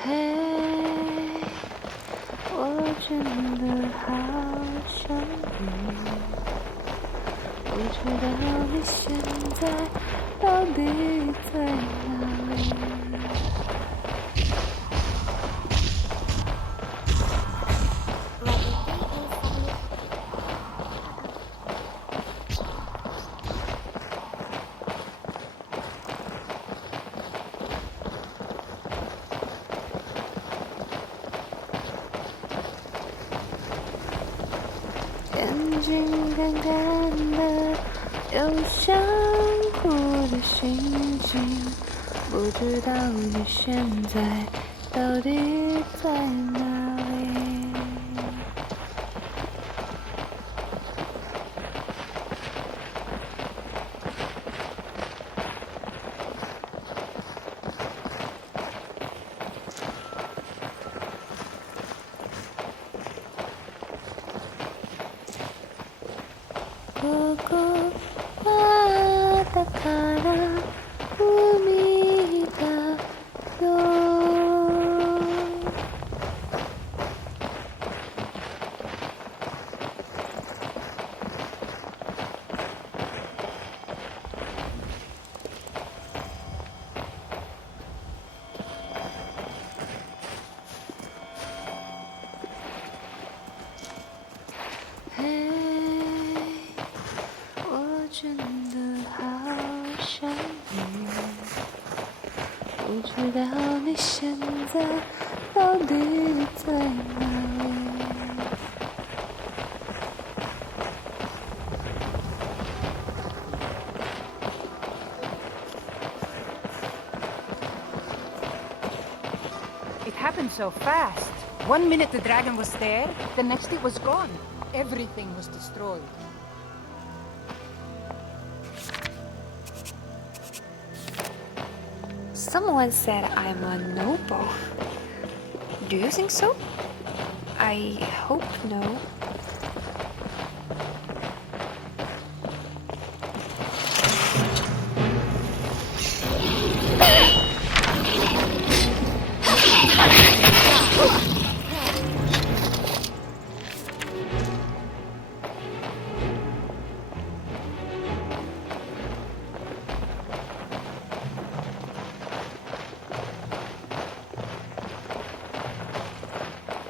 Hey，我真的好想你，不知道你现在到底在哪里。眼睛干干的，有想哭的心情，不知道你现在到底在哪里。嘿，我真的好想你，不知道你现在到底在哪里。It happened so fast. 1 minute the dragon was there, the next it was gone. Everything was destroyed. Someone said I'm a noble. Do you think so? I hope no.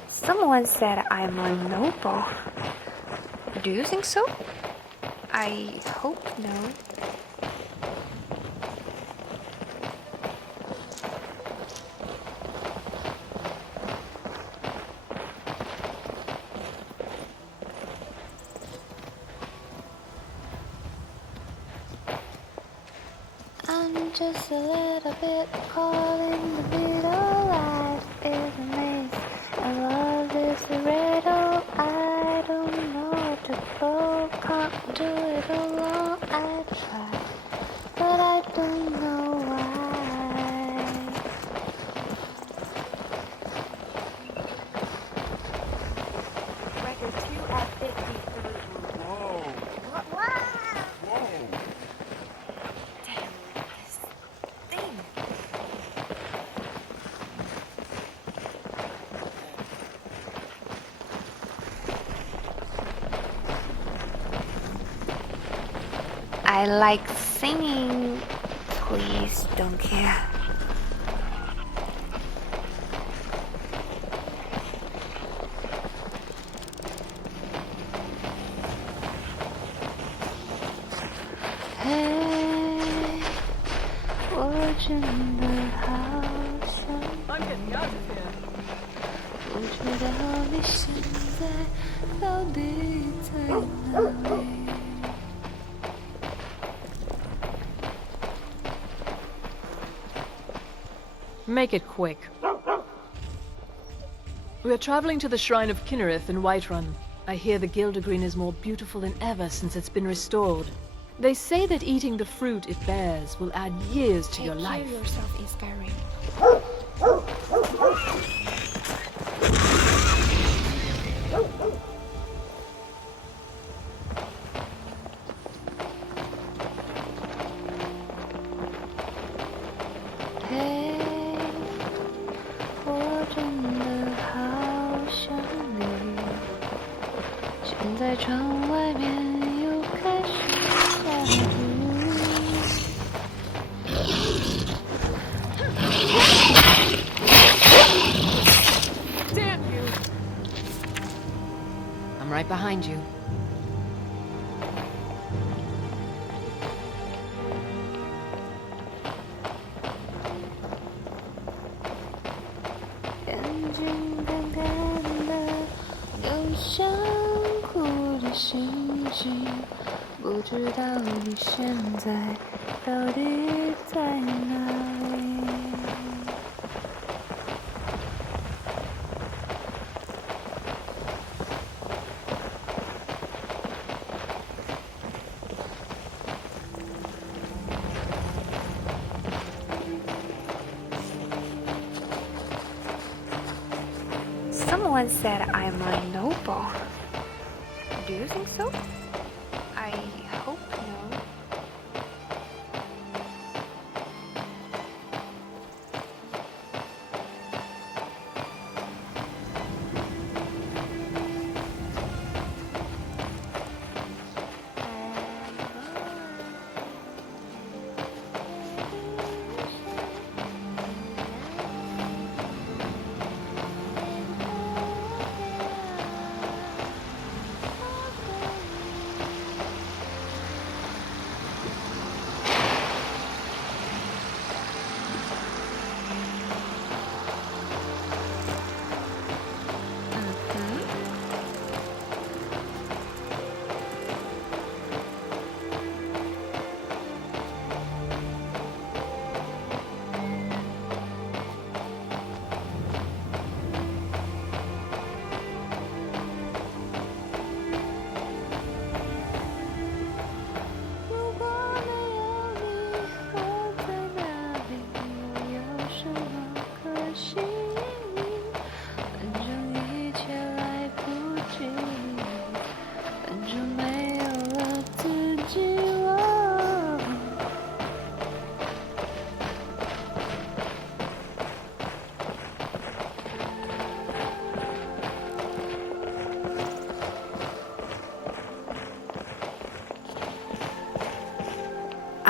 Someone said I'm a noble. Do you think so? I hope no. I'm just a little bit caught in the middle. Life is a maze, and love is a riddle. I don't know where to go, can't do it alone. I try, but I don't know why. Record 2 at 53. Whoa! Whoa! Damn, this thing. I like singing. Please don't care. Hey, 我真的好想你， I'm getting out of here. 不知道你现在到底在哪里。 Make it quick. We are traveling to the Shrine of Kinnereth in Whiterun. I hear the Gildergreen is more beautiful than ever since it's been restored. They say that eating the fruit it bears will add years to your life. Take care of yourself in Skyrim. Hey, 我真的好想你。现在窗外面又开始下雨。 Damn you! I'm right behind you. Someone said I'm a noble. Do you think so? I hope no.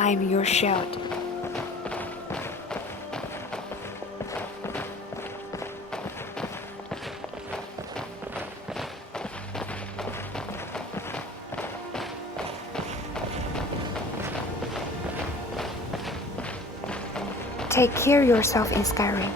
I'm your shield. Take care of yourself in Skyrim.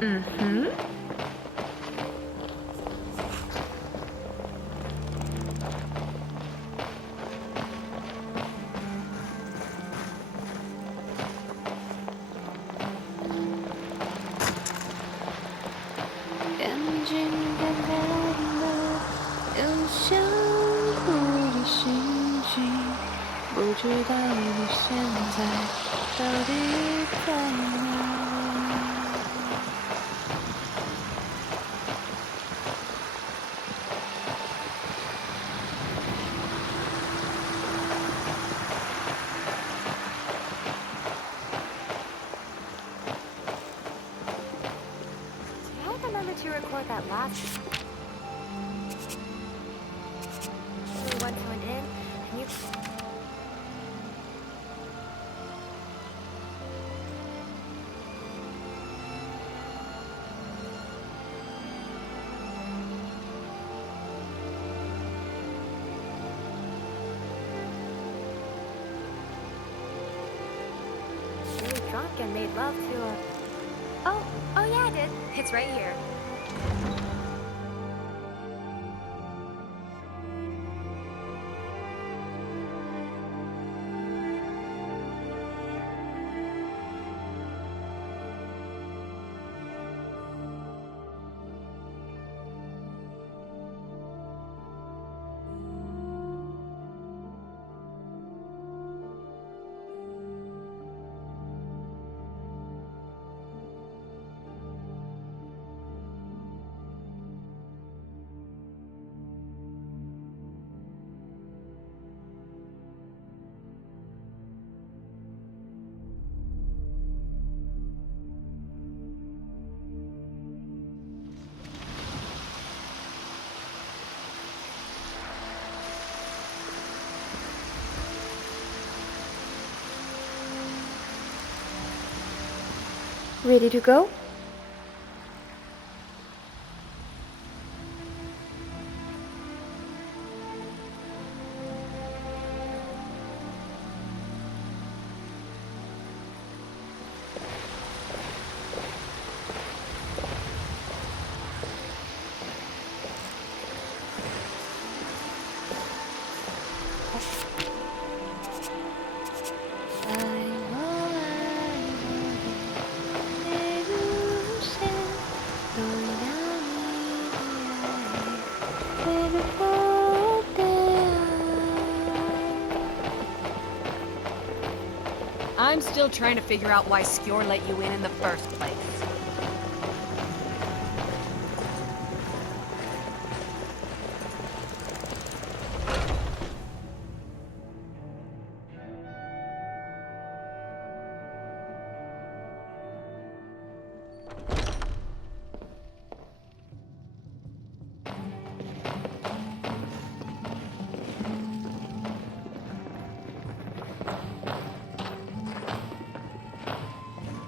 Mm-hmm. I remember to record that last. We went to an inn, and you. You were drunk and made love to a. Oh yeah, I did. It's right here. Ready to go? I'm still trying to figure out why Skjor let you in the first place.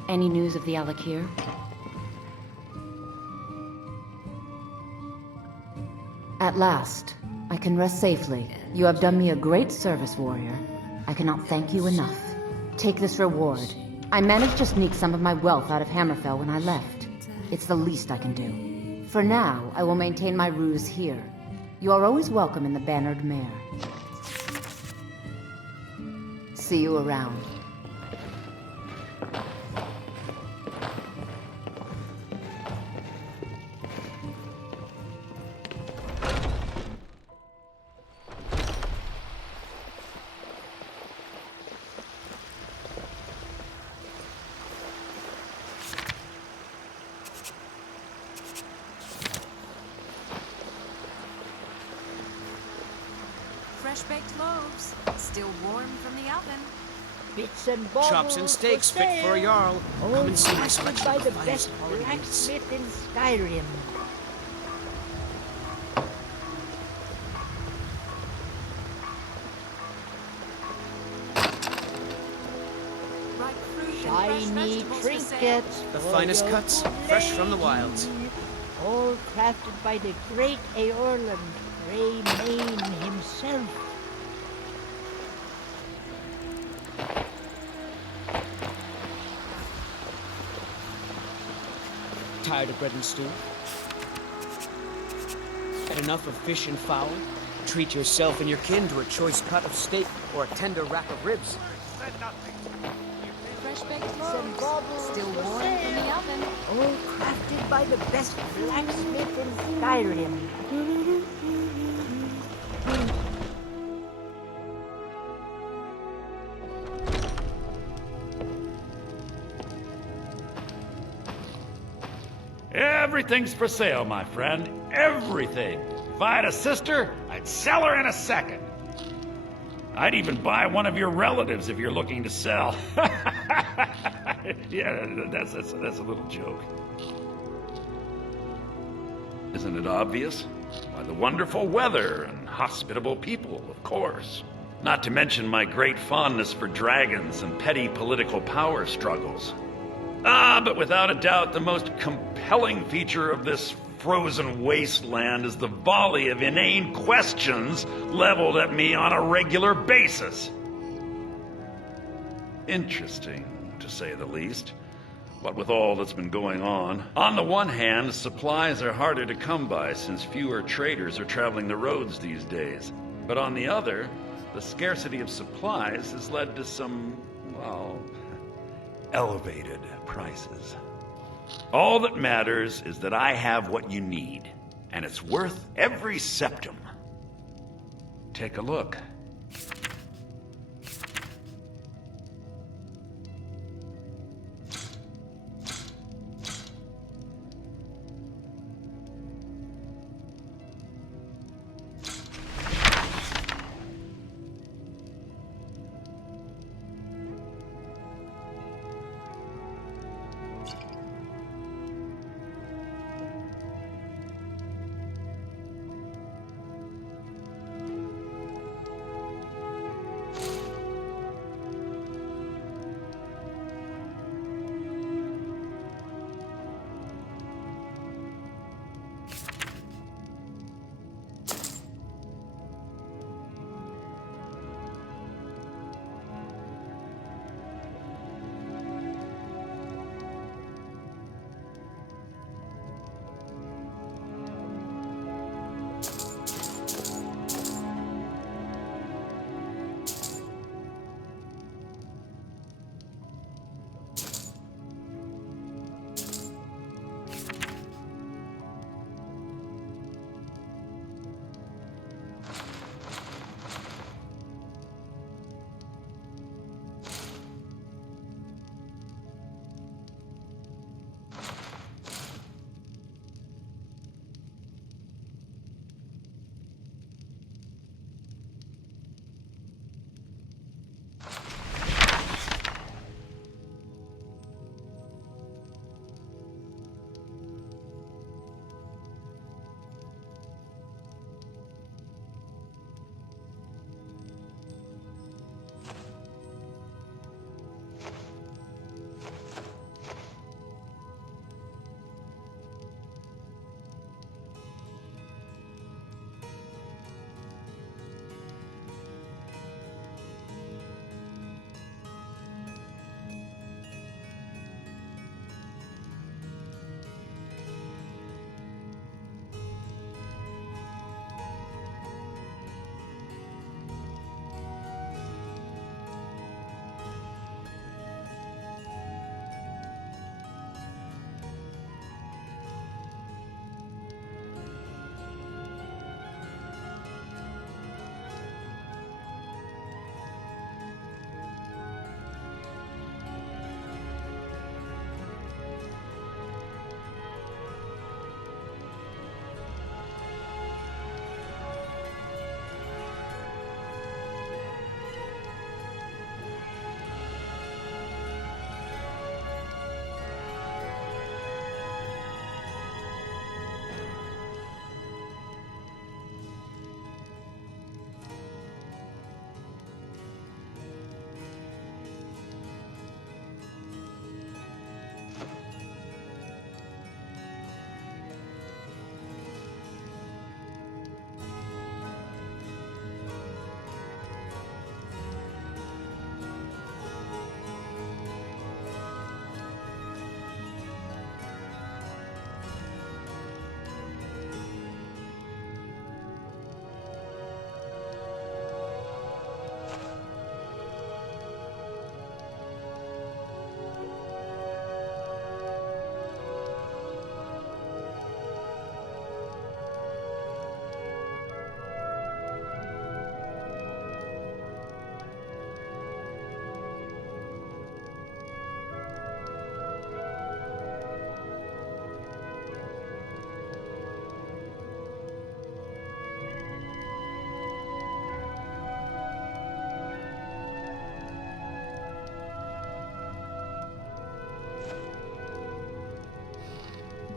Any news of the Alakir? At last, I can rest safely. You have done me a great service, warrior. I cannot thank you enough. Take this reward. I managed to sneak some of my wealth out of Hammerfell when I left. It's the least I can do. For now, I will maintain my ruse here. You are always welcome in the Bannered Mare. See you around. Fresh-baked loaves, still warm from the oven. Bits and baubles Chops and steaks for fit for a sale. jarl. All Come and see my crafted selection by of the finest best quality meats. blacksmith in Skyrim. Shiny trinkets. The for finest your cuts, good fresh from the lady. wilds. All crafted by the great Eorlund, Greymane himself. Tired of bread and stew? Had enough of fish and fowl? Treat yourself and your kin to a choice cut of steak or a tender rack of ribs. Fresh-baked Bits and loaves, baubles still for warm sale. from the oven. All crafted by the best blacksmith in Skyrim. Everything's for sale, my friend. Everything. If I had a sister, I'd sell her in a second. I'd even buy one of your relatives if you're looking to sell. Yeah, that's a little joke. Isn't it obvious? By the wonderful weather and hospitable people, of course. Not to mention my great fondness for dragons and petty political power struggles. But without a doubt, the most compelling feature of this frozen wasteland is the volley of inane questions leveled at me on a regular basis. Interesting, to say the least. What with all that's been going on the one hand, supplies are harder to come by since fewer traders are traveling the roads these days. But on the other, the scarcity of supplies has led to some, well, elevated prices. All that matters is that I have what you need, and it's worth every septum. Take a look.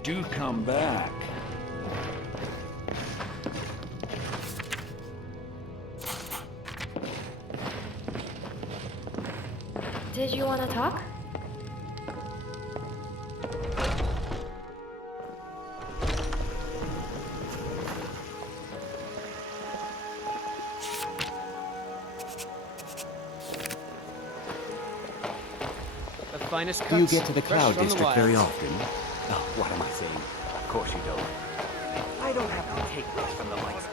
do come back. Did you want to talk? The finest cuts. Do you get to the fresh Cloud from the District very wilds. often? Oh, what am I saying? Of course you don't. I don't have to take this from the lights.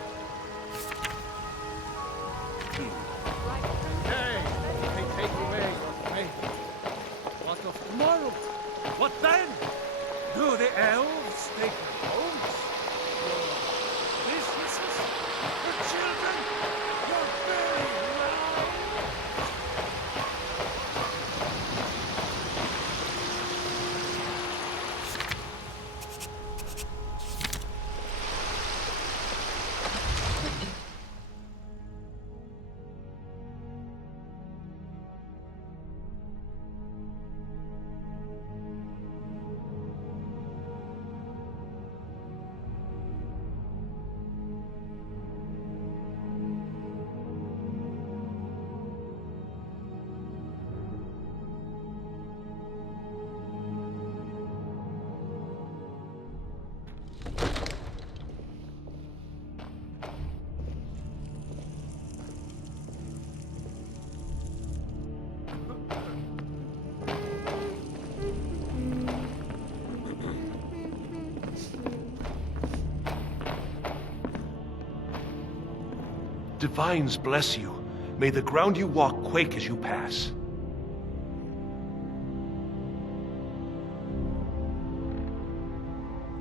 Hey, they take away your faith. What of tomorrow? What then? Do the elves take your homes? Your businesses? Your children? Your very lives? Divines bless you. May the ground you walk quake as you pass.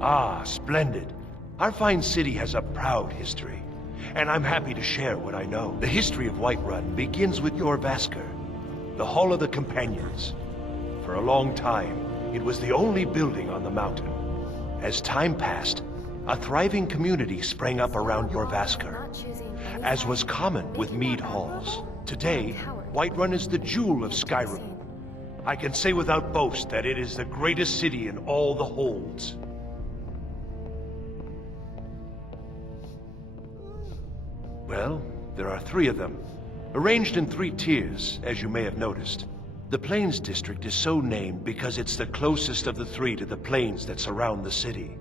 Ah, splendid. Our fine city has a proud history, and I'm happy to share what I know. The history of Whiterun begins with your Vasker, the Hall of the Companions. For a long time, it was the only building on the mountain. As time passed, a thriving community sprang up around your Vasker, as was common with mead halls. Today, Whiterun is the jewel of Skyrim. I can say without boast that it is the greatest city in all the holds. Well, there are 3 of them, arranged in 3 tiers, as you may have noticed. The Plains District is so named because it's the closest of the 3 to the plains that surround the city.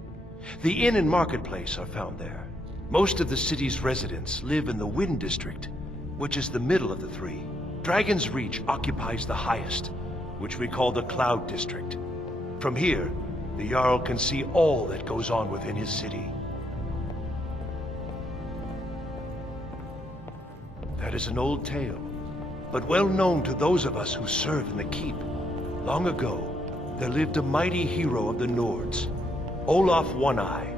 The inn and marketplace are found there. Most of the city's residents live in the Wind District, which is the middle of the 3. Dragon's Reach occupies the highest, which we call the Cloud District. From here, the Jarl can see all that goes on within his city. That is an old tale, but well known to those of us who serve in the keep. Long ago, there lived a mighty hero of the Nords, Olaf One-Eye.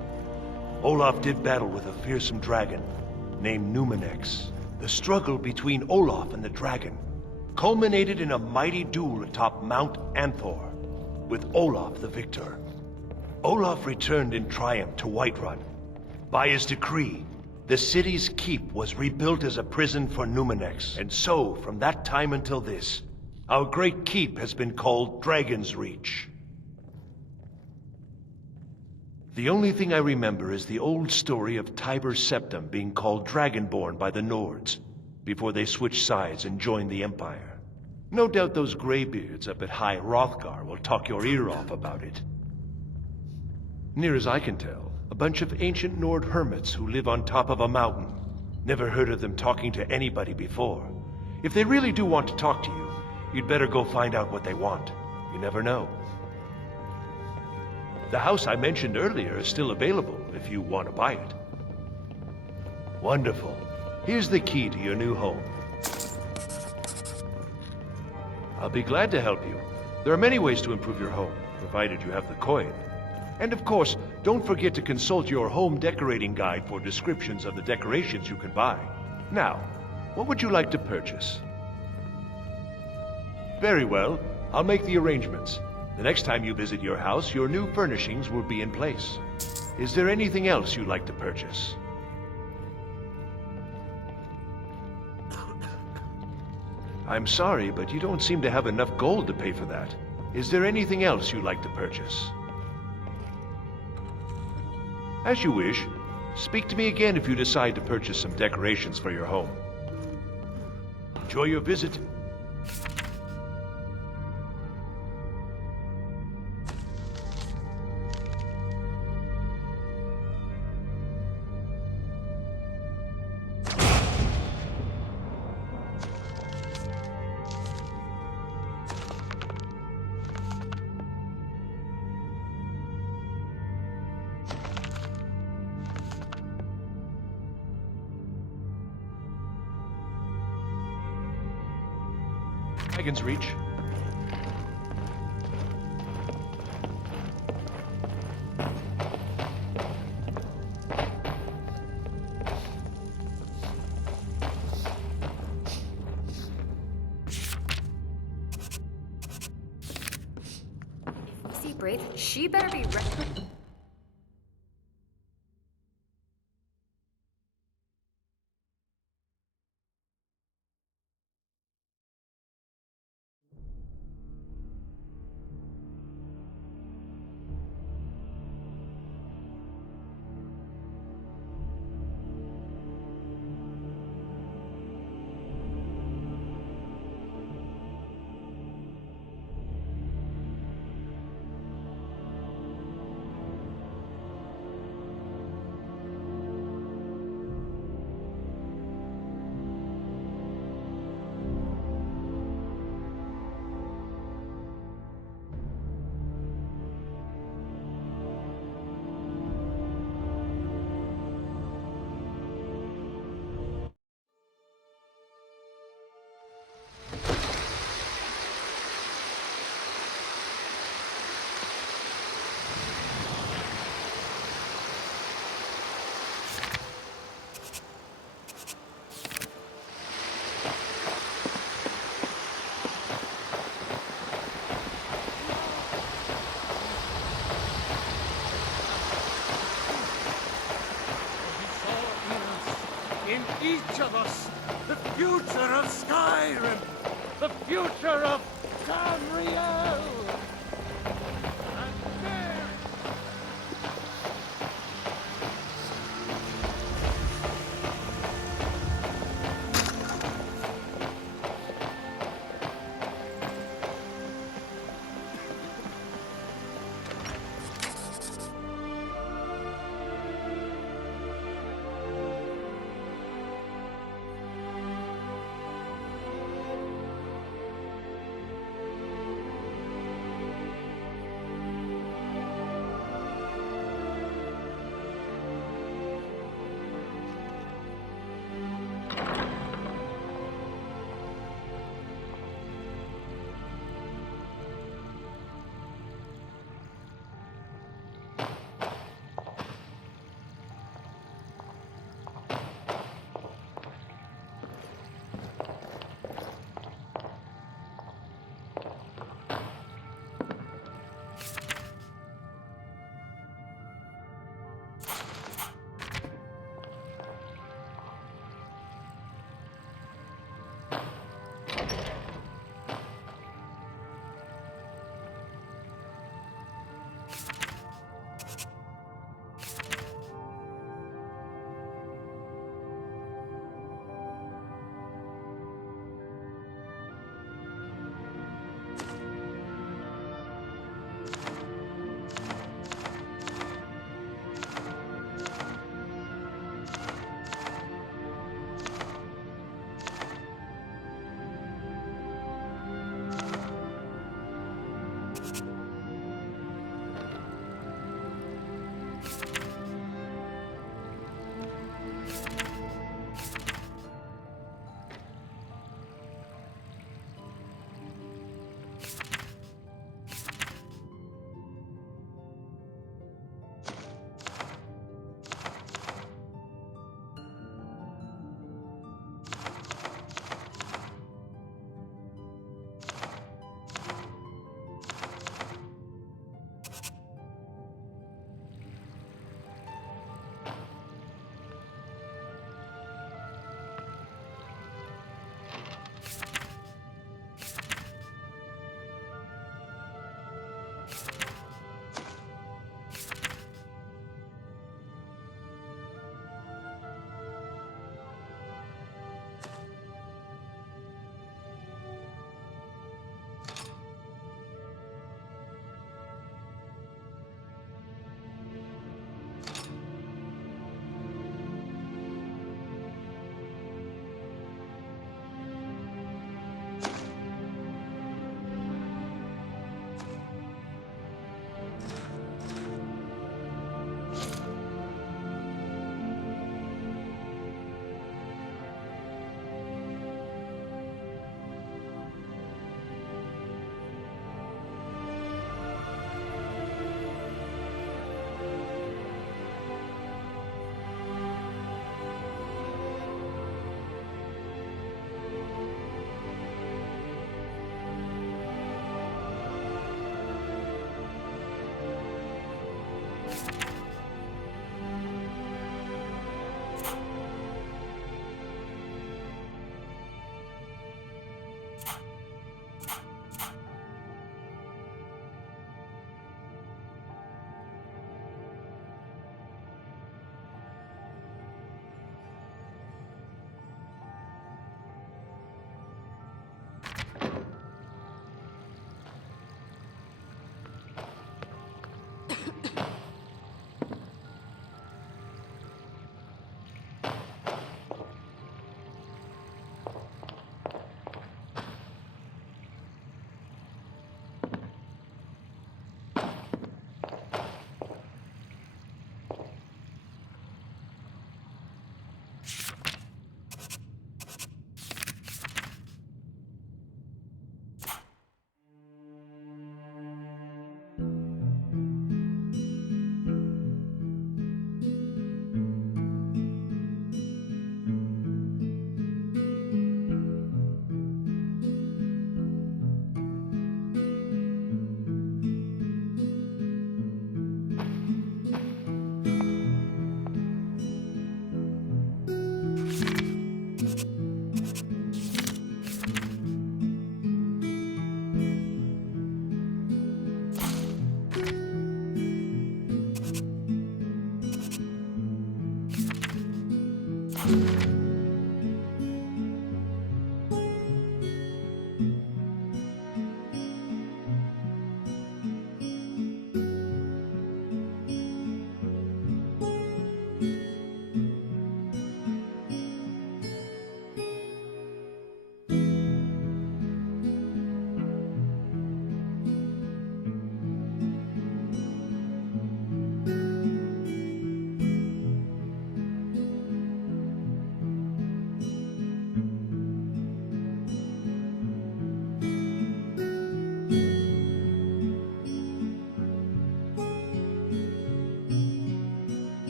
Olaf did battle with a fearsome dragon named Numenex. The struggle between Olaf and the dragon culminated in a mighty duel atop Mount Anthor, with Olaf the victor. Olaf returned in triumph to Whiterun. By his decree, the city's keep was rebuilt as a prison for Numenex, and so, from that time until this, our great keep has been called Dragon's Reach. The only thing I remember is the old story of Tiber Septim being called Dragonborn by the Nords, before they switched sides and joined the Empire. No doubt those graybeards up at High Hrothgar will talk your ear off about it. Near as I can tell, a bunch of ancient Nord hermits who live on top of a mountain. Never heard of them talking to anybody before. If they really do want to talk to you, you'd better go find out what they want. You never know. The house I mentioned earlier is still available if you want to buy it. Wonderful. Here's the key to your new home. I'll be glad to help you. There are many ways to improve your home, provided you have the coin. And of course, don't forget to consult your home decorating guide for descriptions of the decorations you can buy. Now, what would you like to purchase? Very well. I'll make the arrangements. The next time you visit your house, your new furnishings will be in place. Is there anything else you'd like to purchase? I'm sorry, but you don't seem to have enough gold to pay for that. Is there anything else you'd like to purchase? As you wish. Speak to me again if you decide to purchase some decorations for your home. Enjoy your visit. Dragon's Reach. See, Braith, she better be ready. In each of us, the future of Skyrim, the future of Tamriel.